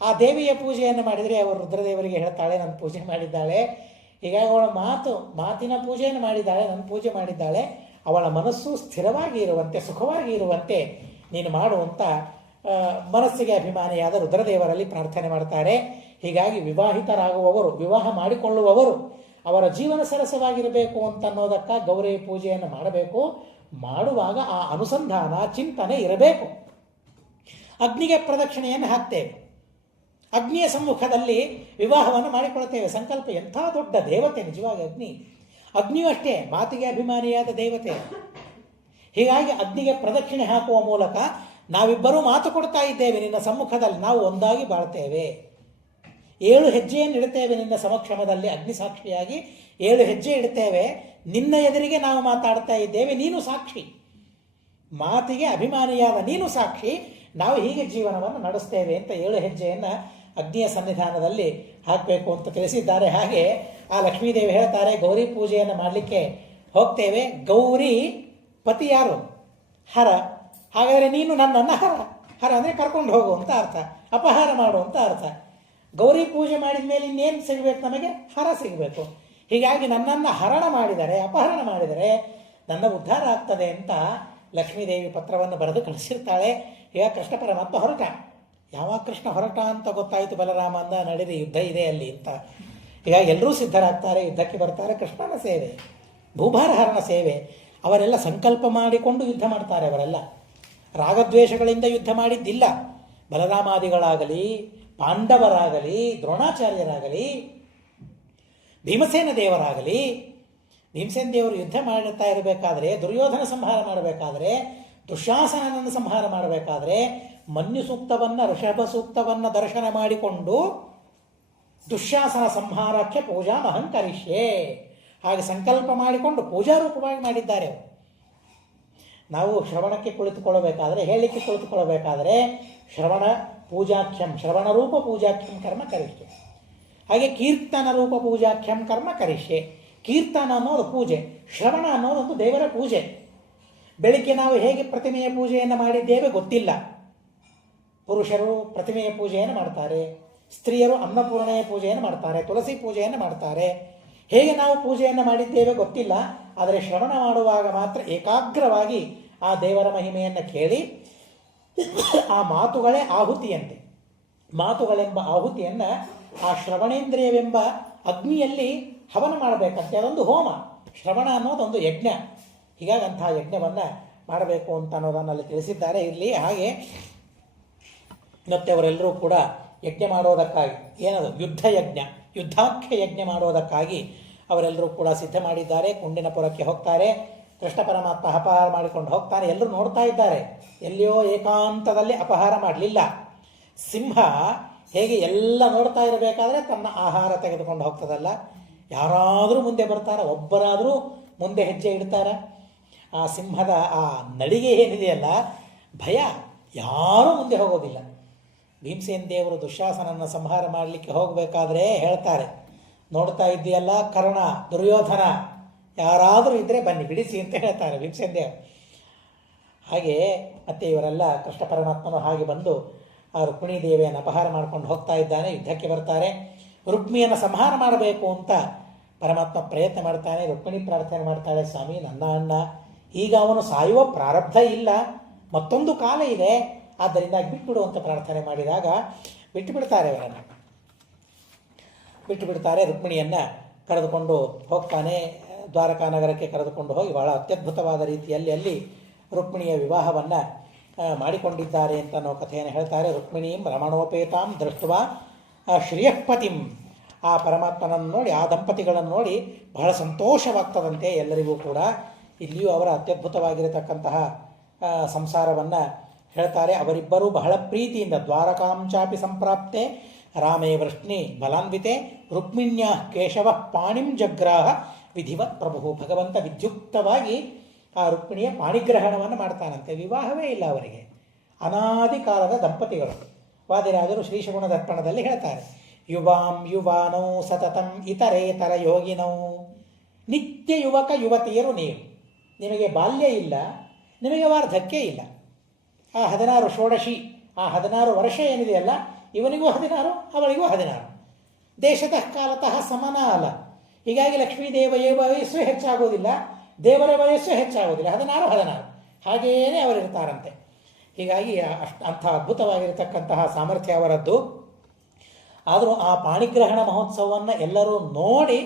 ಆ ದೇವಿಯ ಪೂಜೆಯನ್ನು ಮಾಡಿದರೆ ಅವರು ರುದ್ರದೇವರಿಗೆ ಹೇಳ್ತಾಳೆ, ನನ್ನ ಪೂಜೆ ಮಾಡಿದ್ದಾಳೆ. ಹೀಗಾಗಿ ಅವಳ ಮಾತಿನ ಪೂಜೆಯನ್ನು ಮಾಡಿದ್ದಾಳೆ, ನನ್ನ ಪೂಜೆ ಮಾಡಿದ್ದಾಳೆ. ಅವಳ ಮನಸ್ಸು ಸ್ಥಿರವಾಗಿ ಇರುವಂತೆ, ಸುಖವಾಗಿ ಇರುವಂತೆ ನೀನು ಮಾಡುವಂಥ ಮನಸ್ಸಿಗೆ ಅಭಿಮಾನಿಯಾದ ರುದ್ರದೇವರಲ್ಲಿ ಪ್ರಾರ್ಥನೆ ಮಾಡ್ತಾರೆ. ಹೀಗಾಗಿ ವಿವಾಹಿತರಾಗುವವರು, ವಿವಾಹ ಮಾಡಿಕೊಳ್ಳುವವರು ಅವರ ಜೀವನ ಸರಸವಾಗಿರಬೇಕು ಅಂತನ್ನೋದಕ್ಕಾಗಿ ಗೌರಿ ಪೂಜೆಯನ್ನು ಮಾಡಬೇಕು. ಮಾಡುವಾಗ ಆ ಅನುಸಂಧಾನ ಚಿಂತನೆ ಇರಬೇಕು. ಅಗ್ನಿಗೆ ಪ್ರದಕ್ಷಿಣೆಯನ್ನು ಹಾಕ್ತೇವೆ, ಅಗ್ನಿಯ ಸಮ್ಮುಖದಲ್ಲಿ ವಿವಾಹವನ್ನು ಮಾಡಿಕೊಳ್ತೇವೆ. ಸಂಕಲ್ಪ ಎಂಥ ದೊಡ್ಡ ದೇವತೆ ನಿಜವಾಗಿ ಅಗ್ನಿಯೂ ಅಷ್ಟೇ ಮಾತಿಗೆ ಅಭಿಮಾನಿಯಾದ ದೇವತೆ. ಹೀಗಾಗಿ ಅಗ್ನಿಗೆ ಪ್ರದಕ್ಷಿಣೆ ಹಾಕುವ ಮೂಲಕ ನಾವಿಬ್ಬರೂ ಮಾತು ಕೊಡ್ತಾ ಇದ್ದೇವೆ, ನಿನ್ನ ಸಮ್ಮುಖದಲ್ಲಿ ನಾವು ಒಂದಾಗಿ ಬಾಳ್ತೇವೆ. 7 ಹೆಜ್ಜೆಯನ್ನು ಇಡುತ್ತೇವೆ ನಿನ್ನ ಸಮಕ್ಷಮದಲ್ಲಿ, ಅಗ್ನಿ ಸಾಕ್ಷಿಯಾಗಿ 7 ಹೆಜ್ಜೆ ಇಡ್ತೇವೆ. ನಿನ್ನ ಎದುರಿಗೆ ನಾವು ಮಾತಾಡ್ತಾ ಇದ್ದೇವೆ, ನೀನು ಸಾಕ್ಷಿ. ಮಾತಿಗೆ ಅಭಿಮಾನಿಯಾದ ನೀನು ಸಾಕ್ಷಿ, ನಾವು ಹೀಗೆ ಜೀವನವನ್ನು ನಡೆಸ್ತೇವೆ ಅಂತ 7 ಹೆಜ್ಜೆಯನ್ನು ಅಗ್ನಿಯ ಸನ್ನಿಧಾನದಲ್ಲಿ ಹಾಕಬೇಕು ಅಂತ ತಿಳಿಸಿದ್ದಾರೆ. ಹಾಗೆ ಆ ಲಕ್ಷ್ಮೀದೇವಿ ಹೇಳ್ತಾರೆ, ಗೌರಿ ಪೂಜೆಯನ್ನು ಮಾಡಲಿಕ್ಕೆ ಹೋಗ್ತೇವೆ. ಗೌರಿ ಪತಿ ಯಾರು? ಹರ. ಹಾಗಾದರೆ ನೀನು ನನ್ನನ್ನು ಹರ, ಹರ ಅಂದರೆ ಕರ್ಕೊಂಡು ಹೋಗು ಅಂತ ಅರ್ಥ, ಅಪಹಾರ ಮಾಡು ಅಂತ ಅರ್ಥ. ಗೌರಿ ಪೂಜೆ ಮಾಡಿದ ಮೇಲೆ ಇನ್ನೇನು ಸಿಗಬೇಕು ನಮಗೆ? ಹರ ಸಿಗಬೇಕು. ಹೀಗಾಗಿ ನನ್ನನ್ನು ಹರಣ ಮಾಡಿದರೆ, ಅಪಹರಣ ಮಾಡಿದರೆ ನನ್ನ ಉದ್ಧಾರ ಆಗ್ತದೆ ಅಂತ ಲಕ್ಷ್ಮೀದೇವಿ ಪತ್ರವನ್ನು ಬರೆದು ಕಳಿಸಿರ್ತಾಳೆ. ಈಗ ಕೃಷ್ಣ ಪರಮಾತ್ಮ ಹೊರಟ. ಯಾವಾಗ ಕೃಷ್ಣ ಹೊರಟ ಅಂತ ಗೊತ್ತಾಯಿತು ಬಲರಾಮ ಅಂದ, ನಡೀರಿ ಯುದ್ಧ ಇದೆ ಅಲ್ಲಿ ಅಂತ. ಹೀಗಾಗಿ ಎಲ್ಲರೂ ಸಿದ್ಧರಾಗ್ತಾರೆ, ಯುದ್ಧಕ್ಕೆ ಬರ್ತಾರೆ. ಕೃಷ್ಣನ ಸೇವೆ, ಭೂಭಾರ ಹರಣ ಸೇವೆ. ಅವರೆಲ್ಲ ಸಂಕಲ್ಪ ಮಾಡಿಕೊಂಡು ಯುದ್ಧ ಮಾಡ್ತಾರೆ. ಅವರೆಲ್ಲ ರಾಗದ್ವೇಷಗಳಿಂದ ಯುದ್ಧ ಮಾಡಿದ್ದಿಲ್ಲ. ಬಲರಾಮಾದಿಗಳಾಗಲಿ, ಪಾಂಡವರಾಗಲಿ, ದ್ರೋಣಾಚಾರ್ಯರಾಗಲಿ, ಭೀಮಸೇನ ದೇವರಾಗಲಿ. ಭೀಮಸೇನ ದೇವರು ಯುದ್ಧ ಮಾಡುತ್ತಾ ಇರಬೇಕಾದ್ರೆ, ದುರ್ಯೋಧನ ಸಂಹಾರ ಮಾಡಬೇಕಾದ್ರೆ, ದುಶ್ಯಾಸನನನ್ನು ಸಂಹಾರ ಮಾಡಬೇಕಾದ್ರೆ ಮನ್ಯು ಸೂಕ್ತವನ್ನು, ಋಷಭ ಸೂಕ್ತವನ್ನು ದರ್ಶನ ಮಾಡಿಕೊಂಡು ದುಶ್ಯಾಸನ ಸಂಹಾರಕ್ಕೆ ಪೂಜಾ ಅಹಂಕರಿಷ್ಯೆ ಹಾಗೆ ಸಂಕಲ್ಪ ಮಾಡಿಕೊಂಡು ಪೂಜಾರೂಪವಾಗಿ ಮಾಡಿದ್ದಾರೆ. ನಾವು ಶ್ರವಣಕ್ಕೆ ಕುಳಿತುಕೊಳ್ಳಬೇಕಾದ್ರೆ, ಹೇಳಲಿಕ್ಕೆ ಕುಳಿತುಕೊಳ್ಳಬೇಕಾದ್ರೆ ಶ್ರವಣ ಪೂಜಾಖ್ಯಂ, ಶ್ರವಣ ರೂಪ ಪೂಜಾಖ್ಯಂ ಕರ್ಮ ಕರಿಷ್ಯೆ. ಹಾಗೆ ಕೀರ್ತನ ರೂಪ ಪೂಜಾಖ್ಯಂ ಕರ್ಮ ಕರಿಷ್ಯೆ. ಕೀರ್ತನ ಅನ್ನೋದು ಪೂಜೆ, ಶ್ರವಣ ಅನ್ನೋದೊಂದು ದೇವರ ಪೂಜೆ. ಬೆಳಿಗ್ಗೆ ನಾವು ಹೇಗೆ ಪ್ರತಿಮೆಯ ಪೂಜೆಯನ್ನು ಮಾಡಿದ್ದೇವೆ ಗೊತ್ತಿಲ್ಲ. ಪುರುಷರು ಪ್ರತಿಮೆಯ ಪೂಜೆಯನ್ನು ಮಾಡ್ತಾರೆ, ಸ್ತ್ರೀಯರು ಅನ್ನಪೂರ್ಣೆಯ ಪೂಜೆಯನ್ನು ಮಾಡ್ತಾರೆ, ತುಳಸಿ ಪೂಜೆಯನ್ನು ಮಾಡ್ತಾರೆ. ಹೇಗೆ ನಾವು ಪೂಜೆಯನ್ನು ಮಾಡಿದ್ದೇವೆ ಗೊತ್ತಿಲ್ಲ. ಆದರೆ ಶ್ರವಣ ಮಾಡುವಾಗ ಮಾತ್ರ ಏಕಾಗ್ರವಾಗಿ ಆ ದೇವರ ಮಹಿಮೆಯನ್ನು ಕೇಳಿ ಆ ಮಾತುಗಳೇ ಆಹುತಿಯಂತೆ. ಮಾತುಗಳೆಂಬ ಆಹುತಿಯನ್ನು ಆ ಶ್ರವಣೇಂದ್ರಿಯವೆಂಬ ಅಗ್ನಿಯಲ್ಲಿ ಹವನ ಮಾಡಬೇಕಂತೆ. ಅದೊಂದು ಹೋಮ. ಶ್ರವಣ ಅನ್ನೋದೊಂದು ಯಜ್ಞ. ಹೀಗಾಗಿ ಅಂತಹ ಯಜ್ಞವನ್ನು ಮಾಡಬೇಕು ಅಂತ ಅನ್ನೋದನ್ನು ಅಲ್ಲಿ ತಿಳಿಸಿದ್ದಾರೆ. ಇರಲಿ. ಹಾಗೆ ಮತ್ತೆ ಅವರೆಲ್ಲರೂ ಕೂಡ ಯಜ್ಞ ಮಾಡೋದಕ್ಕಾಗಿ, ಏನದು ಯುದ್ಧ ಯಜ್ಞ, ಯುದ್ಧಾಖ್ಯ ಯಜ್ಞ ಮಾಡೋದಕ್ಕಾಗಿ ಅವರೆಲ್ಲರೂ ಕೂಡ ಸಿದ್ಧ ಮಾಡಿದ್ದಾರೆ. ಕುಂಡಿನಪುರಕ್ಕೆ ಹೋಗ್ತಾರೆ. ಕೃಷ್ಣ ಪರಮಾತ್ಮ ಅಪಹಾರ ಮಾಡಿಕೊಂಡು ಹೋಗ್ತಾನೆ. ಎಲ್ಲರೂ ನೋಡ್ತಾ ಇದ್ದಾರೆ. ಎಲ್ಲಿಯೋ ಏಕಾಂತದಲ್ಲಿ ಅಪಹಾರ ಮಾಡಲಿಲ್ಲ. ಸಿಂಹ ಹೇಗೆ ಎಲ್ಲ ನೋಡ್ತಾ ಇರಬೇಕಾದ್ರೆ ತನ್ನ ಆಹಾರ ತೆಗೆದುಕೊಂಡು ಹೋಗ್ತದಲ್ಲ, ಯಾರಾದರೂ ಮುಂದೆ ಬರ್ತಾರ, ಒಬ್ಬರಾದರೂ ಮುಂದೆ ಹೆಜ್ಜೆ ಇಡ್ತಾರ. ಆ ಸಿಂಹದ ಆ ನಡಿಗೆ ಏನಿದೆಯಲ್ಲ, ಭಯ, ಯಾರೂ ಮುಂದೆ ಹೋಗೋದಿಲ್ಲ. ಭೀಮಸೇನ ದೇವರು ದುಶ್ಯಾಸನನ್ನು ಸಂಹಾರ ಮಾಡಲಿಕ್ಕೆ ಹೋಗಬೇಕಾದ್ರೆ ಹೇಳ್ತಾರೆ, ನೋಡ್ತಾ ಇದ್ದೀಯಲ್ಲ ಕರ್ಣ, ದುರ್ಯೋಧನ, ಯಾರಾದರೂ ಇದ್ದರೆ ಬನ್ನಿ ಬಿಡಿಸಿ ಅಂತ ಹೇಳ್ತಾರೆ ಭೀಮಸೇನ ದೇವರು. ಹಾಗೆ ಮತ್ತೆ ಇವರೆಲ್ಲ ಕೃಷ್ಣ ಪರಮಾತ್ಮನು ಹಾಗೆ ಬಂದು ಆ ರುಕ್ಮಿಣೀ ದೇವಿಯನ್ನು ಅಪಹಾರ ಮಾಡ್ಕೊಂಡು ಹೋಗ್ತಾ ಇದ್ದಾನೆ. ಯುದ್ಧಕ್ಕೆ ಬರ್ತಾರೆ. ರುಕ್ಮಿಯನ್ನು ಸಂಹಾರ ಮಾಡಬೇಕು ಅಂತ ಪರಮಾತ್ಮ ಪ್ರಯತ್ನ ಮಾಡ್ತಾನೆ. ರುಕ್ಮಿಣಿ ಪ್ರಾರ್ಥನೆ ಮಾಡ್ತಾಳೆ, ಸ್ವಾಮಿ ನನ್ನ ಅಣ್ಣ, ಈಗ ಅವನು ಸಾಯುವ ಪ್ರಾರಬ್ಧ ಇಲ್ಲ, ಮತ್ತೊಂದು ಕಾಲ ಇದೆ, ಆದ್ದರಿಂದ ಬಿಟ್ಟುಬಿಡು ಅಂತ ಪ್ರಾರ್ಥನೆ ಮಾಡಿದಾಗ ಬಿಟ್ಟು ಬಿಡ್ತಾರೆ. ಅವರನ್ನು ಬಿಟ್ಟು ಬಿಡ್ತಾರೆ. ರುಕ್ಮಿಣಿಯನ್ನು ಕರೆದುಕೊಂಡು ಹೋಗ್ತಾನೆ. ದ್ವಾರಕಾ ನಗರಕ್ಕೆ ಕರೆದುಕೊಂಡು ಹೋಗಿ ಬಹಳ ಅತ್ಯದ್ಭುತವಾದ ರೀತಿಯಲ್ಲಿ ಅಲ್ಲಿ ರುಕ್ಮಿಣಿಯ ವಿವಾಹವನ್ನು ಮಾಡಿಕೊಂಡಿದ್ದಾರೆ ಅಂತ ನಾವು ಕಥೆಯನ್ನು ಹೇಳ್ತಾರೆ. ರುಕ್ಮಿಣೀಂ ರಮಣೋಪೇತಾಂ ದೃಷ್ಟವ ಶ್ರಿಯಃಪತಿಂ. ಆ ಪರಮಾತ್ಮನನ್ನು ನೋಡಿ, ಆ ದಂಪತಿಗಳನ್ನು ನೋಡಿ ಬಹಳ ಸಂತೋಷವಾಗ್ತದಂತೆ ಎಲ್ಲರಿಗೂ ಕೂಡ. ಇಲ್ಲಿಯೂ ಅವರ ಅತ್ಯದ್ಭುತವಾಗಿರತಕ್ಕಂತಹ ಸಂಸಾರವನ್ನು ಹೇಳ್ತಾರೆ. ಅವರಿಬ್ಬರೂ ಬಹಳ ಪ್ರೀತಿಯಿಂದ ದ್ವಾರಕಾಂಚಾಪಿ ಸಂಪ್ರಾಪ್ತೆ ರಾಮೇ ವೃಷ್ಣಿ ಬಲಾನ್ವಿತೆ ರುಕ್ಮಿಣ್ಯ ಕೇಶವ ಪಾಣಿಂ ಜಗ್ರಾಹ ವಿಧಿವತ್ ಪ್ರಭು. ಭಗವಂತ ವಿದ್ಯುಕ್ತವಾಗಿ ಆ ರುಕ್ಮಿಣಿಯ ಪಾಣಿಗ್ರಹಣವನ್ನು ಮಾಡ್ತಾನಂತೆ. ವಿವಾಹವೇ ಇಲ್ಲ ಅವರಿಗೆ, ಅನಾದಿ ಕಾಲದ ದಂಪತಿಗಳು. ವಾದಿರಾಜರು ಶ್ರೀಶಗುಣ ದರ್ಪಣದಲ್ಲಿ ಹೇಳ್ತಾರೆ, ಯುವಾಂ ಯುವಾನೌ ಸತತಂ ಇತರೇತರ ಯೋಗಿನೌ. ನಿತ್ಯ ಯುವಕ ಯುವತಿಯರು ನೀವು, ನಿಮಗೆ ಬಾಲ್ಯ ಇಲ್ಲ, ನಿಮಗೆ ವಾರ್ಧಕ್ಯ ಇಲ್ಲ. ಆ 16 ಷೋಡಶಿ, ಆ 16 ವರ್ಷ ಏನಿದೆಯಲ್ಲ, ಇವನಿಗೂ 16, ಅವಳಿಗೂ 16. ದೇಶತಃ ಕಾಲತಃ ಸಮಾನ ಅಲ್ಲ. ಹೀಗಾಗಿ ಲಕ್ಷ್ಮೀದೇವಿಯ ವಯಸ್ಸು ಹೆಚ್ಚಾಗೋದಿಲ್ಲ, ದೇವರ ವಯಸ್ಸು ಹೆಚ್ಚಾಗೋದಿಲ್ಲ. 16 ಹಾಗೆಯೇ ಅವರಿರ್ತಾರಂತೆ. ಹೀಗಾಗಿ ಅಂಥ ಅದ್ಭುತವಾಗಿರತಕ್ಕಂತಹ ಸಾಮರ್ಥ್ಯ ಅವರದ್ದು. ಆದರೂ ಆ ಪಾಣಿಗ್ರಹಣ ಮಹೋತ್ಸವವನ್ನು ಎಲ್ಲರೂ ನೋಡಿ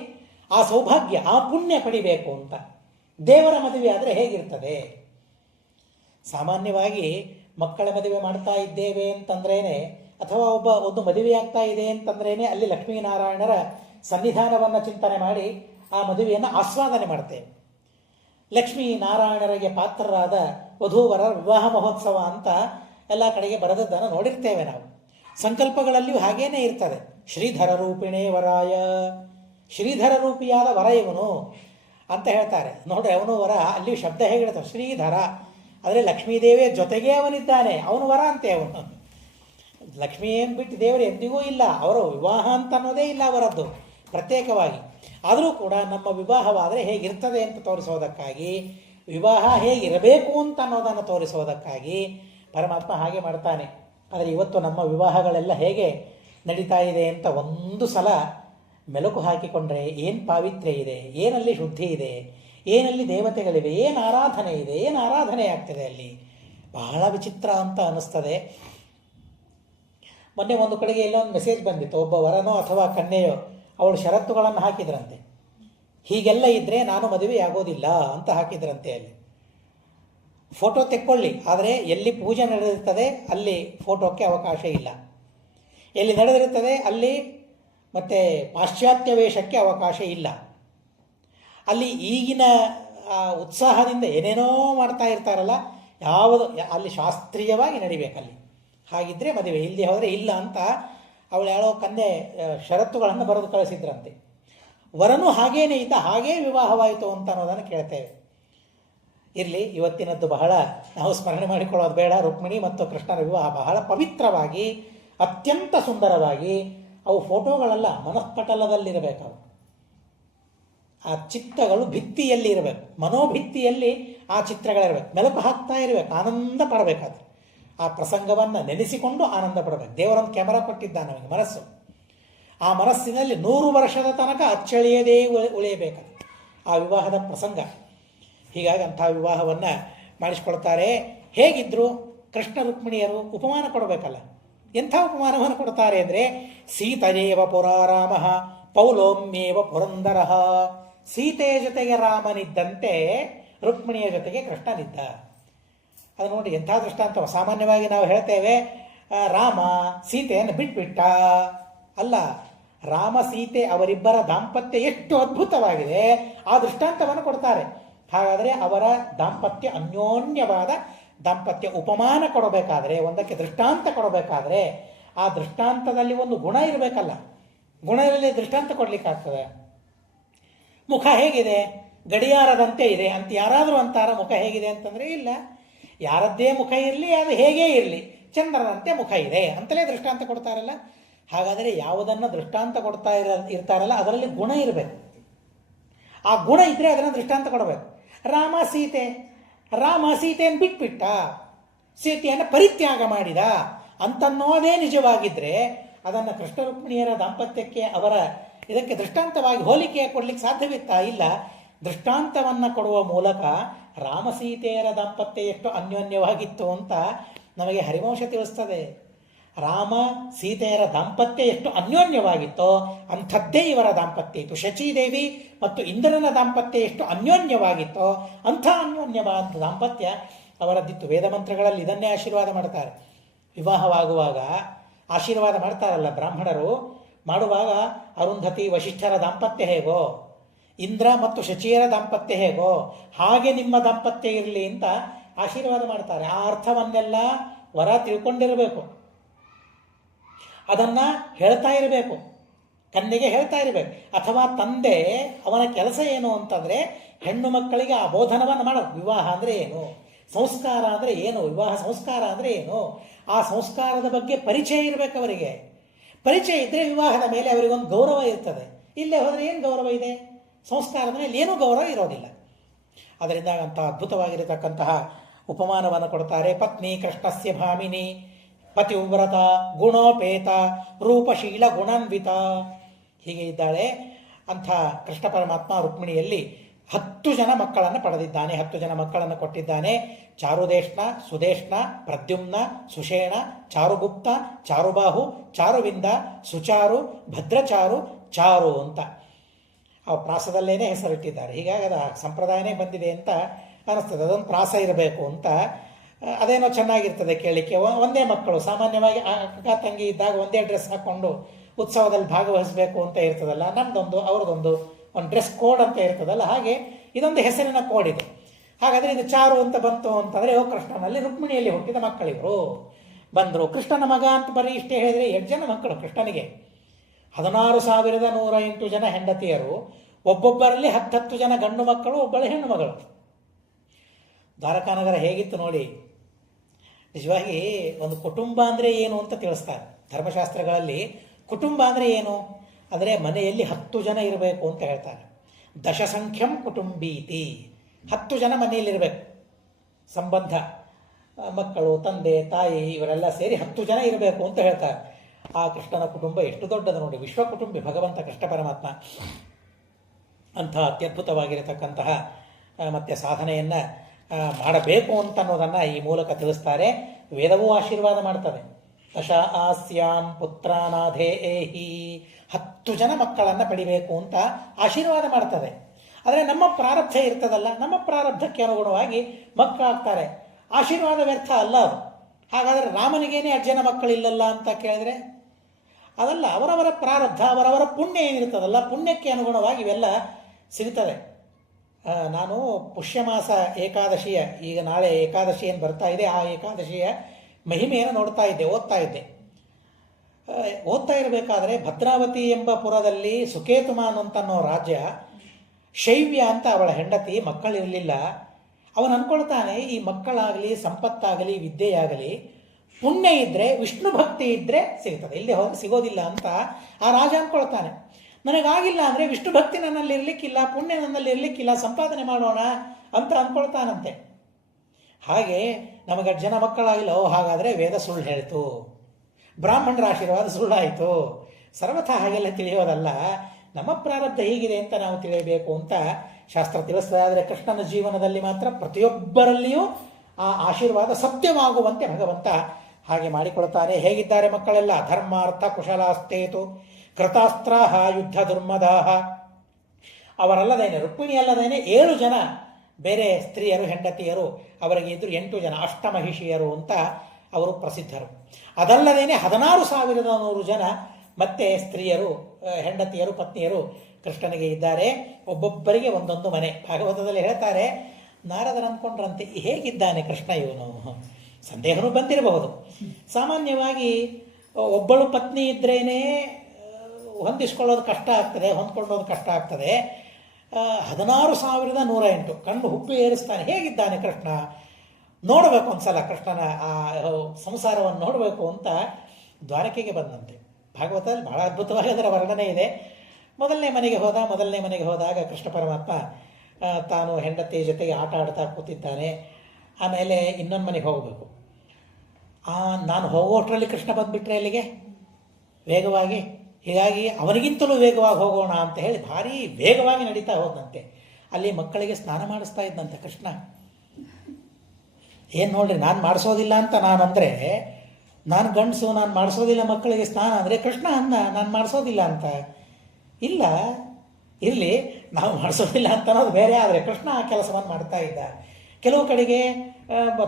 ಆ ಸೌಭಾಗ್ಯ, ಆ ಪುಣ್ಯ ಪಡಿಬೇಕು ಅಂತ. ದೇವರ ಮದುವೆ ಆದರೆ ಹೇಗಿರ್ತದೆ? ಸಾಮಾನ್ಯವಾಗಿ ಮಕ್ಕಳ ಮದುವೆ ಮಾಡ್ತಾ ಇದ್ದೇವೆ ಅಂತಂದ್ರೇ, ಅಥವಾ ಒಂದು ಮದುವೆಯಾಗ್ತಾ ಇದೆ ಅಂತಂದ್ರೇ ಅಲ್ಲಿ ಲಕ್ಷ್ಮೀನಾರಾಯಣರ ಸನ್ನಿಧಾನವನ್ನು ಚಿಂತನೆ ಮಾಡಿ ಆ ಮದುವೆಯನ್ನು ಆಸ್ವಾದನೆ ಮಾಡ್ತೇವೆ. ಲಕ್ಷ್ಮೀನಾರಾಯಣರಿಗೆ ಪಾತ್ರರಾದ ವಧೂವರರ ವಿವಾಹ ಮಹೋತ್ಸವ ಅಂತ ಎಲ್ಲ ಕಡೆಗೆ ಬರೆದದ್ದನ್ನು ನೋಡಿರ್ತೇವೆ ನಾವು. ಸಂಕಲ್ಪಗಳಲ್ಲಿಯೂ ಹಾಗೇನೇ ಇರ್ತದೆ. ಶ್ರೀಧರ ರೂಪಿಣೇ ವರಾಯ, ಶ್ರೀಧರ ರೂಪಿಯಾದ ವರ ಇವನು ಅಂತ ಹೇಳ್ತಾರೆ. ನೋಡ್ರಿ, ಅವನು ವರ, ಅಲ್ಲಿ ಶಬ್ದ ಹೇಗಿರ್ತಾವೆ, ಶ್ರೀಧರ. ಆದರೆ ಲಕ್ಷ್ಮೀದೇವಿಯ ಜೊತೆಗೇ ಅವನಿದ್ದಾನೆ, ಅವನು ವರ ಅಂತೆ. ಅವನು ಲಕ್ಷ್ಮಿಯನ್ನು ಬಿಟ್ಟು ದೇವರು ಎಂದಿಗೂ ಇಲ್ಲ. ಅವರ ವಿವಾಹ ಅಂತ ಅನ್ನೋದೇ ಇಲ್ಲ ಅವರದ್ದು ಪ್ರತ್ಯೇಕವಾಗಿ. ಆದರೂ ಕೂಡ ನಮ್ಮ ವಿವಾಹವಾದರೆ ಹೇಗಿರ್ತದೆ ಅಂತ ತೋರಿಸೋದಕ್ಕಾಗಿ, ವಿವಾಹ ಹೇಗಿರಬೇಕು ಅಂತ ಅನ್ನೋದನ್ನು ತೋರಿಸೋದಕ್ಕಾಗಿ ಪರಮಾತ್ಮ ಹಾಗೆ ಮಾಡ್ತಾನೆ. ಆದರೆ ಇವತ್ತು ನಮ್ಮ ವಿವಾಹಗಳೆಲ್ಲ ಹೇಗೆ ನಡೀತಾ ಇದೆ ಅಂತ ಒಂದು ಸಲ ಮೆಲುಕು ಹಾಕಿಕೊಂಡ್ರೆ ಏನು ಪಾವಿತ್ರ್ಯ ಇದೆ, ಏನಲ್ಲಿ ಶುದ್ಧಿ ಇದೆ, ಏನಲ್ಲಿ ದೇವತೆಗಳಿವೆ, ಏನು ಆರಾಧನೆ ಇದೆ, ಏನು ಆರಾಧನೆ ಆಗ್ತದೆ ಅಲ್ಲಿ, ಬಹಳ ವಿಚಿತ್ರ ಅಂತ ಅನ್ನಿಸ್ತದೆ. ಮೊನ್ನೆ ಒಂದು ಕಡೆಗೆ ಎಲ್ಲೋ ಒಂದು ಮೆಸೇಜ್ ಬಂದಿತ್ತು, ಒಬ್ಬ ವರನೋ ಅಥವಾ ಕನ್ಯೆಯೋ ಅವಳು ಷರತ್ತುಗಳನ್ನು ಹಾಕಿದ್ರಂತೆ. ಹೀಗೆಲ್ಲ ಇದ್ದರೆ ನಾನು ಮದುವೆ ಆಗೋದಿಲ್ಲ ಅಂತ ಹಾಕಿದ್ರಂತೆ. ಅಲ್ಲಿ ಫೋಟೋ ತೆಕ್ಕೊಳ್ಳಿ, ಆದರೆ ಎಲ್ಲಿ ಪೂಜೆ ನಡೆದಿರ್ತದೆ ಅಲ್ಲಿ ಫೋಟೋಕ್ಕೆ ಅವಕಾಶ ಇಲ್ಲ, ಎಲ್ಲಿ ನಡೆದಿರ್ತದೆ ಅಲ್ಲಿ ಮತ್ತು ಪಾಶ್ಚಾತ್ಯ ವೇಷಕ್ಕೆ ಅವಕಾಶ ಇಲ್ಲ. ಅಲ್ಲಿ ಈಗಿನ ಉತ್ಸಾಹದಿಂದ ಏನೇನೋ ಮಾಡ್ತಾ ಇರ್ತಾರಲ್ಲ, ಯಾವುದು ಅಲ್ಲಿ ಶಾಸ್ತ್ರೀಯವಾಗಿ ನಡಿಬೇಕಲ್ಲಿ. ಹಾಗಿದ್ದರೆ ಮದುವೆ, ಇಲ್ಲಿ ಹೋದರೆ ಇಲ್ಲ ಅಂತ ಅವಳು ಯಾರೋ ಕನ್ಯೆ ಷರತ್ತುಗಳನ್ನು ಬರೆದು ಕಳಿಸಿದ್ರಂತೆ. ವರನು ಹಾಗೇನೇ ಇದ್ದ, ಹಾಗೇ ವಿವಾಹವಾಯಿತು ಅಂತ ಅನ್ನೋದನ್ನು ಕೇಳ್ತೇವೆ. ಇರಲಿ, ಇವತ್ತಿನದ್ದು ಬಹಳ ನಾವು ಸ್ಮರಣೆ ಮಾಡಿಕೊಳ್ಳೋದು ಬೇಡ. ರುಕ್ಮಿಣಿ ಮತ್ತು ಕೃಷ್ಣನ ವಿವಾಹ ಬಹಳ ಪವಿತ್ರವಾಗಿ, ಅತ್ಯಂತ ಸುಂದರವಾಗಿ, ಅವು ಫೋಟೋಗಳಲ್ಲ, ಮನಃಪಟಲದಲ್ಲಿರಬೇಕು. ಆ ಚಿತ್ರಗಳು ಭಿತ್ತಿಯಲ್ಲಿ ಇರಬೇಕು, ಮನೋಭಿತ್ತಿಯಲ್ಲಿ ಆ ಚಿತ್ರಗಳಿರಬೇಕು. ಮೆಲುಕು ಹಾಕ್ತಾ ಇರಬೇಕು, ಆನಂದ ಪಡಬೇಕಾದ್ರೆ ಆ ಪ್ರಸಂಗವನ್ನು ನೆನೆಸಿಕೊಂಡು ಆನಂದ ಪಡಬೇಕು. ದೇವರೊಂದು ಕ್ಯಾಮರಾ ಕೊಟ್ಟಿದ್ದ ನಮಗೆ, ಮನಸ್ಸು. ಆ ಮನಸ್ಸಿನಲ್ಲಿ 100 ವರ್ಷದ ತನಕ ಅಚ್ಚಳಿಯದೇ ಉಳಿಯಬೇಕಾದ್ರೆ ಆ ವಿವಾಹದ ಪ್ರಸಂಗ. ಹೀಗಾಗಿ ಅಂಥ ವಿವಾಹವನ್ನು ಮಾಡಿಸ್ಕೊಳ್ತಾರೆ. ಹೇಗಿದ್ದರು ಕೃಷ್ಣ ರುಕ್ಮಿಣಿಯರು? ಉಪಮಾನ ಕೊಡಬೇಕಲ್ಲ. ಎಂಥ ಉಪಮಾನವನ್ನು ಕೊಡ್ತಾರೆ ಅಂದರೆ, ಸೀತೆಯೇವ ಪುರಾರಾಮ ಪೌಲೋಮ್ಯೇವ ಪುರಂದರ. ಸೀತೆಯ ಜೊತೆಗೆ ರಾಮನಿದ್ದಂತೆ ರುಕ್ಮಿಣಿಯ ಜೊತೆಗೆ ಕೃಷ್ಣನಿದ್ದ. ಅದು ನೋಡಿ ಎಂಥ ದೃಷ್ಟಾಂತ. ಸಾಮಾನ್ಯವಾಗಿ ನಾವು ಹೇಳ್ತೇವೆ ರಾಮ ಸೀತೆಯನ್ನು ಬಿಟ್ಬಿಟ್ಟ. ಅಲ್ಲ, ರಾಮ ಸೀತೆ ಅವರಿಬ್ಬರ ದಾಂಪತ್ಯ ಎಷ್ಟು ಅದ್ಭುತವಾಗಿದೆ ಆ ದೃಷ್ಟಾಂತವನ್ನು ಕೊಡ್ತಾರೆ. ಹಾಗಾದರೆ ಅವರ ದಾಂಪತ್ಯ ಅನ್ಯೋನ್ಯವಾದ ದಾಂಪತ್ಯ. ಉಪಮಾನ ಕೊಡಬೇಕಾದ್ರೆ, ಒಂದಕ್ಕೆ ದೃಷ್ಟಾಂತ ಕೊಡಬೇಕಾದ್ರೆ ಆ ದೃಷ್ಟಾಂತದಲ್ಲಿ ಒಂದು ಗುಣ ಇರಬೇಕಲ್ಲ. ಗುಣದಲ್ಲಿ ದೃಷ್ಟಾಂತ ಕೊಡ್ಲಿಕ್ಕಾಗ್ತದೆ? ಮುಖ ಹೇಗಿದೆ? ಗಡಿಯಾರದಂತೆ ಇದೆ ಅಂತ ಯಾರಾದರೂ ಅಂತಾರ? ಮುಖ ಹೇಗಿದೆ ಅಂತಂದರೆ ಇಲ್ಲ. ಯಾರದ್ದೇ ಮುಖ ಇರಲಿ, ಅದು ಹೇಗೇ ಇರಲಿ, ಚಂದ್ರನಂತೆ ಮುಖ ಇದೆ ಅಂತಲೇ ದೃಷ್ಟಾಂತ ಕೊಡ್ತಾರಲ್ಲ. ಹಾಗಾದರೆ ಯಾವುದನ್ನು ದೃಷ್ಟಾಂತ ಕೊಡ್ತಾ ಇರ್ತಾರಲ್ಲ ಅದರಲ್ಲಿ ಗುಣ ಇರಬೇಕು. ಆ ಗುಣ ಇದ್ದರೆ ಅದನ್ನು ದೃಷ್ಟಾಂತ ಕೊಡಬೇಕು. ರಾಮ ಸೀತೆಯನ್ನು ಬಿಟ್ಬಿಟ್ಟ, ಸೀತೆಯನ್ನು ಪರಿತ್ಯಾಗ ಮಾಡಿದ ಅಂತನ್ನೋದೇ ನಿಜವಾಗಿದ್ದರೆ ಅದನ್ನು ಕೃಷ್ಣ ರುಕ್ಮಿಣಿಯರ ದಾಂಪತ್ಯಕ್ಕೆ, ಅವರ ಇದಕ್ಕೆ ದೃಷ್ಟಾಂತವಾಗಿ ಹೋಲಿಕೆ ಕೊಡ್ಲಿಕ್ಕೆ ಸಾಧ್ಯವಿತ್ತಾ? ಇಲ್ಲ. ದೃಷ್ಟಾಂತವನ್ನು ಕೊಡುವ ಮೂಲಕ ರಾಮ ಸೀತೆಯರ ದಾಂಪತ್ಯ ಎಷ್ಟು ಅನ್ಯೋನ್ಯವಾಗಿತ್ತು ಅಂತ ನಮಗೆ ಹರಿವಂಶ ತಿಳಿಸ್ತದೆ. ರಾಮ ಸೀತೆಯರ ದಾಂಪತ್ಯ ಎಷ್ಟು ಅನ್ಯೋನ್ಯವಾಗಿತ್ತೋ ಅಂಥದ್ದೇ ಇವರ ದಾಂಪತ್ಯ ಇತ್ತು. ಶಚೀದೇವಿ ಮತ್ತು ಇಂದ್ರನ ದಾಂಪತ್ಯ ಎಷ್ಟು ಅನ್ಯೋನ್ಯವಾಗಿತ್ತೋ ಅಂಥ ಅನ್ಯೋನ್ಯವಾದ ದಾಂಪತ್ಯ ಅವರದ್ದಿತ್ತು. ವೇದ ಮಂತ್ರಗಳಲ್ಲಿ ಇದನ್ನೇ ಆಶೀರ್ವಾದ ಮಾಡ್ತಾರೆ. ವಿವಾಹವಾಗುವಾಗ ಆಶೀರ್ವಾದ ಮಾಡ್ತಾರಲ್ಲ ಬ್ರಾಹ್ಮಣರು, ಮಾಡುವಾಗ ಅರುಂಧತಿ ವಶಿಷ್ಠರ ದಾಂಪತ್ಯ ಹೇಗೋ, ಇಂದ್ರ ಮತ್ತು ಶಚಿಯರ ದಾಂಪತ್ಯ ಹೇಗೋ ಹಾಗೆ ನಿಮ್ಮ ದಾಂಪತ್ಯ ಇರಲಿ ಅಂತ ಆಶೀರ್ವಾದ ಮಾಡ್ತಾರೆ. ಆ ಅರ್ಥವನ್ನೆಲ್ಲ ವರ ತಿಳ್ಕೊಂಡಿರಬೇಕು, ಅದನ್ನು ಹೇಳ್ತಾ ಇರಬೇಕು, ಕನ್ನೆಗೆ ಹೇಳ್ತಾ ಇರಬೇಕು. ಅಥವಾ ತಂದೆ ಅವನ ಕೆಲಸ ಏನು ಅಂತಂದರೆ ಹೆಣ್ಣು ಮಕ್ಕಳಿಗೆ ಆ ಬೋಧನವನ್ನು ಮಾಡೋದು. ವಿವಾಹ ಅಂದರೆ ಏನು, ಸಂಸ್ಕಾರ ಅಂದರೆ ಏನು, ವಿವಾಹ ಸಂಸ್ಕಾರ ಅಂದರೆ ಏನು, ಆ ಸಂಸ್ಕಾರದ ಬಗ್ಗೆ ಪರಿಚಯ ಇರಬೇಕು ಅವರಿಗೆ. ಪರಿಚಯ ಇದ್ದರೆ ವಿವಾಹದ ಮೇಲೆ ಅವರಿಗೊಂದು ಗೌರವ ಇರ್ತದೆ. ಇಲ್ಲೇ ಹೋದರೆ ಏನು ಗೌರವ ಇದೆ? ಸಂಸ್ಕಾರದ ಮೇಲೆ ಏನೂ ಗೌರವ ಇರೋದಿಲ್ಲ. ಅದರಿಂದ ಅಂಥ ಅದ್ಭುತವಾಗಿರತಕ್ಕಂತಹ ಉಪಮಾನವನ್ನು ಕೊಡ್ತಾರೆ. ಪತ್ನಿ ಕೃಷ್ಣಸ್ಯ ಭಾಮಿನಿ ಪತಿವ್ರತ ಗುಣೋಪೇತ ರೂಪಶೀಲ ಗುಣಾನ್ವಿತ. ಹೀಗೆ ಇದ್ದಾಳೆ. ಅಂಥ ಕೃಷ್ಣ ಪರಮಾತ್ಮ ರುಕ್ಮಿಣಿಯಲ್ಲಿ 10 ಜನ ಮಕ್ಕಳನ್ನು ಪಡೆದಿದ್ದಾನೆ, 10 ಜನ ಮಕ್ಕಳನ್ನು ಕೊಟ್ಟಿದ್ದಾನೆ. ಚಾರುದೇಷ್ಣ, ಸುದೇಷ್ಣ, ಪ್ರದ್ಯುಮ್ನ, ಸುಷೇಣ, ಚಾರುಗುಪ್ತ, ಚಾರುಬಾಹು, ಚಾರುವಿಂದ, ಸುಚಾರು, ಭದ್ರಚಾರು, ಚಾರು ಅಂತ ಆ ಪ್ರಾಸದಲ್ಲೇನೆ ಹೆಸರಿಟ್ಟಿದ್ದಾರೆ. ಹೀಗಾಗಿ ಅದು ಸಂಪ್ರದಾಯನೇ ಬಂದಿದೆ ಅಂತ ಅನ್ನಿಸ್ತದೆ. ಅದೊಂದು ಪ್ರಾಸ ಇರಬೇಕು ಅಂತ. ಅದೇನೋ ಚೆನ್ನಾಗಿರ್ತದೆ ಕೇಳಲಿಕ್ಕೆ. ಒಂದೇ ಮಕ್ಕಳು ಸಾಮಾನ್ಯವಾಗಿ ಅಕ್ಕ ತಂಗಿ ಇದ್ದಾಗ ಒಂದೇ ಡ್ರೆಸ್ ಹಾಕ್ಕೊಂಡು ಉತ್ಸವದಲ್ಲಿ ಭಾಗವಹಿಸಬೇಕು ಅಂತ ಇರ್ತದಲ್ಲ, ನಮ್ಮದೊಂದು ಅವ್ರದ್ದೊಂದು ಒಂದು ಡ್ರೆಸ್ ಕೋಡ್ ಅಂತ ಇರ್ತದಲ್ಲ, ಹಾಗೆ ಇದೊಂದು ಹೆಸರಿನ ಕೋಡ್ ಇದೆ. ಹಾಗಾದರೆ ಇದು ಚಾರು ಅಂತ ಬಂತು ಅಂತಂದರೆ ಕೃಷ್ಣನಲ್ಲಿ ರುಕ್ಮಿಣಿಯಲ್ಲಿ ಹುಟ್ಟಿದ ಮಕ್ಕಳಿವರು ಬಂದರು. ಕೃಷ್ಣನ ಮಗ ಅಂತ ಬರೀ ಇಷ್ಟೇ ಹೇಳಿದರೆ 8 ಜನ ಮಕ್ಕಳು ಕೃಷ್ಣನಿಗೆ. 16,108 ಜನ ಹೆಂಡತಿಯರು, ಒಬ್ಬೊಬ್ಬರಲ್ಲಿ 10 ಜನ ಗಂಡು ಮಕ್ಕಳು, ಒಬ್ಬಳು ಹೆಣ್ಣು ಮಗಳು. ದ್ವಾರಕಾನಗರ ಹೇಗಿತ್ತು ನೋಡಿ. ನಿಜವಾಗಿ ಒಂದು ಕುಟುಂಬ ಅಂದರೆ ಏನು ಅಂತ ತಿಳಿಸ್ತಾರೆ ಧರ್ಮಶಾಸ್ತ್ರಗಳಲ್ಲಿ. ಕುಟುಂಬ ಅಂದರೆ ಏನು ಅಂದರೆ ಮನೆಯಲ್ಲಿ 10 ಜನ ಇರಬೇಕು ಅಂತ ಹೇಳ್ತಾರೆ. ದಶಸಂಖ್ಯಂ ಕುಟುಂಬೀತಿ, 10 ಜನ ಮನೆಯಲ್ಲಿರಬೇಕು ಸಂಬಂಧ. ಮಕ್ಕಳು, ತಂದೆ, ತಾಯಿ ಇವರೆಲ್ಲ ಸೇರಿ 10 ಜನ ಇರಬೇಕು ಅಂತ ಹೇಳ್ತಾರೆ. ಆ ಕೃಷ್ಣನ ಕುಟುಂಬ ಎಷ್ಟು ದೊಡ್ಡದು ನೋಡಿ, ವಿಶ್ವ ಕುಟುಂಬಿ ಭಗವಂತ ಕೃಷ್ಣ ಪರಮಾತ್ಮ. ಅಂತಹ ಅತ್ಯದ್ಭುತವಾಗಿರತಕ್ಕಂತಹ ಮತ್ತೆ ಸಾಧನೆಯನ್ನು ಮಾಡಬೇಕು ಅಂತ ಅನ್ನೋದನ್ನು ಈ ಮೂಲಕ ತಿಳಿಸ್ತಾರೆ. ವೇದವೂ ಆಶೀರ್ವಾದ ಮಾಡ್ತದೆ. ದಶ ಆಸ್ಯಾಂ ಪುತ್ರಾನಾಧೇ ಏಹಿ, 10 ಜನ ಮಕ್ಕಳನ್ನು ಪಡಿಬೇಕು ಅಂತ ಆಶೀರ್ವಾದ ಮಾಡ್ತದೆ. ಆದರೆ ನಮ್ಮ ಪ್ರಾರಬ್ಧ ಇರ್ತದಲ್ಲ, ನಮ್ಮ ಪ್ರಾರಬ್ಧಕ್ಕೆ ಅನುಗುಣವಾಗಿ ಮಕ್ಕಳಾಗ್ತಾರೆ. ಆಶೀರ್ವಾದ ವ್ಯರ್ಥ ಅಲ್ಲ ಅದು. ಹಾಗಾದರೆ ರಾಮನಿಗೇನೆ 10 ಜನ ಮಕ್ಕಳಿಲ್ಲಲ್ಲ ಅಂತ ಕೇಳಿದ್ರೆ ಅದಲ್ಲ. ಅವರವರ ಪ್ರಾರಬ್ಧ, ಅವರವರ ಪುಣ್ಯ ಏನಿರ್ತದಲ್ಲ, ಪುಣ್ಯಕ್ಕೆ ಅನುಗುಣವಾಗಿ ಇವೆಲ್ಲ ಸಿಗ್ತದೆ. ನಾನು ಪುಷ್ಯಮಾಸ ಏಕಾದಶಿಯ, ಈಗ ನಾಳೆ ಏಕಾದಶಿ ಏನು ಬರ್ತಾ ಇದೆ, ಆ ಏಕಾದಶಿಯ ಮಹಿಮೆಯನ್ನು ನೋಡ್ತಾ ಇದ್ದೆ, ಓದ್ತಾ ಇರಬೇಕಾದ್ರೆ ಭದ್ರಾವತಿ ಎಂಬ ಪುರದಲ್ಲಿ ಸುಕೇತುಮಾನ್ ಅಂತನ್ನೋ ರಾಜ್ಯ, ಶೈವ್ಯ ಅಂತ ಅವಳ ಹೆಂಡತಿ, ಮಕ್ಕಳಿರಲಿಲ್ಲ. ಅವನು ಅಂದ್ಕೊಳ್ತಾನೆ ಈ ಮಕ್ಕಳಾಗಲಿ, ಸಂಪತ್ತಾಗಲಿ, ವಿದ್ಯೆಯಾಗಲಿ ಪುಣ್ಯ ಇದ್ದರೆ, ವಿಷ್ಣು ಭಕ್ತಿ ಇದ್ದರೆ ಸಿಗ್ತದೆ, ಇಲ್ಲಿ ಹೋಗಿ ಸಿಗೋದಿಲ್ಲ ಅಂತ ಆ ರಾಜ ಅಂದ್ಕೊಳ್ತಾನೆ. ನನಗಾಗಿಲ್ಲ ಅಂದರೆ ವಿಷ್ಣು ಭಕ್ತಿ ನನ್ನಲ್ಲಿ ಇರಲಿಕ್ಕಿಲ್ಲ, ಪುಣ್ಯ ನನ್ನಲ್ಲಿ ಇರಲಿಕ್ಕಿಲ್ಲ, ಸಂಪಾದನೆ ಮಾಡೋಣ ಅಂತ ಅಂದ್ಕೊಳ್ತಾನಂತೆ. ಹಾಗೆ ನಮಗೆ 10 ಜನ ಮಕ್ಕಳಾಗಿಲ್ಲ, ಹಾಗಾದರೆ ವೇದ ಸುಳ್ಳು ಹೇಳ್ತು, ಬ್ರಾಹ್ಮಣರ ಆಶೀರ್ವಾದ ಸುಳ್ಳಾಯಿತು. ಸರ್ವಥಾ ಹಾಗೆಲ್ಲ ತಿಳಿಯೋದಲ್ಲ. ನಮ್ಮ ಪ್ರಾರಬ್ಧ ಹೀಗಿದೆ ಅಂತ ನಾವು ತಿಳಿಯಬೇಕು ಅಂತ ಶಾಸ್ತ್ರ ತಿಳಿಸ್ತದೆ. ಆದರೆ ಕೃಷ್ಣನ ಜೀವನದಲ್ಲಿ ಮಾತ್ರ ಪ್ರತಿಯೊಬ್ಬರಲ್ಲಿಯೂ ಆ ಆಶೀರ್ವಾದ ಸತ್ಯವಾಗುವಂತೆ ಭಗವಂತ ಹಾಗೆ ಮಾಡಿಕೊಳ್ತಾನೆ. ಹೇಗಿದ್ದಾರೆ ಮಕ್ಕಳೆಲ್ಲ? ಧರ್ಮಾರ್ಥ ಕುಶಲಾಸ್ತೇತು ಕೃತಾಸ್ತ್ರಾಹ ಯುದ್ಧ ದುರ್ಮದಾಹ. ಅವರಲ್ಲದೇನೆ, ರುಕ್ಮಿಣಿ ಅಲ್ಲದೇನೆ 7 ಜನ ಬೇರೆ ಸ್ತ್ರೀಯರು, ಹೆಂಡತಿಯರು ಅವರಿಗೆ ಇದ್ರು 8 ಜನ ಅಷ್ಟಮಹಿಷಿಯರು ಅಂತ ಅವರು ಪ್ರಸಿದ್ಧರು. ಅದಲ್ಲದೇನೆ 16,100 ಜನ ಮತ್ತೆ ಸ್ತ್ರೀಯರು, ಹೆಂಡತಿಯರು, ಪತ್ನಿಯರು ಕೃಷ್ಣನಿಗೆ ಇದ್ದಾರೆ. ಒಬ್ಬೊಬ್ಬರಿಗೆ ಒಂದೊಂದು ಮನೆ. ಭಾಗವತದಲ್ಲಿ ಹೇಳ್ತಾರೆ, ನಾರದರು ಅಂದ್ಕೊಂಡ್ರಂತೆ ಹೇಗಿದ್ದಾನೆ ಕೃಷ್ಣ ಇವನು, ಸಂದೇಹನೂ ಬಂದಿರಬಹುದು. ಸಾಮಾನ್ಯವಾಗಿ ಒಬ್ಬಳು ಪತ್ನಿ ಇದ್ರೇನೆ ಹೊಂದಿಸ್ಕೊಳ್ಳೋದು ಕಷ್ಟ ಆಗ್ತದೆ, ಹೊಂದ್ಕೊಳ್ಳೋದು ಕಷ್ಟ ಆಗ್ತದೆ. 16,108 ಕಣ್ಣು ಹುಬ್ಬಿ ಏರಿಸ್ತಾನೆ. ಹೇಗಿದ್ದಾನೆ ಕೃಷ್ಣ, ನೋಡಬೇಕು ಒಂದ್ಸಲ ಕೃಷ್ಣನ ಆ ಸಂಸಾರವನ್ನು ನೋಡಬೇಕು ಅಂತ ದ್ವಾರಕೆಗೆ ಬಂದಂತೆ. ಭಾಗವತದಲ್ಲಿ ಬಹಳ ಅದ್ಭುತವಾಗಿ ಅದರ ವರ್ಣನೆ ಇದೆ. ಮೊದಲನೇ ಮನೆಗೆ ಹೋದಾಗ ಕೃಷ್ಣ ಪರಮಾತ್ಮ ತಾನು ಹೆಂಡತಿ ಜೊತೆಗೆ ಆಟ ಆಡ್ತಾ ಕೂತಿದ್ದಾನೆ. ಆಮೇಲೆ ಇನ್ನೊಂದು ಮನೆಗೆ ಹೋಗಬೇಕು. ನಾನು ಹೋಗೋಷ್ಟರಲ್ಲಿ ಕೃಷ್ಣ ಬಂದುಬಿಟ್ರೆ ಅಲ್ಲಿಗೆ ವೇಗವಾಗಿ. ಹೀಗಾಗಿ ಅವನಿಗಿಂತಲೂ ವೇಗವಾಗಿ ಹೋಗೋಣ ಅಂತ ಹೇಳಿ ಭಾರೀ ವೇಗವಾಗಿ ನಡೀತಾ ಹೋದಂತೆ. ಅಲ್ಲಿ ಮಕ್ಕಳಿಗೆ ಸ್ನಾನ ಮಾಡಿಸ್ತಾ ಇದ್ದಂತೆ ಕೃಷ್ಣ. ಏನು ನೋಡ್ರಿ, ನಾನು ಮಾಡಿಸೋದಿಲ್ಲ ಅಂತ ನಾನಂದರೆ, ನಾನು ಗಂಡಸು, ನಾನು ಮಾಡಿಸೋದಿಲ್ಲ ಮಕ್ಕಳಿಗೆ ಸ್ನಾನ ಅಂದರೆ, ಕೃಷ್ಣ ಅನ್ನ ನಾನು ಮಾಡಿಸೋದಿಲ್ಲ ಅಂತ. ಇಲ್ಲ, ಇರಲಿ, ನಾವು ಮಾಡಿಸೋದಿಲ್ಲ ಅಂತ ಅನ್ನೋದು ಬೇರೆ. ಆದರೆ ಕೃಷ್ಣ ಆ ಕೆಲಸವನ್ನು ಮಾಡ್ತಾ ಇದ್ದ. ಕೆಲವು ಕಡೆಗೆ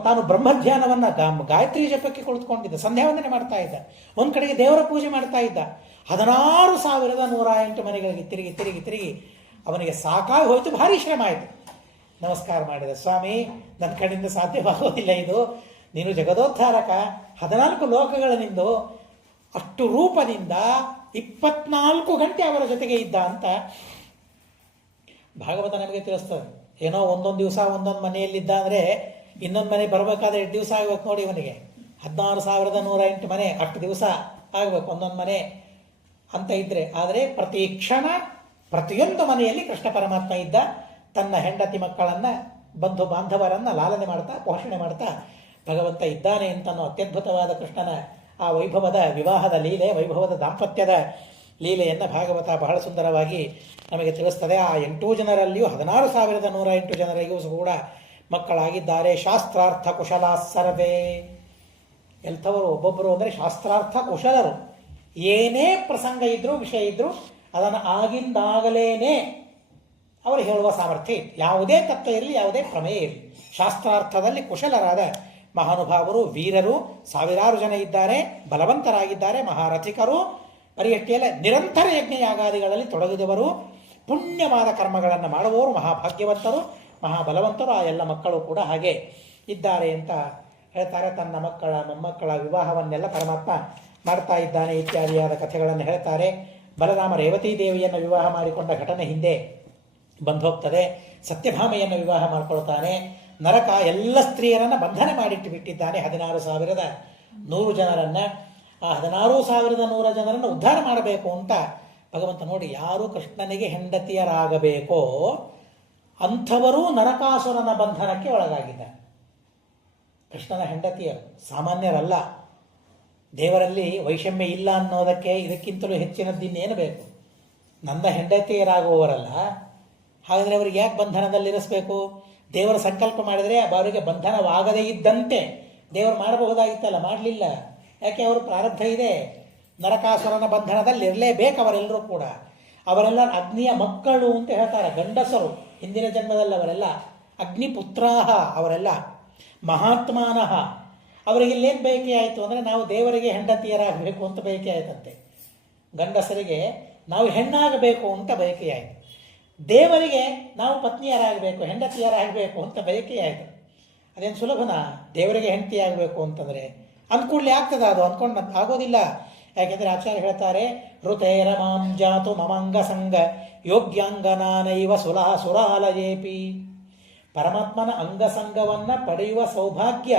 ತಾನು ಬ್ರಹ್ಮಧ್ಯಾನವನ್ನು ಗಾಯತ್ರಿ ಜಪಕ್ಕೆ ಕುಳಿತುಕೊಂಡಿದ್ದ, ಸಂಧ್ಯಾವಂದನೆ ಮಾಡ್ತಾ ಇದ್ದ. ಒಂದು ಕಡೆಗೆ ದೇವರ ಪೂಜೆ ಮಾಡ್ತಾ ಇದ್ದ. 16,108 ಮನೆಗಳಿಗೆ ತಿರುಗಿ ಅವನಿಗೆ ಸಾಕಾಗಿ ಹೋಯಿತು, ಭಾರಿ ಶ್ರಮ ಆಯಿತು. ನಮಸ್ಕಾರ ಮಾಡಿದ, ಸ್ವಾಮಿ ನನ್ನ ಕಡೆಯಿಂದ ಸಾಧ್ಯವಾಗೋದಿಲ್ಲ ಇದು, ನೀನು ಜಗದೋದ್ಧಾರಕ, 14 ಲೋಕಗಳ ನಿಂದು, ಅಷ್ಟು ರೂಪದಿಂದ 24 ಗಂಟೆ ಅವರ ಜೊತೆಗೆ ಇದ್ದ ಅಂತ ಭಾಗವತ ನಮಗೆ ತಿಳಿಸ್ತದೆ. ಏನೋ ಒಂದೊಂದು ದಿವಸ ಒಂದೊಂದು ಮನೆಯಲ್ಲಿದ್ದ ಅಂದರೆ ಇನ್ನೊಂದು ಮನೆ ಬರಬೇಕಾದ್ರೆ 2 ದಿವಸ ಆಗ್ಬೇಕು ನೋಡಿ ಇವನಿಗೆ. 16,108 ಮನೆ, ಅಷ್ಟು ದಿವಸ ಆಗಬೇಕು ಒಂದೊಂದು ಮನೆ ಅಂತ ಇದ್ದರೆ. ಆದರೆ ಪ್ರತಿ ಕ್ಷಣ ಪ್ರತಿಯೊಂದು ಮನೆಯಲ್ಲಿ ಕೃಷ್ಣ ಪರಮಾತ್ಮ ಇದ್ದ. ತನ್ನ ಹೆಂಡತಿ ಮಕ್ಕಳನ್ನು, ಬಂಧು ಬಾಂಧವರನ್ನು ಲಾಲನೆ ಮಾಡ್ತಾ, ಪೋಷಣೆ ಮಾಡ್ತಾ ಭಗವಂತ ಇದ್ದಾನೆ ಅಂತನೋ ಅತ್ಯದ್ಭುತವಾದ ಕೃಷ್ಣನ ಆ ವೈಭವದ ವಿವಾಹದ ಲೀಲೆ, ವೈಭವದ ದಾಂಪತ್ಯದ ಲೀಲೆಯನ್ನು ಭಾಗವತ ಬಹಳ ಸುಂದರವಾಗಿ ನಮಗೆ ತಿಳಿಸ್ತದೆ. ಆ 8 ಜನರಲ್ಲಿಯೂ 16,108 ಜನರಿಗೂ ಕೂಡ ಮಕ್ಕಳಾಗಿದ್ದಾರೆ. ಶಾಸ್ತ್ರಾರ್ಥ ಕುಶಲ ಸರ್ವೇ. ಎಂಥವರು ಒಬ್ಬೊಬ್ಬರು ಅಂದರೆ ಶಾಸ್ತ್ರಾರ್ಥ ಕುಶಲರು. ಏನೇ ಪ್ರಸಂಗ ಇದ್ದರೂ, ವಿಷಯ ಇದ್ದರೂ ಅದನ್ನು ಆಗಿಂದಾಗಲೇನೆ ಅವರು ಹೇಳುವ ಸಾಮರ್ಥ್ಯ ಇತ್ತು. ಯಾವುದೇ ತತ್ವ ಇರಲಿ, ಯಾವುದೇ ಪ್ರಮೇಯ ಇರಲಿ, ಶಾಸ್ತ್ರಾರ್ಥದಲ್ಲಿ ಕುಶಲರಾದ ಮಹಾನುಭಾವರು, ವೀರರು 1000 ಜನ ಇದ್ದಾರೆ. ಬಲವಂತರಾಗಿದ್ದಾರೆ, ಮಹಾರಥಿಕರು, ಪರಿಯಟ್ಟಿಯಲ್ಲ ನಿರಂತರ ಯಜ್ಞಯಾಗಾದಿಗಳಲ್ಲಿ ತೊಡಗಿದವರು, ಪುಣ್ಯವಾದ ಕರ್ಮಗಳನ್ನು ಮಾಡುವವರು, ಮಹಾಭಾಗ್ಯವಂತರು, ಮಹಾಬಲವಂತರು. ಆ ಎಲ್ಲ ಮಕ್ಕಳು ಕೂಡ ಹಾಗೆ ಇದ್ದಾರೆ ಅಂತ ಹೇಳ್ತಾರೆ. ತನ್ನ ಮಕ್ಕಳ ಮೊಮ್ಮಕ್ಕಳ ವಿವಾಹವನ್ನೆಲ್ಲ ಪರಮಾತ್ಮ ಮಾಡ್ತಾ ಇದ್ದಾನೆ ಇತ್ಯಾದಿಯಾದ ಕಥೆಗಳನ್ನು ಹೇಳ್ತಾರೆ. ಬಲರಾಮ ರೇವತೀ ದೇವಿಯನ್ನು ವಿವಾಹ ಮಾಡಿಕೊಂಡ ಘಟನೆ ಹಿಂದೆ ಬಂದು ಹೋಗ್ತದೆ. ಸತ್ಯಭಾಮೆಯನ್ನು ವಿವಾಹ ಮಾಡಿಕೊಳ್ತಾನೆ. ನರಕ ಎಲ್ಲ ಸ್ತ್ರೀಯರನ್ನು ಬಂಧನ ಮಾಡಿಟ್ಟು ಬಿಟ್ಟಿದ್ದಾನೆ. 16,100 ಜನರನ್ನು. ಆ 16,100 ಜನರನ್ನು ಉದ್ಧಾರ ಮಾಡಬೇಕು ಅಂತ ಭಗವಂತ ನೋಡಿ, ಯಾರು ಕೃಷ್ಣನಿಗೆ ಹೆಂಡತಿಯರಾಗಬೇಕೋ ಅಂಥವರೂ ನರಕಾಸುರನ ಬಂಧನಕ್ಕೆ ಒಳಗಾಗಿದ್ದಾರೆ. ಕೃಷ್ಣನ ಹೆಂಡತಿಯರು ಸಾಮಾನ್ಯರಲ್ಲ. ದೇವರಲ್ಲಿ ವೈಷಮ್ಯ ಇಲ್ಲ ಅನ್ನೋದಕ್ಕೆ ಇದಕ್ಕಿಂತಲೂ ಹೆಚ್ಚಿನದ್ದಿನ್ನೇನು ಬೇಕು? ನನ್ನ ಹೆಂಡತಿಯರಾಗುವವರಲ್ಲ, ಹಾಗಾದರೆ ಅವರಿಗೆ ಯಾಕೆ ಬಂಧನದಲ್ಲಿರಿಸಬೇಕು? ದೇವರ ಸಂಕಲ್ಪ ಮಾಡಿದರೆ ಅವರಿಗೆ ಬಂಧನವಾಗದೇ ಇದ್ದಂತೆ ದೇವರು ಮಾಡಬಹುದಾಗಿತ್ತಲ್ಲ, ಮಾಡಲಿಲ್ಲ. ಯಾಕೆ? ಅವರು ಪ್ರಾರಬ್ಧ ಇದೆ. ನರಕಾಸುರನ ಬಂಧನದಲ್ಲಿ ಇರಲೇಬೇಕು ಅವರೆಲ್ಲರೂ ಕೂಡ. ಅವರೆಲ್ಲ ಅಗ್ನಿಯ ಮಕ್ಕಳು ಅಂತ ಹೇಳ್ತಾರೆ, ಗಂಡಸರು. ಹಿಂದಿನ ಜನ್ಮದಲ್ಲಿ ಅವರೆಲ್ಲ ಅಗ್ನಿಪುತ್ರಾಹ, ಅವರೆಲ್ಲ ಮಹಾತ್ಮಾನಃ. ಅವರಿಗೆ ಇಲ್ಲೇನು ಬಯಕೆ ಆಯಿತು ಅಂದರೆ ನಾವು ದೇವರಿಗೆ ಹೆಂಡತಿಯರಾಗಬೇಕು ಅಂತ ಬಯಕೆ ಆಯ್ತಂತೆ. ಗಂಡಸರಿಗೆ ನಾವು ಹೆಣ್ಣಾಗಬೇಕು ಅಂತ ಬಯಕೆ ಆಯಿತು, ದೇವರಿಗೆ ನಾವು ಪತ್ನಿಯರಾಗಬೇಕು, ಹೆಂಡತಿಯರಾಗಬೇಕು ಅಂತ ಬಯಕೆ ಆಯಿತು. ಅದೇನು ಸುಲಭನಾ? ದೇವರಿಗೆ ಹೆಂಡತಿಯಾಗಬೇಕು ಅಂತಂದರೆ ಅಂದ್ಕೂಡ್ಲೆ ಆಗ್ತದ? ಅದು ಅಂದ್ಕೊಂಡು ಆಗೋದಿಲ್ಲ. ಯಾಕೆಂದರೆ ಆಚಾರ್ಯ ಹೇಳ್ತಾರೆ, ಋತೇರ ಮಾಂ ಜಾತು ಮಮಾಂಗ ಸಂಗ ಯೋಗ್ಯಾಂಗನಾನೈವ ಸುರಾಲಯೇಪಿ. ಪರಮಾತ್ಮನ ಅಂಗಸಂಗವನ್ನು ಪಡೆಯುವ ಸೌಭಾಗ್ಯ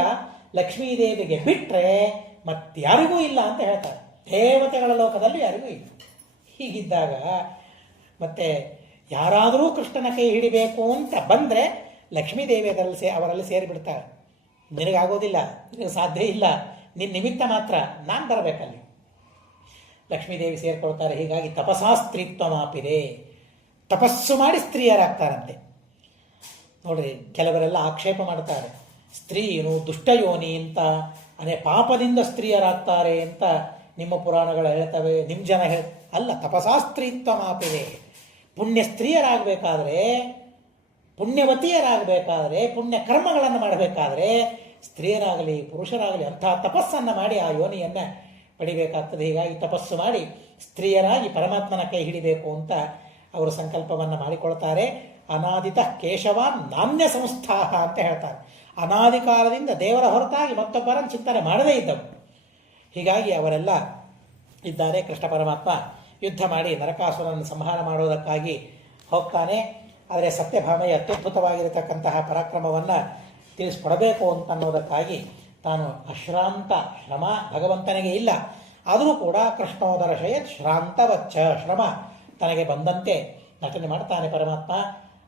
ಲಕ್ಷ್ಮೀದೇವಿಗೆ ಬಿಟ್ಟರೆ ಮತ್ತಾರಿಗೂ ಇಲ್ಲ ಅಂತ ಹೇಳ್ತಾರೆ. ದೇವತೆಗಳ ಲೋಕದಲ್ಲಿ ಯಾರಿಗೂ ಇಲ್ಲ. ಹೀಗಿದ್ದಾಗ ಮತ್ತೆ ಯಾರಾದರೂ ಕೃಷ್ಣನ ಕೈ ಹಿಡಿಬೇಕು ಅಂತ ಬಂದರೆ ಲಕ್ಷ್ಮೀದೇವಿ ಅವರಲ್ಲಿ ಸೇರಿಬಿಡ್ತಾಳೆ. ನಿನಗಾಗೋದಿಲ್ಲ, ನಿನಗೆ ಸಾಧ್ಯ ಇಲ್ಲ, ನಿನ್ನ ನಿಮಿತ್ತ ಮಾತ್ರ ನಾನು ಬರಬೇಕಲ್ಲಿ. ಲಕ್ಷ್ಮೀದೇವಿ ಸೇರಿಕೊಳ್ತಾರೆ. ಹೀಗಾಗಿ ತಪಸಾಸ್ತ್ರೀತ್ವ ಮಾಪಿದೆ, ತಪಸ್ಸು ಮಾಡಿ ಸ್ತ್ರೀಯರಾಗ್ತಾರಂತೆ. ನೋಡ್ರಿ, ಕೆಲವರೆಲ್ಲ ಆಕ್ಷೇಪ ಮಾಡ್ತಾರೆ, ಸ್ತ್ರೀಯನು ದುಷ್ಟಯೋನಿ ಅಂತ, ಪಾಪದಿಂದ ಸ್ತ್ರೀಯರಾಗ್ತಾರೆ ಅಂತ ನಿಮ್ಮ ಪುರಾಣಗಳು ಹೇಳ್ತವೆ, ನಿಮ್ಮ ಜನ ಅಲ್ಲ. ತಪಸಾಸ್ತ್ರೀತ್ವ ಮಾಪಿದೆ. ಪುಣ್ಯ ಸ್ತ್ರೀಯರಾಗಬೇಕಾದ್ರೆ, ಪುಣ್ಯವತಿಯರಾಗಬೇಕಾದ್ರೆ, ಪುಣ್ಯ ಕರ್ಮಗಳನ್ನು ಮಾಡಬೇಕಾದ್ರೆ ಸ್ತ್ರೀಯರಾಗಲಿ ಪುರುಷರಾಗಲಿ ಅಂಥ ತಪಸ್ಸನ್ನು ಮಾಡಿ ಆ ಯೋನಿಯನ್ನು ಪಡಿಬೇಕಾಗ್ತದೆ. ಹೀಗಾಗಿ ತಪಸ್ಸು ಮಾಡಿ ಸ್ತ್ರೀಯರಾಗಿ ಪರಮಾತ್ಮನ ಕೈ ಹಿಡಿಬೇಕು ಅಂತ ಅವರು ಸಂಕಲ್ಪವನ್ನು ಮಾಡಿಕೊಳ್ತಾರೆ. ಅನಾದಿತ ಕೇಶವಾನ್ ನಾಣ್ಯ ಸಂಸ್ಥಾಹ ಅಂತ ಹೇಳ್ತಾರೆ. ಅನಾದಿ ಕಾಲದಿಂದ ದೇವರ ಹೊರತಾಗಿ ಮತ್ತೊಬ್ಬರನ್ನು ಚಿಂತನೆ ಮಾಡದೇ ಇದ್ದವು. ಹೀಗಾಗಿ ಅವರೆಲ್ಲ ಇದ್ದಾರೆ. ಕೃಷ್ಣ ಪರಮಾತ್ಮ ಯುದ್ಧ ಮಾಡಿ ನರಕಾಸುರನ್ನು ಸಂಹಾರ ಮಾಡುವುದಕ್ಕಾಗಿ ಹೋಗ್ತಾನೆ. ಆದರೆ ಸತ್ಯಭಾಮೆಯ ಅತ್ಯದ್ಭುತವಾಗಿರತಕ್ಕಂತಹ ಪರಾಕ್ರಮವನ್ನು ತಿಳಿಸ್ಕೊಡಬೇಕು ಅಂತ ಅನ್ನೋದಕ್ಕಾಗಿ ತಾನು ಅಶ್ರಾಂತ, ಶ್ರಮ ಭಗವಂತನಿಗೆ ಇಲ್ಲ, ಆದರೂ ಕೂಡ ಕೃಷ್ಣೋದರಶಯ ಶ್ರಾಂತವಚ್ಚ, ಶ್ರಮ ತನಗೆ ಬಂದಂತೆ ನಟನೆ ಮಾಡ್ತಾನೆ ಪರಮಾತ್ಮ.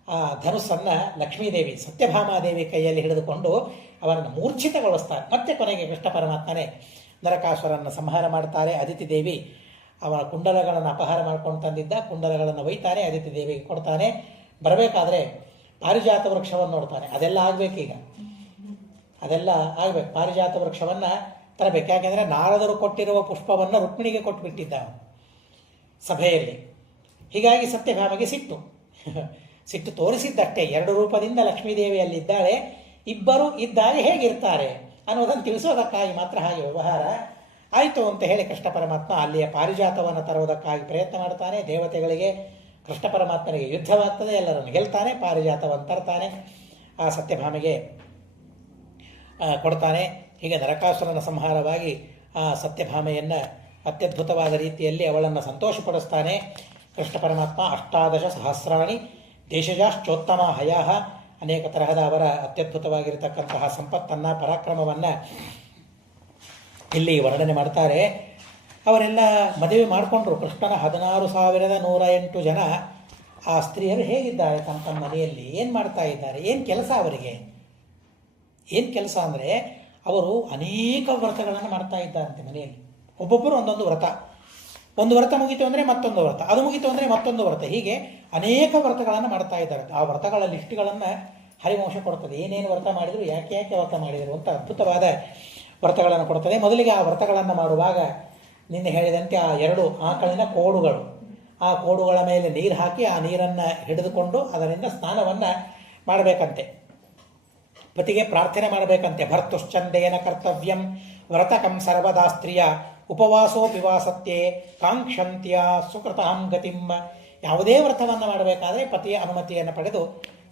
ಆ ಧನುಸ್ಸನ್ನು ಲಕ್ಷ್ಮೀದೇವಿ ಸತ್ಯಭಾಮಾದೇವಿ ಕೈಯಲ್ಲಿ ಹಿಡಿದುಕೊಂಡು ಅವರನ್ನು ಮೂರ್ಛಿತಗೊಳಿಸ್ತಾರೆ. ಮತ್ತೆ ಕೊನೆಗೆ ಕೃಷ್ಣ ಪರಮಾತ್ಮನೇ ನರಕಾಸುರನ್ನು ಸಂಹಾರ ಮಾಡ್ತಾರೆ. ಅದಿತಿ ದೇವಿ ಅವನ ಕುಂಡಲಗಳನ್ನು ಅಪಹಾರ ಮಾಡ್ಕೊಂಡು ತಂದಿದ್ದ ಕುಂಡಲಗಳನ್ನು ಒಯ್ತಾನೆ, ಅದಿತಿ ದೇವಿಗೆ ಕೊಡ್ತಾನೆ. ಬರಬೇಕಾದ್ರೆ ಪಾರಿಜಾತ ವೃಕ್ಷವನ್ನು ನೋಡ್ತಾನೆ. ಅದೆಲ್ಲ ಆಗಬೇಕೀಗ, ಅದೆಲ್ಲ ಆಗಬೇಕು. ಪಾರಿಜಾತ ವೃಕ್ಷವನ್ನು ತರಬೇಕು. ಯಾಕೆಂದರೆ ನಾರದರು ಕೊಟ್ಟಿರುವ ಪುಷ್ಪವನ್ನು ರುಕ್ಮಿಣಿಗೆ ಕೊಟ್ಟುಬಿಟ್ಟಿದ್ದ ಸಭೆಯಲ್ಲಿ. ಹೀಗಾಗಿ ಸತ್ಯಭಾಮೆಗೆ ಸಿಟ್ಟು ತೋರಿಸಿದ್ದಷ್ಟೇ. ಎರಡು ರೂಪದಿಂದ ಲಕ್ಷ್ಮೀದೇವಿಯಲ್ಲಿದ್ದಾಳೆ, ಇಬ್ಬರು ಇದ್ದಾಗ ಹೇಗಿರ್ತಾರೆ ಅನ್ನೋದನ್ನು ತಿಳಿಸೋದಕ್ಕಾಗಿ ಮಾತ್ರ ಹಾಗೆ ವ್ಯವಹಾರ ಆಯಿತು ಅಂತ ಹೇಳಿ ಕೃಷ್ಣ ಪರಮಾತ್ಮ ಅಲ್ಲಿಯ ಪಾರಿಜಾತವನ್ನು ತರುವುದಕ್ಕಾಗಿ ಪ್ರಯತ್ನ ಮಾಡ್ತಾನೆ. ದೇವತೆಗಳಿಗೆ ಕೃಷ್ಣ ಪರಮಾತ್ಮನಿಗೆ ಯುದ್ಧವಾಗ್ತದೆ, ಎಲ್ಲರನ್ನು ಗೆಲ್ತಾನೆ, ಪಾರಿಜಾತವನ್ನು ತರ್ತಾನೆ, ಆ ಸತ್ಯಭಾಮೆಗೆ ಕೊಡ್ತಾನೆ. ಹೀಗೆ ನರಕಾಸುರನ ಸಂಹಾರವಾಗಿ ಆ ಸತ್ಯಭಾಮೆಯನ್ನು ಅತ್ಯದ್ಭುತವಾದ ರೀತಿಯಲ್ಲಿ ಅವಳನ್ನು ಸಂತೋಷಪಡಿಸ್ತಾನೆ ಕೃಷ್ಣ ಪರಮಾತ್ಮ. 18 ಸಹಸ್ರಾಣಿ ದೇಶಜಾಶ್ಚೋತ್ತಮ ಹಯಾಹ, ಅನೇಕ ತರಹದ ಅವರ ಅತ್ಯದ್ಭುತವಾಗಿರತಕ್ಕಂತಹ ಸಂಪತ್ತನ್ನು, ಪರಾಕ್ರಮವನ್ನು ಇಲ್ಲಿ ವರ್ಣನೆ ಮಾಡ್ತಾರೆ. ಅವರೆಲ್ಲ ಮದುವೆ ಮಾಡಿಕೊಂಡ್ರು. ಕೃಷ್ಣನ 16,108 ಜನ ಆ ಸ್ತ್ರೀಯರು ಹೇಗಿದ್ದಾರೆ ತಮ್ಮ ತಮ್ಮ ಮನೆಯಲ್ಲಿ, ಏನು ಮಾಡ್ತಾ ಇದ್ದಾರೆ, ಏನು ಕೆಲಸ ಅವರಿಗೆ? ಏನು ಕೆಲಸ ಅಂದರೆ ಅವರು ಅನೇಕ ವ್ರತಗಳನ್ನು ಮಾಡ್ತಾ ಇದ್ದಾರಂತೆ ಮನೆಯಲ್ಲಿ. ಒಬ್ಬೊಬ್ಬರು ಒಂದೊಂದು ವ್ರತ, ಒಂದು ವ್ರತ ಮುಗಿತು ಅಂದರೆ ಮತ್ತೊಂದು ವ್ರತ, ಅದು ಮುಗಿತು ಅಂದರೆ ಮತ್ತೊಂದು ವ್ರತ, ಹೀಗೆ ಅನೇಕ ವ್ರತಗಳನ್ನು ಮಾಡ್ತಾ ಇದ್ದಾರೆ. ಆ ವ್ರತಗಳ ಲಿಸ್ಟ್ಗಳನ್ನು ಹರಿವಂಶ ಕೊಡ್ತದೆ. ಏನೇನು ವ್ರತ ಮಾಡಿದರು, ಯಾಕೆ ಯಾಕೆ ವ್ರತ ಮಾಡಿದರು ಅಂತ ಅದ್ಭುತವಾದ ವ್ರತಗಳನ್ನು ಕೊಡ್ತದೆ. ಮೊದಲಿಗೆ ಆ ವ್ರತಗಳನ್ನು ಮಾಡುವಾಗ ನಿನ್ನೆ ಹೇಳಿದಂತೆ ಆ 2 ಆಕಳಿನ ಕೋಡುಗಳು, ಆ ಕೋಡುಗಳ ಮೇಲೆ ನೀರು ಹಾಕಿ ಆ ನೀರನ್ನು ಹಿಡಿದುಕೊಂಡು ಅದರಿಂದ ಸ್ನಾನವನ್ನು ಮಾಡಬೇಕಂತೆ. ಪತಿಗೆ ಪ್ರಾರ್ಥನೆ ಮಾಡಬೇಕಂತೆ. ಭರ್ತುಶ್ಚಂದೇನ ಕರ್ತವ್ಯಂ ವ್ರತಕಂ ಸರ್ವದಾ ಸ್ತ್ರೀಯ ಉಪವಾಸೋ ಪಿವಾಸತ್ಯೆ ಕಾಂಕ್ಷಂತ್ಯ ಸುಕೃತಾಂ ಗತಿಂ. ಯಾವುದೇ ವ್ರತವನ್ನು ಮಾಡಬೇಕಾದ್ರೆ ಪತಿಯ ಅನುಮತಿಯನ್ನು ಪಡೆದು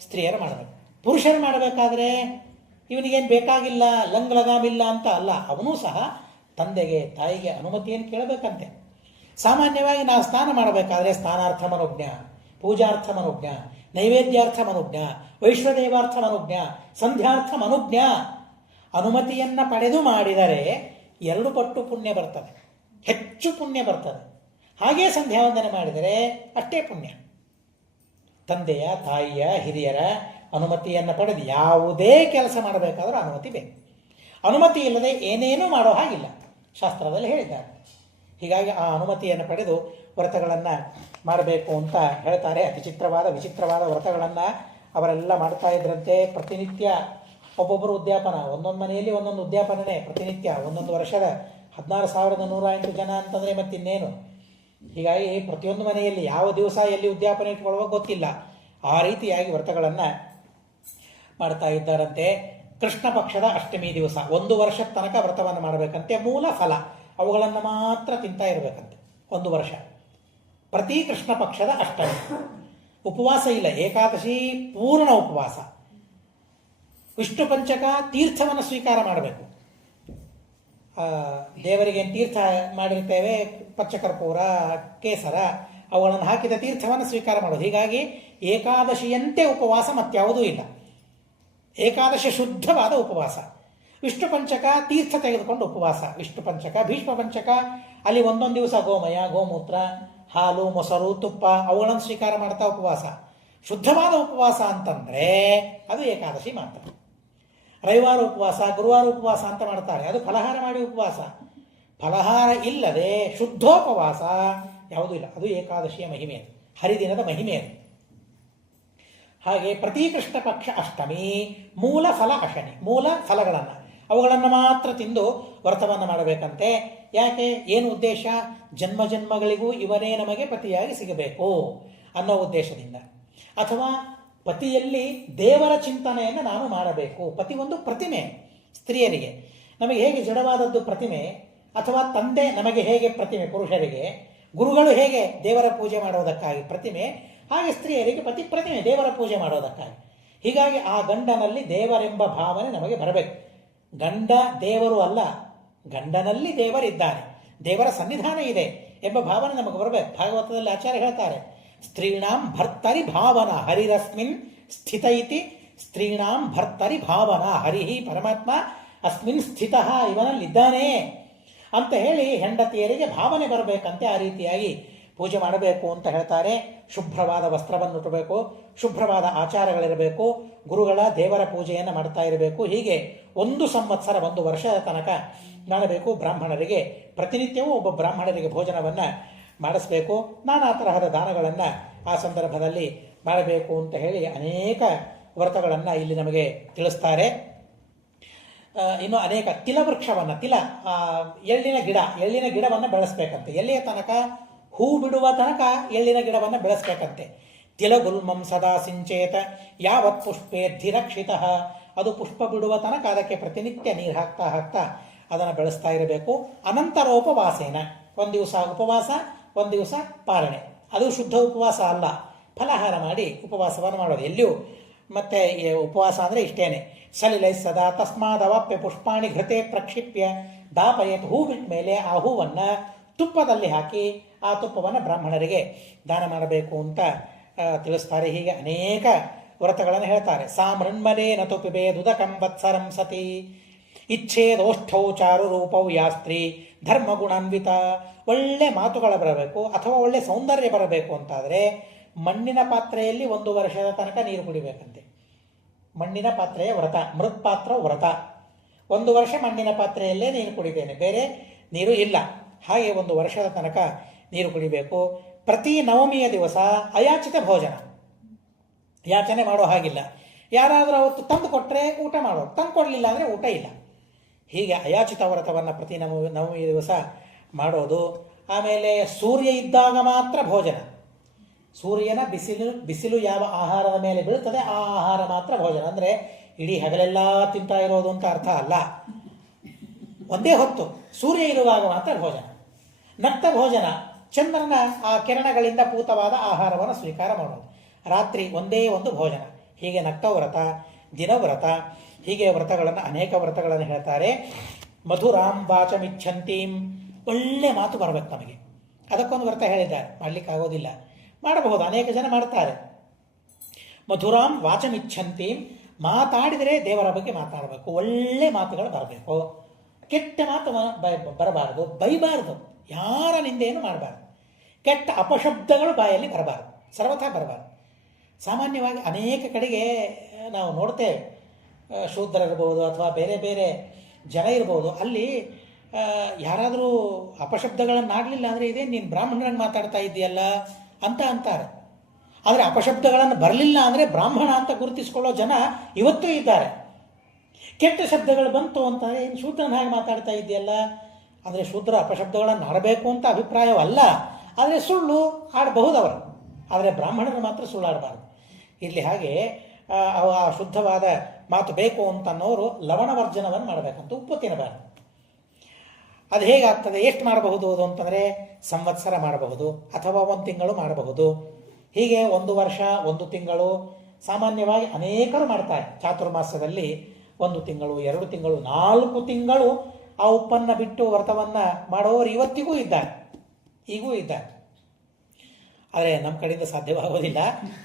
ಸ್ತ್ರೀಯರು ಮಾಡಬೇಕು. ಪುರುಷರು ಮಾಡಬೇಕಾದ್ರೆ ಇವನಿಗೇನು ಬೇಕಾಗಿಲ್ಲ, ಲಂಗ್ ಲಗಾಮಿಲ್ಲ ಅಂತ ಅಲ್ಲ, ಅವನೂ ಸಹ ತಂದೆಗೆ ತಾಯಿಗೆ ಅನುಮತಿಯನ್ನು ಕೇಳಬೇಕಂತೆ. ಸಾಮಾನ್ಯವಾಗಿ ನಾವು ಸ್ನಾನ ಮಾಡಬೇಕಾದ್ರೆ ಸ್ನಾನಾರ್ಥ ಮನುಜ್ಞ, ಪೂಜಾರ್ಥ ಮನುಜ್ಞ, ನೈವೇದ್ಯಾರ್ಥ ಮನುಜ್ಞ, ವೈಶ್ವದೇವಾರ್ಥ ಮನುಜ್ಞ, ಸಂಧ್ಯಾರ್ಥ ಮನುಜ್ಞ. ಅನುಮತಿಯನ್ನು ಪಡೆದು ಮಾಡಿದರೆ 2 ಪಟ್ಟು ಪುಣ್ಯ ಬರ್ತದೆ, ಹೆಚ್ಚು ಪುಣ್ಯ ಬರ್ತದೆ. ಹಾಗೇ ಸಂಧ್ಯಾವಂದನೆ ಮಾಡಿದರೆ ಅಷ್ಟೇ ಪುಣ್ಯ. ತಂದೆಯ, ತಾಯಿಯ, ಹಿರಿಯರ ಅನುಮತಿಯನ್ನು ಪಡೆದು ಯಾವುದೇ ಕೆಲಸ ಮಾಡಬೇಕಾದ್ರೂ ಅನುಮತಿ ಬೇಕು. ಅನುಮತಿ ಇಲ್ಲದೆ ಏನೇನೂ ಮಾಡೋ ಹಾಗಿಲ್ಲ ಶಾಸ್ತ್ರದಲ್ಲಿ ಹೇಳಿದ್ದಾರೆ. ಹೀಗಾಗಿ ಆ ಅನುಮತಿಯನ್ನು ಪಡೆದು ವ್ರತಗಳನ್ನು ಮಾಡಬೇಕು ಅಂತ ಹೇಳ್ತಾರೆ. ಅತಿ ವಿಚಿತ್ರವಾದ ವ್ರತಗಳನ್ನು ಅವರೆಲ್ಲ ಮಾಡ್ತಾ ಇದ್ರಂತೆ. ಪ್ರತಿನಿತ್ಯ ಒಬ್ಬೊಬ್ಬರು ಉದ್ಯಾಪನ, ಒಂದೊಂದು ಮನೆಯಲ್ಲಿ ಒಂದೊಂದು ಉದ್ಯಾಪನನೇ ಪ್ರತಿನಿತ್ಯ, ಒಂದೊಂದು ವರ್ಷದ 16,108 ಜನ ಅಂತಂದರೆ ಮತ್ತಿನ್ನೇನು. ಹೀಗಾಗಿ ಪ್ರತಿಯೊಂದು ಮನೆಯಲ್ಲಿ ಯಾವ ದಿವಸ ಎಲ್ಲಿ ಉದ್ಯಾಪನೆ ಇಟ್ಕೊಳ್ಳುವ ಗೊತ್ತಿಲ್ಲ. ಆ ರೀತಿಯಾಗಿ ವ್ರತಗಳನ್ನು ಮಾಡ್ತಾ ಇದ್ದಾರಂತೆ. ಕೃಷ್ಣ ಪಕ್ಷದ ಅಷ್ಟಮಿ ದಿವಸ 1 ವರ್ಷದ ತನಕ ವ್ರತವನ್ನು ಮಾಡಬೇಕಂತೆ. ಮೂಲ ಫಲ ಅವುಗಳನ್ನು ಮಾತ್ರ ತಿಂತಾ ಇರಬೇಕಂತೆ 1 ವರ್ಷ. ಪ್ರತಿ ಕೃಷ್ಣ ಪಕ್ಷದ ಅಷ್ಟಮಿ ಉಪವಾಸ ಇಲ್ಲ, ಏಕಾದಶಿ ಪೂರ್ಣ ಉಪವಾಸ. ವಿಷ್ಣು ಪಂಚಕ ತೀರ್ಥವನ್ನು ಸ್ವೀಕಾರ ಮಾಡಬೇಕು. ದೇವರಿಗೆ ತೀರ್ಥ ಮಾಡಿರ್ತೇವೆ, ಪಚ್ಚಕರ್ಪೂರ, ಕೇಸರ, ಅವುಗಳನ್ನು ಹಾಕಿದ ತೀರ್ಥವನ್ನು ಸ್ವೀಕಾರ ಮಾಡೋದು. ಹೀಗಾಗಿ ಏಕಾದಶಿಯಂತೆ ಉಪವಾಸ ಮತ್ಯಾವುದೂ ಇಲ್ಲ. ಏಕಾದಶಿ ಶುದ್ಧವಾದ ಉಪವಾಸ. ವಿಷ್ಣು ಪಂಚಕ ತೀರ್ಥ ತೆಗೆದುಕೊಂಡು ಉಪವಾಸ. ವಿಷ್ಣು ಪಂಚಕ, ಭೀಷ್ಮ ಪಂಚಕ, ಅಲ್ಲಿ ಒಂದೊಂದು ದಿವಸ ಗೋಮಯ, ಗೋಮೂತ್ರ, ಹಾಲು, ಮೊಸರು, ತುಪ್ಪ ಅವುಗಳನ್ನು ಸ್ವೀಕಾರ ಮಾಡ್ತಾ ಉಪವಾಸ. ಶುದ್ಧವಾದ ಉಪವಾಸ ಅಂತಂದರೆ ಅದು ಏಕಾದಶಿ ಮಾತ್ರ. ರವಿವಾರ ಉಪವಾಸ, ಗುರುವಾರ ಉಪವಾಸ ಅಂತ ಮಾಡ್ತಾರೆ, ಅದು ಫಲಹಾರ ಮಾಡಿ ಉಪವಾಸ. ಫಲಹಾರ ಇಲ್ಲದೆ ಶುದ್ಧೋಪವಾಸ ಯಾವುದೂ ಇಲ್ಲ. ಅದು ಏಕಾದಶಿಯ ಮಹಿಮೆ, ಹರಿದಿನದ ಮಹಿಮೆ. ಹಾಗೆ ಪ್ರತಿ ಕೃಷ್ಣ ಪಕ್ಷ ಅಷ್ಟಮಿ ಮೂಲ ಫಲ ಅಶನಿ, ಮೂಲ ಫಲಗಳನ್ನು ಅವುಗಳನ್ನು ಮಾತ್ರ ತಿಂದು ವ್ರತವನ್ನು ಮಾಡಬೇಕಂತೆ. ಯಾಕೆ, ಏನು ಉದ್ದೇಶ? ಜನ್ಮ ಜನ್ಮಗಳಿಗೂ ಇವನೇ ನಮಗೆ ಪತಿಯಾಗಿ ಸಿಗಬೇಕು ಅನ್ನೋ ಉದ್ದೇಶದಿಂದ. ಅಥವಾ ಪತಿಯಲ್ಲಿ ದೇವರ ಚಿಂತನೆಯನ್ನು ನಾನು ಮಾಡಬೇಕು. ಪತಿ ಒಂದು ಪ್ರತಿಮೆ ಸ್ತ್ರೀಯರಿಗೆ. ನಮಗೆ ಹೇಗೆ ಜಡವಾದದ್ದು ಪ್ರತಿಮೆ, ಅಥವಾ ತಂದೆ ನಮಗೆ ಹೇಗೆ ಪ್ರತಿಮೆ ಪುರುಷರಿಗೆ, ಗುರುಗಳು ಹೇಗೆ ದೇವರ ಪೂಜೆ ಮಾಡೋದಕ್ಕಾಗಿ ಪ್ರತಿಮೆ, ಹಾಗೆ ಸ್ತ್ರೀಯರಿಗೆ ಪತಿ ಪ್ರತಿಮೆ ದೇವರ ಪೂಜೆ ಮಾಡೋದಕ್ಕಾಗಿ. ಹೀಗಾಗಿ ಆ ಗಂಡನಲ್ಲಿ ದೇವರೆಂಬ ಭಾವನೆ ನಮಗೆ ಬರಬೇಕು. ಗಂಡ ದೇವರು ಅಲ್ಲ, ಗಂಡನಲ್ಲಿ ದೇವರಿದ್ದಾನೆ, ದೇವರ ಸನ್ನಿಧಾನ ಇದೆ ಎಂಬ ಭಾವನೆ ನಮಗೆ ಬರಬೇಕು. ಭಾಗವತದಲ್ಲಿ ಆಚಾರ್ಯ ಹೇಳ್ತಾರೆ, ಸ್ತ್ರೀಣಾಂ ಭರ್ತರಿ ಭಾವನಾ ಹರಿರಸ್ಮಿನ್ ಸ್ಥಿತ ಇತಿ. ಸ್ತ್ರೀಣಾಂ ಭರ್ತರಿ ಭಾವನಾ, ಹರಿಹಿ ಪರಮಾತ್ಮ ಅಸ್ಮಿನ್ ಸ್ಥಿತ, ಇವನಲ್ಲಿದ್ದಾನೆ ಅಂತ ಹೇಳಿ ಹೆಂಡತಿಯರಿಗೆ ಭಾವನೆ ಬರಬೇಕಂತೆ. ಆ ರೀತಿಯಾಗಿ ಪೂಜೆ ಮಾಡಬೇಕು ಅಂತ ಹೇಳ್ತಾರೆ. ಶುಭ್ರವಾದ ವಸ್ತ್ರವನ್ನು ಉಟ್ಟಬೇಕು, ಶುಭ್ರವಾದ ಆಚಾರಗಳಿರಬೇಕು, ಗುರುಗಳ ದೇವರ ಪೂಜೆಯನ್ನು ಮಾಡ್ತಾ ಇರಬೇಕು. ಹೀಗೆ 1 ಸಂವತ್ಸರ 1 ವರ್ಷದ ತನಕ ಮಾಡಬೇಕು. ಬ್ರಾಹ್ಮಣರಿಗೆ ಪ್ರತಿನಿತ್ಯವೂ ಒಬ್ಬ ಬ್ರಾಹ್ಮಣರಿಗೆ ಭೋಜನವನ್ನು ಮಾಡಿಸ್ಬೇಕು. ನಾನಾ ತರಹದ ದಾನಗಳನ್ನು ಆ ಸಂದರ್ಭದಲ್ಲಿ ಮಾಡಬೇಕು ಅಂತ ಹೇಳಿ ಅನೇಕ ವ್ರತಗಳನ್ನು ಇಲ್ಲಿ ನಮಗೆ ತಿಳಿಸ್ತಾರೆ. ಇನ್ನು ಅನೇಕ ತಿಲವೃಕ್ಷವನ್ನು, ಎಳ್ಳಿನ ಗಿಡವನ್ನು ಬೆಳೆಸ್ಬೇಕಂತೆ. ಎಲ್ಲಿಯ ತನಕ? ಹೂ ಬಿಡುವ ತನಕ ಎಳ್ಳಿನ ಗಿಡವನ್ನು ಬೆಳೆಸ್ಬೇಕಂತೆ. ತಿಲಗುಲ್ಮಂ ಸದಾ ಸಿಂಚೇತ ಯಾವತ್ ಪುಷ್ಪೇದ್ಧಿರಕ್ಷಿತ. ಅದು ಪುಷ್ಪ ಬಿಡುವ ತನಕ ಅದಕ್ಕೆ ಪ್ರತಿನಿತ್ಯ ನೀರು ಹಾಕ್ತಾ ಅದನ್ನು ಬೆಳೆಸ್ತಾ ಇರಬೇಕು. ಅನಂತರೋಪವಾಸೇನ, 1 ದಿವಸ ಉಪವಾಸ, 1 ದಿವಸ ಪಾಲನೆ. ಅದು ಶುದ್ಧ ಉಪವಾಸ ಅಲ್ಲ, ಫಲಹಾರ ಮಾಡಿ ಉಪವಾಸವನ್ನು ಮಾಡೋದು ಎಲ್ಲಿಯೂ. ಮತ್ತೆ ಉಪವಾಸ ಅಂದರೆ ಇಷ್ಟೇನೆ. ಸಲಿಲೈ ಸದಾ ತಸ್ಮಾದವಾಪ್ಯ ಪುಷ್ಪಾಣಿ ಘೃತೆ ಪ್ರಕ್ಷಿಪ್ಯ ದಾಪಯತ್. ಹೂ ಬಿಟ್ಟ ಮೇಲೆ ಆ ಹೂವನ್ನು ತುಪ್ಪದಲ್ಲಿ ಹಾಕಿ ಆ ತುಪ್ಪವನ್ನು ಬ್ರಾಹ್ಮಣರಿಗೆ ದಾನ ಮಾಡಬೇಕು ಅಂತ ತಿಳಿಸ್ತಾರೆ. ಹೀಗೆ ಅನೇಕ ವ್ರತಗಳನ್ನು ಹೇಳ್ತಾರೆ. ಸಾಮೃನ್ಮನೇನ ತು ಪಿಬೇದುದಕಂ ವತ್ಸರಂ ಸತಿ ಇಚ್ಛೇದೋಷ್ಠೌ ಚಾರು ರೂಪೌ ಯಾ ಸ್ತ್ರೀ ಧರ್ಮಗುಣಾನ್ವಿತ. ಒಳ್ಳೆ ಮಾತುಗಳು ಬರಬೇಕು ಅಥವಾ ಒಳ್ಳೆ ಸೌಂದರ್ಯ ಬರಬೇಕು ಅಂತಾದರೆ ಮಣ್ಣಿನ ಪಾತ್ರೆಯಲ್ಲಿ 1 ವರ್ಷದ ತನಕ ನೀರು ಕುಡಿಬೇಕಂತೆ. ಮಣ್ಣಿನ ಪಾತ್ರೆಯ ವ್ರತ, ಮೃತ್ಪಾತ್ರ ವ್ರತ. 1 ವರ್ಷ ಮಣ್ಣಿನ ಪಾತ್ರೆಯಲ್ಲೇ ನೀರು ಕುಡಿದೇನೆ, ಬೇರೆ ನೀರು ಇಲ್ಲ. ಹಾಗೆ 1 ವರ್ಷದ ತನಕ ನೀರು ಕುಡಿಬೇಕು. ಪ್ರತಿ ನವಮಿಯ ದಿವಸ ಅಯಾಚಿತ ಭೋಜನ, ಯಾಚನೆ ಮಾಡೋ ಹಾಗಿಲ್ಲ. ಯಾರಾದರೂ ಅವತ್ತು ತಂದು ಕೊಟ್ಟರೆ ಊಟ ಮಾಡೋದು, ತಂದು ಕೊಡಲಿಲ್ಲ ಅಂದರೆ ಊಟ ಇಲ್ಲ. ಹೀಗೆ ಅಯಾಚಿತ ವ್ರತವನ್ನು ಪ್ರತಿ ನವಮಿ ದಿವಸ ಮಾಡೋದು. ಆಮೇಲೆ ಸೂರ್ಯ ಇದ್ದಾಗ ಮಾತ್ರ ಭೋಜನ. ಸೂರ್ಯನ ಬಿಸಿಲು ಯಾವ ಆಹಾರದ ಮೇಲೆ ಬೀಳ್ತದೆ ಆ ಆಹಾರ ಮಾತ್ರ ಭೋಜನ. ಅಂದರೆ ಇಡೀ ಹಗಲೆಲ್ಲ ತಿಂತಾ ಇರೋದು ಅಂತ ಅರ್ಥ ಅಲ್ಲ. ಒಂದೇ ಹೊತ್ತು ಸೂರ್ಯ ಇರುವಾಗ ಮಾತ್ರ ಭೋಜನ. ನಕ್ತ ಭೋಜನ, ಚಂದ್ರನ ಆ ಕಿರಣಗಳಿಂದ ಪೂತವಾದ ಆಹಾರವನ್ನು ಸ್ವೀಕಾರ ಮಾಡೋದು. ರಾತ್ರಿ ಒಂದೇ ಒಂದು ಭೋಜನ. ಹೀಗೆ ನಕ್ತ ವ್ರತ, ದಿನವ್ರತ, ಹೀಗೆ ವ್ರತಗಳನ್ನು ಅನೇಕ ವ್ರತಗಳನ್ನು ಹೇಳ್ತಾರೆ. ಮಧುರಾಂ ವಾಚಮಿಚ್ಛಂತೀಂ, ಒಳ್ಳೆ ಮಾತು ಬರಬೇಕು ನಮಗೆ. ಅದಕ್ಕೊಂದು ವ್ರತ ಹೇಳಿದ್ದಾರೆ, ಮಾಡಲಿಕ್ಕಾಗೋದಿಲ್ಲ, ಮಾಡಬಹುದು, ಅನೇಕ ಜನ ಮಾಡ್ತಾರೆ. ಮಧುರಾಂ ವಾಚಮಿಚ್ಛಂತೀಂ, ಮಾತಾಡಿದರೆ ದೇವರ ಬಗ್ಗೆ ಮಾತಾಡಬೇಕು, ಒಳ್ಳೆ ಮಾತುಗಳು ಬರಬೇಕು, ಕೆಟ್ಟ ಮಾತು ಬರಬಾರದು, ಬೈಬಾರದು, ಯಾರ ನಿಂದೆಯನ್ನು ಮಾಡಬಾರ್ದು, ಕೆಟ್ಟ ಅಪಶಬ್ದಗಳು ಬಾಯಲ್ಲಿ ಬರಬಾರದು, ಸರ್ವಥಾ ಬರಬಾರದು. ಸಾಮಾನ್ಯವಾಗಿ ಅನೇಕ ಕಡೆಗೆ ನಾವು ನೋಡ್ತೇವೆ, ಶೂದ್ರರಿರ್ಬೋದು ಅಥವಾ ಬೇರೆ ಬೇರೆ ಜನ ಇರ್ಬೋದು. ಅಲ್ಲಿ ಯಾರಾದರೂ ಅಪಶಬ್ದಗಳನ್ನು ಆಡಲಿಲ್ಲ ಅಂದರೆ ಇದೇ ನೀನು ಬ್ರಾಹ್ಮಣರಂಗೆ ಮಾತಾಡ್ತಾ ಇದ್ದೀಯಲ್ಲ ಅಂತ ಅಂತಾರೆ. ಆದರೆ ಅಪಶಬ್ದಗಳನ್ನು ಬರಲಿಲ್ಲ ಅಂದರೆ ಬ್ರಾಹ್ಮಣ ಅಂತ ಗುರುತಿಸ್ಕೊಳ್ಳೋ ಜನ ಇವತ್ತೂ ಇದ್ದಾರೆ. ಕೆಟ್ಟ ಶಬ್ದಗಳು ಬಂತು ಅಂತಾರೆ, ಏನು ಶೂದ್ರನ ಹಾಗೆ ಮಾತಾಡ್ತಾ ಇದೆಯಲ್ಲ. ಆದರೆ ಶೂದ್ರ ಅಪಶಬ್ದಗಳನ್ನು ಆಡಬೇಕು ಅಂತ ಅಭಿಪ್ರಾಯವಲ್ಲ, ಆದರೆ ಸುಳ್ಳು ಆಡಬಹುದು ಅವರು, ಆದರೆ ಬ್ರಾಹ್ಮಣರು ಮಾತ್ರ ಸುಳ್ಳಾಡಬಾರ್ದು. ಇಲ್ಲಿ ಹಾಗೆ ಆ ಶುದ್ಧವಾದ ಮಾತು ಬೇಕು ಅಂತನ್ನೋರು ಲವಣವರ್ಜನವನ್ನು ಮಾಡಬೇಕಂತ, ಉಪ್ಪು ತಿನ್ನಬಾರ್ದು. ಅದು ಹೇಗಾಗ್ತದೆ, ಎಷ್ಟು ಮಾಡಬಹುದು ಅದು ಅಂತಂದರೆ ಸಂವತ್ಸರ ಮಾಡಬಹುದು ಅಥವಾ 1 ತಿಂಗಳು ಮಾಡಬಹುದು. ಹೀಗೆ 1 ವರ್ಷ 1 ತಿಂಗಳು ಸಾಮಾನ್ಯವಾಗಿ ಅನೇಕರು ಮಾಡ್ತಾರೆ. ಚಾತುರ್ಮಾಸದಲ್ಲಿ 1 ತಿಂಗಳು 2 ತಿಂಗಳು 4 ತಿಂಗಳು ಆ ಉಪ್ಪನ್ನು ಬಿಟ್ಟು ವ್ರತವನ್ನು ಮಾಡೋರು ಇವತ್ತಿಗೂ ಇದ್ದಾರೆ, ಈಗೂ ಇದ್ದಾರೆ. ಆದರೆ ನಮ್ಮ ಕಡೆಯಿಂದ ಸಾಧ್ಯವಾಗೋದಿಲ್ಲ.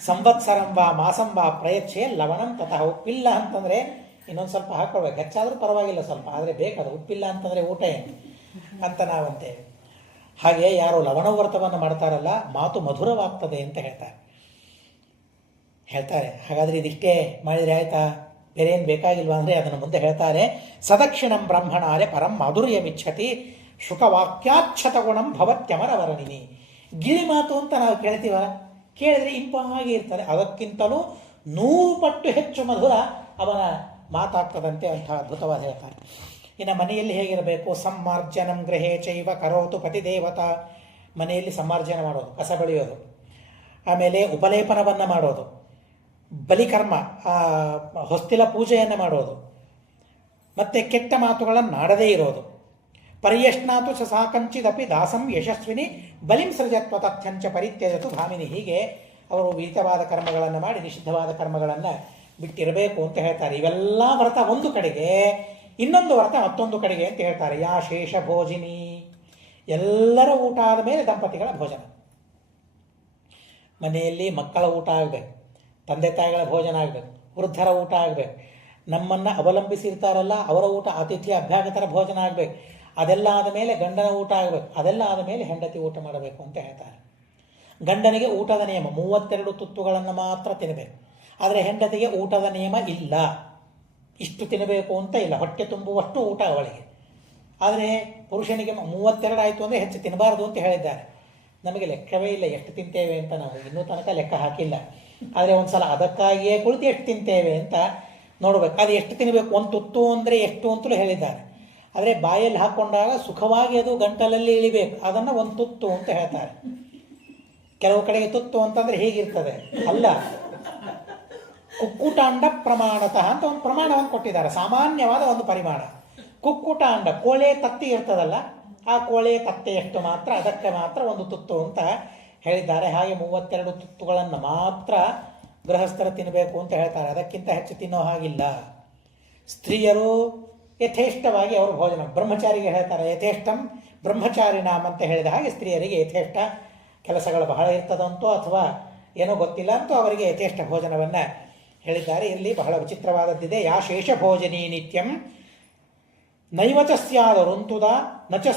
ಸಂವತ್ಸರಂಬ ಮಾಸಂಬ ಪ್ರಯಚ್ಛೆ ಲವಣಂ ತತಃ. ಉಪ್ಪಿಲ್ಲ ಅಂತಂದರೆ ಇನ್ನೊಂದು ಸ್ವಲ್ಪ ಹಾಕ್ಕೊಳ್ಬೇಕು, ಹೆಚ್ಚಾದರೂ ಪರವಾಗಿಲ್ಲ ಸ್ವಲ್ಪ, ಆದರೆ ಬೇಕದು. ಉಪ್ಪಿಲ್ಲ ಅಂತಂದರೆ ಊಟ ಏನು ಅಂತ ನಾವಂತೇವೆ. ಹಾಗೆ ಯಾರು ಲವಣ ವ್ರತವನ್ನು ಮಾಡ್ತಾರಲ್ಲ, ಮಾತು ಮಧುರವಾಗ್ತದೆ ಅಂತ ಹೇಳ್ತಾರೆ. ಹಾಗಾದರೆ ಇದಿಷ್ಟೇ ಮಾಡಿದರೆ ಆಯ್ತಾ, ಬೇರೆ ಏನು ಬೇಕಾಗಿಲ್ವಾ ಅಂದರೆ ಅದನ್ನು ಮುಂದೆ ಹೇಳ್ತಾರೆ. ಸದಕ್ಷಿಣಂ ಬ್ರಹ್ಮಣಾರೆ ಪರಂ ಮಾಧುರ್ಯಮಿಚ್ಛತಿ ಶುಕವಾಕ್ಯಾಚ್ಛತ ಗುಣಂ ಭವತ್ಯಮರವರ್ಣಿನಿ. ಗಿಳಿ ಮಾತು ಅಂತ ನಾವು ಕೇಳ್ತೀವ, ಕೇಳಿದರೆ ಇಂಪಾಗಿ ಇರ್ತದೆ, ಅದಕ್ಕಿಂತಲೂ 100 ಪಟ್ಟು ಹೆಚ್ಚು ಮಧುರ ಅವನ ಮಾತಾಗ್ತದಂತೆ ಅಂತ ಅದ್ಭುತವಾದ ಹೇಳ್ತಾರೆ. ಇನ್ನು ಮನೆಯಲ್ಲಿ ಹೇಗಿರಬೇಕು, ಸಮ್ಮಾರ್ಜನಂ ಗೃಹೇ ಚೈವ ಕರೋತು ಪತಿದೇವತಾ. ಮನೆಯಲ್ಲಿ ಸಮ್ಮಾರ್ಜನ ಮಾಡೋದು, ಕಸ ಬಳಿಯೋದು, ಆಮೇಲೆ ಉಪಲೇಪನವನ್ನು ಮಾಡೋದು, ಬಲಿಕರ್ಮ ಹೊಸ್ತಿಲ ಪೂಜೆಯನ್ನು ಮಾಡೋದು, ಮತ್ತು ಕೆಟ್ಟ ಮಾತುಗಳನ್ನು ಆಡದೇ ಇರೋದು. ಪರ್ಯಶ್ನಾತು ಸ ಸಾಕಂಚಿದಪಿ ದಾಸಂ ಯಶಸ್ವಿನಿ ಬಲಿಂ ಸೃಜತ್ವ ತಥ್ಯಂಚ ಪರಿತ್ಯಜತು ಭಾಮಿನಿ. ಹೀಗೆ ಅವರು ವಿಹಿತವಾದ ಕರ್ಮಗಳನ್ನು ಮಾಡಿ ನಿಷಿದ್ಧವಾದ ಕರ್ಮಗಳನ್ನು ಬಿಟ್ಟಿರಬೇಕು ಅಂತ ಹೇಳ್ತಾರೆ. ಇವೆಲ್ಲ ವ್ರತ ಒಂದು ಕಡೆಗೆ, ಇನ್ನೊಂದು ವ್ರತ ಮತ್ತೊಂದು ಕಡೆಗೆ ಅಂತ ಹೇಳ್ತಾರೆ. ಯಾ ಶೇಷ ಭೋಜಿನಿ, ಎಲ್ಲರ ಊಟ ಆದ ಮೇಲೆ ದಂಪತಿಗಳ ಭೋಜನ. ಮನೆಯಲ್ಲಿ ಮಕ್ಕಳ ಊಟ ಆಗಬೇಕು, ತಂದೆ ತಾಯಿಗಳ ಭೋಜನ ಆಗಬೇಕು, ವೃದ್ಧರ ಊಟ ಆಗಬೇಕು, ನಮ್ಮನ್ನು ಅವಲಂಬಿಸಿರ್ತಾರಲ್ಲ ಅವರ ಊಟ, ಅತಿಥಿ ಅಭ್ಯಾಗತರ ಭೋಜನ ಆಗಬೇಕು. ಅದೆಲ್ಲ ಆದ ಮೇಲೆ ಗಂಡನ ಊಟ ಆಗಬೇಕು, ಅದೆಲ್ಲ ಆದ ಮೇಲೆ ಹೆಂಡತಿ ಊಟ ಮಾಡಬೇಕು ಅಂತ ಹೇಳ್ತಾರೆ. ಗಂಡನಿಗೆ ಊಟದ ನಿಯಮ 32 ತುತ್ತುಗಳನ್ನು ಮಾತ್ರ ತಿನ್ನಬೇಕು, ಆದರೆ ಹೆಂಡತಿಗೆ ಊಟದ ನಿಯಮ ಇಲ್ಲ, ಇಷ್ಟು ತಿನ್ನಬೇಕು ಅಂತ ಇಲ್ಲ, ಹೊಟ್ಟೆ ತುಂಬುವಷ್ಟು ಊಟ ಅವಳಿಗೆ. ಆದರೆ ಪುರುಷನಿಗೆ 32 ಆಯಿತು ಅಂದರೆ ಹೆಚ್ಚು ತಿನ್ನಬಾರ್ದು ಅಂತ ಹೇಳಿದ್ದಾರೆ. ನಮಗೆ ಲೆಕ್ಕವೇ ಇಲ್ಲ ಎಷ್ಟು ತಿಂತೇವೆ ಅಂತ, ನಾವು ಇನ್ನೂ ತನಕ ಲೆಕ್ಕ ಹಾಕಿಲ್ಲ. ಆದರೆ ಒಂದು ಸಲ ಅದಕ್ಕಾಗಿಯೇ ಕುಳಿತು ಎಷ್ಟು ತಿಂತೇವೆ ಅಂತ ನೋಡಬೇಕು. ಅದು ಎಷ್ಟು ತಿನ್ನಬೇಕು, 1 ತುತ್ತು ಅಂದರೆ ಎಷ್ಟು ಅಂತಲೂ ಹೇಳಿದ್ದಾರೆ. ಆದರೆ ಬಾಯಲ್ಲಿ ಹಾಕ್ಕೊಂಡಾಗ ಸುಖವಾಗಿ ಅದು ಗಂಟಲಲ್ಲಿ ಇಳಿಬೇಕು, ಅದನ್ನು 1 ತುತ್ತು ಅಂತ ಹೇಳ್ತಾರೆ. ಕೆಲವು ಕಡೆಗೆ ತುತ್ತು ಅಂತಂದರೆ ಹೀಗಿರ್ತದೆ, ಅಲ್ಲ, ಕುಕ್ಕುಟಾಂಡ ಪ್ರಮಾಣತಃ ಅಂತ ಒಂದು ಪ್ರಮಾಣವನ್ನು ಕೊಟ್ಟಿದ್ದಾರೆ, ಸಾಮಾನ್ಯವಾದ ಒಂದು ಪರಿಮಾಣ. ಕುಕ್ಕುಟಾಂಡ ಕೋಳೆ ತತ್ತಿ ಇರ್ತದಲ್ಲ, ಆ ಕೋಳೆ ತತ್ತೆಯಷ್ಟು ಮಾತ್ರ, ಅದಕ್ಕೆ ಮಾತ್ರ 1 ತುತ್ತು ಅಂತ ಹೇಳಿದ್ದಾರೆ. ಹಾಗೆ 32 ತುತ್ತುಗಳನ್ನು ಮಾತ್ರ ಗೃಹಸ್ಥರು ತಿನ್ನಬೇಕು ಅಂತ ಹೇಳ್ತಾರೆ, ಅದಕ್ಕಿಂತ ಹೆಚ್ಚು ತಿನ್ನೋ ಹಾಗಿಲ್ಲ. ಸ್ತ್ರೀಯರು ಯಥೇಷ್ಟವಾಗಿ ಅವರು ಭೋಜನ, ಬ್ರಹ್ಮಚಾರಿಗೆ ಹೇಳ್ತಾರೆ ಯಥೇಷ್ಟಂ ಬ್ರಹ್ಮಚಾರಿಣಾಮ್ ಅಂತ ಹೇಳಿದ ಹಾಗೆ ಸ್ತ್ರೀಯರಿಗೆ ಯಥೇಷ್ಟ ಕೆಲಸಗಳು ಬಹಳ ಇರ್ತದಂತೋ ಅಥವಾ ಏನೋ ಗೊತ್ತಿಲ್ಲ ಅಂತೂ ಅವರಿಗೆ ಯಥೇಷ್ಟ ಭೋಜನವನ್ನು ಹೇಳಿದ್ದಾರೆ. ಇಲ್ಲಿ ಬಹಳ ವಿಚಿತ್ರವಾದದ್ದಿದೆ. ಯಾ ಶೇಷ ಭೋಜನೀ ನಿತ್ಯಂ ನೈವಚ ಸ್ಯಾದರುಂತುದ ನಚ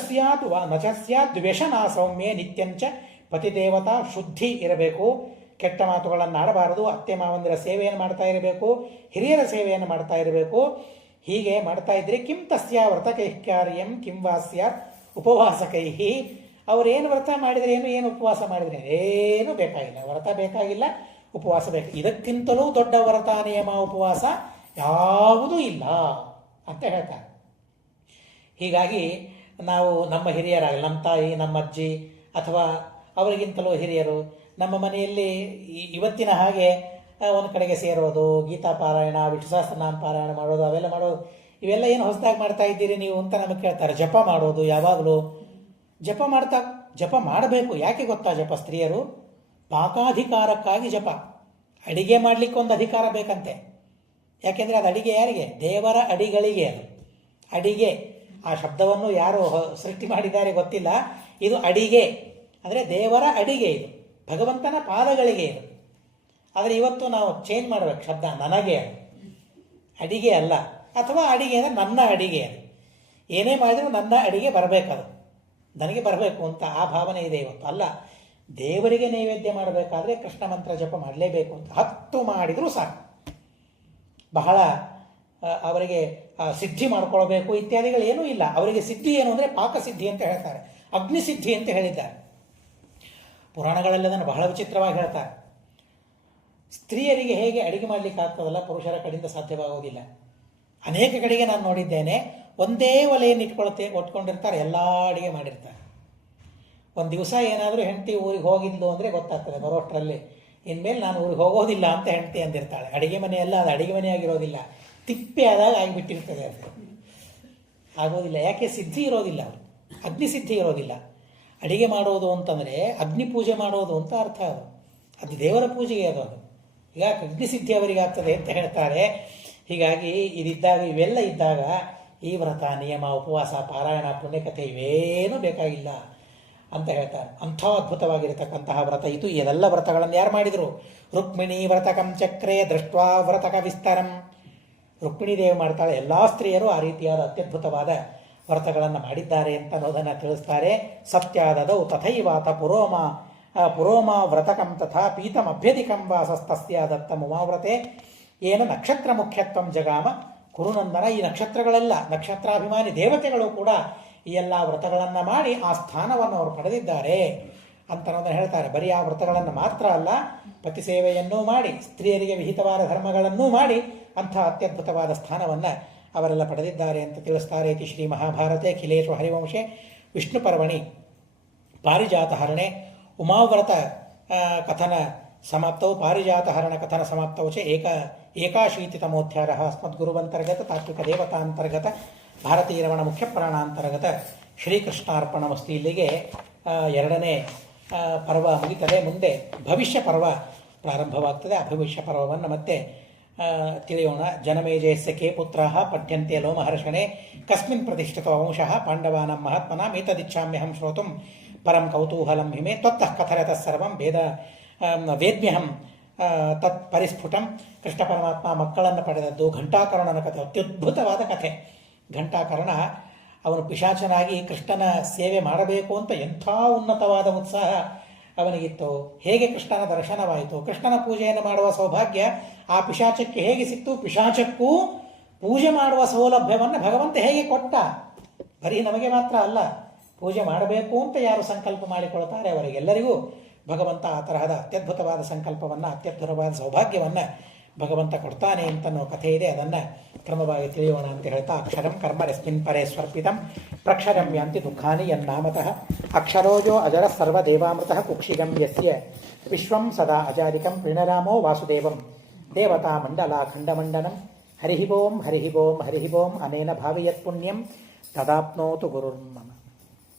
ಸ್ಯಾದ್ ವ್ಯಸನಾ ಸೌಮ್ಯೆ ನಿತ್ಯಂಚ ಪತಿದೇವತಾ ಶುದ್ಧಿ ಇರಬೇಕು. ಕೆಟ್ಟ ಮಾತುಗಳನ್ನು ಆಡಬಾರದು, ಅತ್ತೆ ಮಾವಂದಿರ ಸೇವೆಯನ್ನು ಮಾಡ್ತಾ ಇರಬೇಕು, ಹಿರಿಯರ ಸೇವೆಯನ್ನು ಮಾಡ್ತಾ ಇರಬೇಕು. ಹೀಗೆ ಮಾಡ್ತಾ ಇದ್ರೆ ಕಿಂ ತಸ್ಯ ವ್ರತಕೈಕ್ಯಾರ್ಯಂ ಕಿಂ ವಾಸ್ಯಾತ್ ಉಪವಾಸಕೈಹಿ. ಅವರೇನು ವ್ರತ ಮಾಡಿದರೆ ಏನು ಉಪವಾಸ ಮಾಡಿದರೆ ಏನೂ ಬೇಕಾಗಿಲ್ಲ, ವ್ರತ ಬೇಕಾಗಿಲ್ಲ, ಉಪವಾಸ ಬೇಕು. ಇದಕ್ಕಿಂತಲೂ ದೊಡ್ಡ ವ್ರತ ನಿಯಮ ಉಪವಾಸ ಯಾವುದೂ ಇಲ್ಲ ಅಂತ ಹೇಳ್ತಾರೆ. ಹೀಗಾಗಿ ನಾವು ನಮ್ಮ ಹಿರಿಯರಾಗಲಿ, ನಮ್ಮ ತಾಯಿ, ನಮ್ಮ ಅಜ್ಜಿ ಅಥವಾ ಅವರಿಗಿಂತಲೂ ಹಿರಿಯರು ನಮ್ಮ ಮನೆಯಲ್ಲಿ ಇವತ್ತಿನ ಹಾಗೆ ಒಂದು ಕಡೆಗೆ ಸೇರೋದು, ಗೀತಾ ಪಾರಾಯಣ, ವಿಷ್ಣು ಸಹಸ್ರನಾಮ ಪಾರಾಯಣ ಮಾಡೋದು, ಅವೆಲ್ಲ ಮಾಡೋದು, ಇವೆಲ್ಲ ಏನು ಹೊಸದಾಗಿ ಮಾಡ್ತಾ ಇದ್ದೀರಿ ನೀವು ಅಂತ ನಮಗೆ ಕೇಳ್ತಾರೆ. ಜಪ ಮಾಡೋದು, ಯಾವಾಗಲೂ ಜಪ ಮಾಡಬೇಕು. ಯಾಕೆ ಗೊತ್ತಾ ಜಪ? ಸ್ತ್ರೀಯರು ಪಾಕಾಧಿಕಾರಕ್ಕಾಗಿ ಜಪ. ಅಡಿಗೆ ಮಾಡಲಿಕ್ಕೆ ಒಂದು ಅಧಿಕಾರ ಬೇಕಂತೆ. ಯಾಕೆಂದರೆ ಅದು ಅಡಿಗೆ ಯಾರಿಗೆ? ದೇವರ ಅಡಿಗಳಿಗೆ. ಅದು ಅಡಿಗೆ, ಆ ಶಬ್ದವನ್ನು ಯಾರು ಸೃಷ್ಟಿ ಮಾಡಿದ್ದಾರೆ ಗೊತ್ತಿಲ್ಲ. ಇದು ಅಡಿಗೆ ಅಂದರೆ ದೇವರ ಅಡಿಗೆ, ಇದು ಭಗವಂತನ ಪಾದಗಳಿಗೆ ಇದು. ಆದರೆ ಇವತ್ತು ನಾವು ಚೇಂಜ್ ಮಾಡಬೇಕು ಶಬ್ದ, ನನಗೆ ಅದು ಅಡಿಗೆ ಅಲ್ಲ, ಅಥವಾ ಅಡಿಗೆ ಅಂದರೆ ನನ್ನ ಅಡಿಗೆ. ಅದು ಏನೇ ಮಾಡಿದರೂ ನನ್ನ ಅಡಿಗೆ ಬರಬೇಕದು, ನನಗೆ ಬರಬೇಕು ಅಂತ ಆ ಭಾವನೆ ಇದೆ ಇವತ್ತು. ಅಲ್ಲ, ದೇವರಿಗೆ ನೈವೇದ್ಯ ಮಾಡಬೇಕಾದ್ರೆ ಕೃಷ್ಣ ಮಂತ್ರ ಜಪ ಮಾಡಲೇಬೇಕು ಅಂತ 10 ಮಾಡಿದರೂ ಸಾಕು. ಬಹಳ ಅವರಿಗೆ ಸಿದ್ಧಿ ಮಾಡ್ಕೊಳ್ಬೇಕು ಇತ್ಯಾದಿಗಳು ಏನೂ ಇಲ್ಲ. ಅವರಿಗೆ ಸಿದ್ಧಿ ಏನು ಅಂದರೆ ಪಾಕಸಿದ್ಧಿ ಅಂತ ಹೇಳ್ತಾರೆ, ಅಗ್ನಿಸಿದ್ಧಿ ಅಂತ ಹೇಳಿದ್ದಾರೆ. ಪುರಾಣಗಳಲ್ಲಿ ಅದನ್ನು ಬಹಳ ವಿಚಿತ್ರವಾಗಿ ಹೇಳ್ತಾರೆ. ಸ್ತ್ರೀಯರಿಗೆ ಹೇಗೆ ಅಡಿಗೆ ಮಾಡಲಿಕ್ಕೆ ಆಗ್ತದಲ್ಲ, ಪುರುಷರ ಕಡೆಯಿಂದ ಸಾಧ್ಯವಾಗುವುದಿಲ್ಲ. ಅನೇಕ ಕಡೆಗೆ ನಾನು ನೋಡಿದ್ದೇನೆ, ಒಂದೇ ಒಲೆಯನ್ನು ಒಟ್ಕೊಂಡಿರ್ತಾರೆ, ಎಲ್ಲ ಅಡಿಗೆ ಮಾಡಿರ್ತಾರೆ. ಒಂದು ದಿವಸ ಏನಾದರೂ ಹೆಂಡತಿ ಊರಿಗೆ ಹೋಗಿದ್ಲು ಅಂದರೆ ಗೊತ್ತಾಗ್ತದೆ ಬರೋಷ್ಟರಲ್ಲಿ, ಇನ್ಮೇಲೆ ನಾನು ಊರಿಗೆ ಹೋಗೋದಿಲ್ಲ ಅಂತ ಹೆಂಡತಿ ಅಂದಿರ್ತಾಳೆ. ಅಡಿಗೆ ಮನೆಯಲ್ಲ, ಅದು ಅಡಿಗೆ ಮನೆಯಾಗಿರೋದಿಲ್ಲ, ತಿಪ್ಪೆ ಆದಾಗ ಆಗಿಬಿಟ್ಟಿರ್ತದೆ. ಅದು ಆಗೋದಿಲ್ಲ. ಯಾಕೆ? ಸಿದ್ಧಿ ಇರೋದಿಲ್ಲ, ಅವರು ಅಗ್ನಿಸಿದ್ಧಿ ಇರೋದಿಲ್ಲ. ಅಡಿಗೆ ಮಾಡೋದು ಅಂತಂದರೆ ಅಗ್ನಿ ಪೂಜೆ ಮಾಡೋದು ಅಂತ ಅರ್ಥ. ಅದು ದೇವರ ಪೂಜೆಗೆ ಅದು. ಈಗ ಅಗ್ನಿಸಿದ್ಧಿ ಅವರಿಗೆ ಆಗ್ತದೆ ಅಂತ ಹೇಳ್ತಾರೆ. ಹೀಗಾಗಿ ಇದಿದ್ದಾಗ, ಇವೆಲ್ಲ ಇದ್ದಾಗ ಈ ವ್ರತ, ನಿಯಮ, ಉಪವಾಸ, ಪಾರಾಯಣ, ಪುಣ್ಯಕಥೆ ಇವೇನೂ ಬೇಕಾಗಿಲ್ಲ ಅಂತ ಹೇಳ್ತಾರೆ. ಅಂಥ ಅದ್ಭುತವಾಗಿರತಕ್ಕಂತಹ ವ್ರತ ಇದು. ಇದೆಲ್ಲ ವ್ರತಗಳನ್ನು ಯಾರು ಮಾಡಿದರು? ರುಕ್ಮಿಣಿ ವ್ರತಕಂ ಚಕ್ರೇ ದೃಷ್ಟ್ವಾ ವ್ರತಕ ವಿಸ್ತರಂ. ರುಕ್ಮಿಣಿ ದೇವಿ ಮಾಡ್ತಾಳೆ. ಎಲ್ಲ ಸ್ತ್ರೀಯರು ಆ ರೀತಿಯಾದ ಅತ್ಯದ್ಭುತವಾದ ವ್ರತಗಳನ್ನು ಮಾಡಿದ್ದಾರೆ ಅಂತ ಅನ್ನೋದನ್ನು ತಿಳಿಸ್ತಾರೆ. ಸತ್ಯಾದದೌ ತಥೈವಾತ ಪುರೋಮ ವ್ರತಕಂ ತಥಾ ಪೀತಂ ಅಭ್ಯಧಿಕಂ ವಾಸಸ್ತಸ್ಯ ದತ್ತಂ ಉಮಾವ್ರತೆ ಏನ ನಕ್ಷತ್ರ ಮುಖ್ಯತ್ವಂ ಜಗಾಮ ಕುರುನಂದನ. ಈ ನಕ್ಷತ್ರಗಳೆಲ್ಲ ನಕ್ಷತ್ರಾಭಿಮಾನಿ ದೇವತೆಗಳು ಕೂಡ ಈ ಎಲ್ಲ ವ್ರತಗಳನ್ನು ಮಾಡಿ ಆ ಸ್ಥಾನವನ್ನು ಅವರು ಪಡೆದಿದ್ದಾರೆ ಅಂತ ಅನ್ನೋದನ್ನು ಹೇಳ್ತಾರೆ. ಬರೀ ಆ ವ್ರತಗಳನ್ನು ಮಾತ್ರ ಅಲ್ಲ, ಪತಿ ಸೇವೆಯನ್ನೂ ಮಾಡಿ, ಸ್ತ್ರೀಯರಿಗೆ ವಿಹಿತವಾದ ಧರ್ಮಗಳನ್ನೂ ಮಾಡಿ ಅಂಥ ಅತ್ಯದ್ಭುತವಾದ ಸ್ಥಾನವನ್ನು ಅವರೆಲ್ಲ ಪಡೆದಿದ್ದಾರೆ ಅಂತ ತಿಳಿಸ್ತಾರೆ. ಇತಿ ಶ್ರೀ ಮಹಾಭಾರತೆ ಅಖಿಲೇಶು ಹರಿವಂಶೆ ವಿಷ್ಣು ಪರ್ವಣಿ ಪಾರಿಜಾತಹರಣೆ ಉಮಾವ್ರತ ಕಥನ ಸಮಾಪ್ತೌ ಪಾರಿಜಾತಹರಣ ಕಥನ ಸಮಾಪ್ತೌ ಚ ಏಕಾಶೀತಿತಮೋಧ್ಯಾಯ ಅಸ್ಮದ್ಗುರುವಂತರ್ಗತ ತಾತ್ವಿಕ ದೇವತಾಂತರ್ಗತ ಭಾರತೀಯ ರಮಣ ಮುಖ್ಯ ಪ್ರಾಣಾಂತರ್ಗತ ಶ್ರೀಕೃಷ್ಣಾರ್ಪಣಮಸ್ತು. ಇಲ್ಲಿಗೆ ಎರಡನೇ ಪರ್ವ ಮುಗಿತದೆ. ಮುಂದೆ ಭವಿಷ್ಯ ಪರ್ವ ಪ್ರಾರಂಭವಾಗ್ತದೆ. ಆ ಭವಿಷ್ಯ ಪರ್ವವನ್ನು ಮತ್ತೆ ತಿಳಿಯೋಣ. ಜನಮೇಜಯಸ್ಯ ಕೇ ಪುತ್ರಾಃ ಪಠ್ಯಂತೆ ಲೋಮಹರ್ಷಣೆ ಕಸ್ಮಿನ್ ಪ್ರತಿಷ್ಠಿತೋ ವಂಶಃ ಪಾಂಡವಾನಾಂ ಮಹಾತ್ಮನಾಂ ಏತದಿಚ್ಛಾಮ್ಯಹಂ ಶ್ರೋತುಂ ಪರಂ ಕೌತೂಹಲಂ ಹಿಮೆ ತ್ವತ್ತಃ ಕಥಯತಃ ಸರ್ವಂ ವೇದ್ಮ್ಯಹಂ ತತ್ ಪರಿಸ್ಫುಟಂ. ಕೃಷ್ಣ ಪರಮಾತ್ಮ ಮಕ್ಕಳನ್ನು ಪಡೆದದ್ದು ಘಂಟಾಕರ್ಣನ ಕಥೆ, ಅತ್ಯದ್ಭುತವಾದ ಕಥೆ. ಘಂಟಾಕರ್ಣ ಅವನು ಪಿಶಾಚನಾಗಿ ಕೃಷ್ಣನ ಸೇವೆ ಮಾಡಬೇಕು ಅಂತ ಎಂಥ ಉನ್ನತವಾದ ಉತ್ಸಾಹ ಅವನಿಗಿತ್ತು. ಹೇಗೆ ಕೃಷ್ಣನ ದರ್ಶನವಾಯಿತು, ಕೃಷ್ಣನ ಪೂಜೆಯನ್ನು ಮಾಡುವ ಸೌಭಾಗ್ಯ ಆ ಪಿಶಾಚಕ್ಕೆ ಹೇಗೆ ಸಿಕ್ತು, ಪಿಶಾಚಕ್ಕೂ ಪೂಜೆ ಮಾಡುವ ಸೌಲಭ್ಯವನ್ನು ಭಗವಂತ ಹೇಗೆ ಕೊಟ್ಟ. ಬರೀ ನಮಗೆ ಮಾತ್ರ ಅಲ್ಲ, ಪೂಜೆ ಮಾಡಬೇಕು ಅಂತ ಯಾರು ಸಂಕಲ್ಪ ಮಾಡಿಕೊಳ್ತಾರೆ ಅವರಿಗೆಲ್ಲರಿಗೂ ಭಗವಂತ ಆ ತರಹದ ಅತ್ಯದ್ಭುತವಾದ ಸಂಕಲ್ಪವನ್ನು, ಅತ್ಯದ್ಭುತವಾದ ಸೌಭಾಗ್ಯವನ್ನು ಭಗವಂತ ಕೊಡ್ತಾನೆ ಅಂತನೋ ಕಥೆ ಇದೆ. ಅದನ್ನು ಕ್ರಮವಾಗಿ ತಿಳಿಯೋಣ ಅಂತ ಹೇಳ್ತಾ, ಅಕ್ಷರಂ ಕರ್ಮ ರಸ್ಮಿನ್ ಪರೇ ಸ್ವರ್ಪಿತಂ ಪ್ರಕ್ಷರಂ ಯಾಂತಿ ದುಃಖಾನಿ ಯನ್ನಾಮತಃ ಅಕ್ಷರೋಜೋ ಅಜರ ಸರ್ವದೇವಾಮೃತಃ ಕುಕ್ಷಿಗಂ ಯಸ್ಯ ವಿಶ್ವಂ ಸದಾ ಅಜಾದಿಕಂ ಪ್ರಣರಾಮೋ ವಾಸುದೇವಂ ದೇವತಾ ಮಂಡಲಾಖಂಡಮಂಡನಂ. ಹರಿ ಓಂ ಹರಿ ಓಂ ಹರಿ ಓಂ ಅನೇನ ಭಾವಿಯತ್ ಪುಣ್ಯಂ ತದಾಪ್ನೋತು ಗುರುರ್ಮಮ.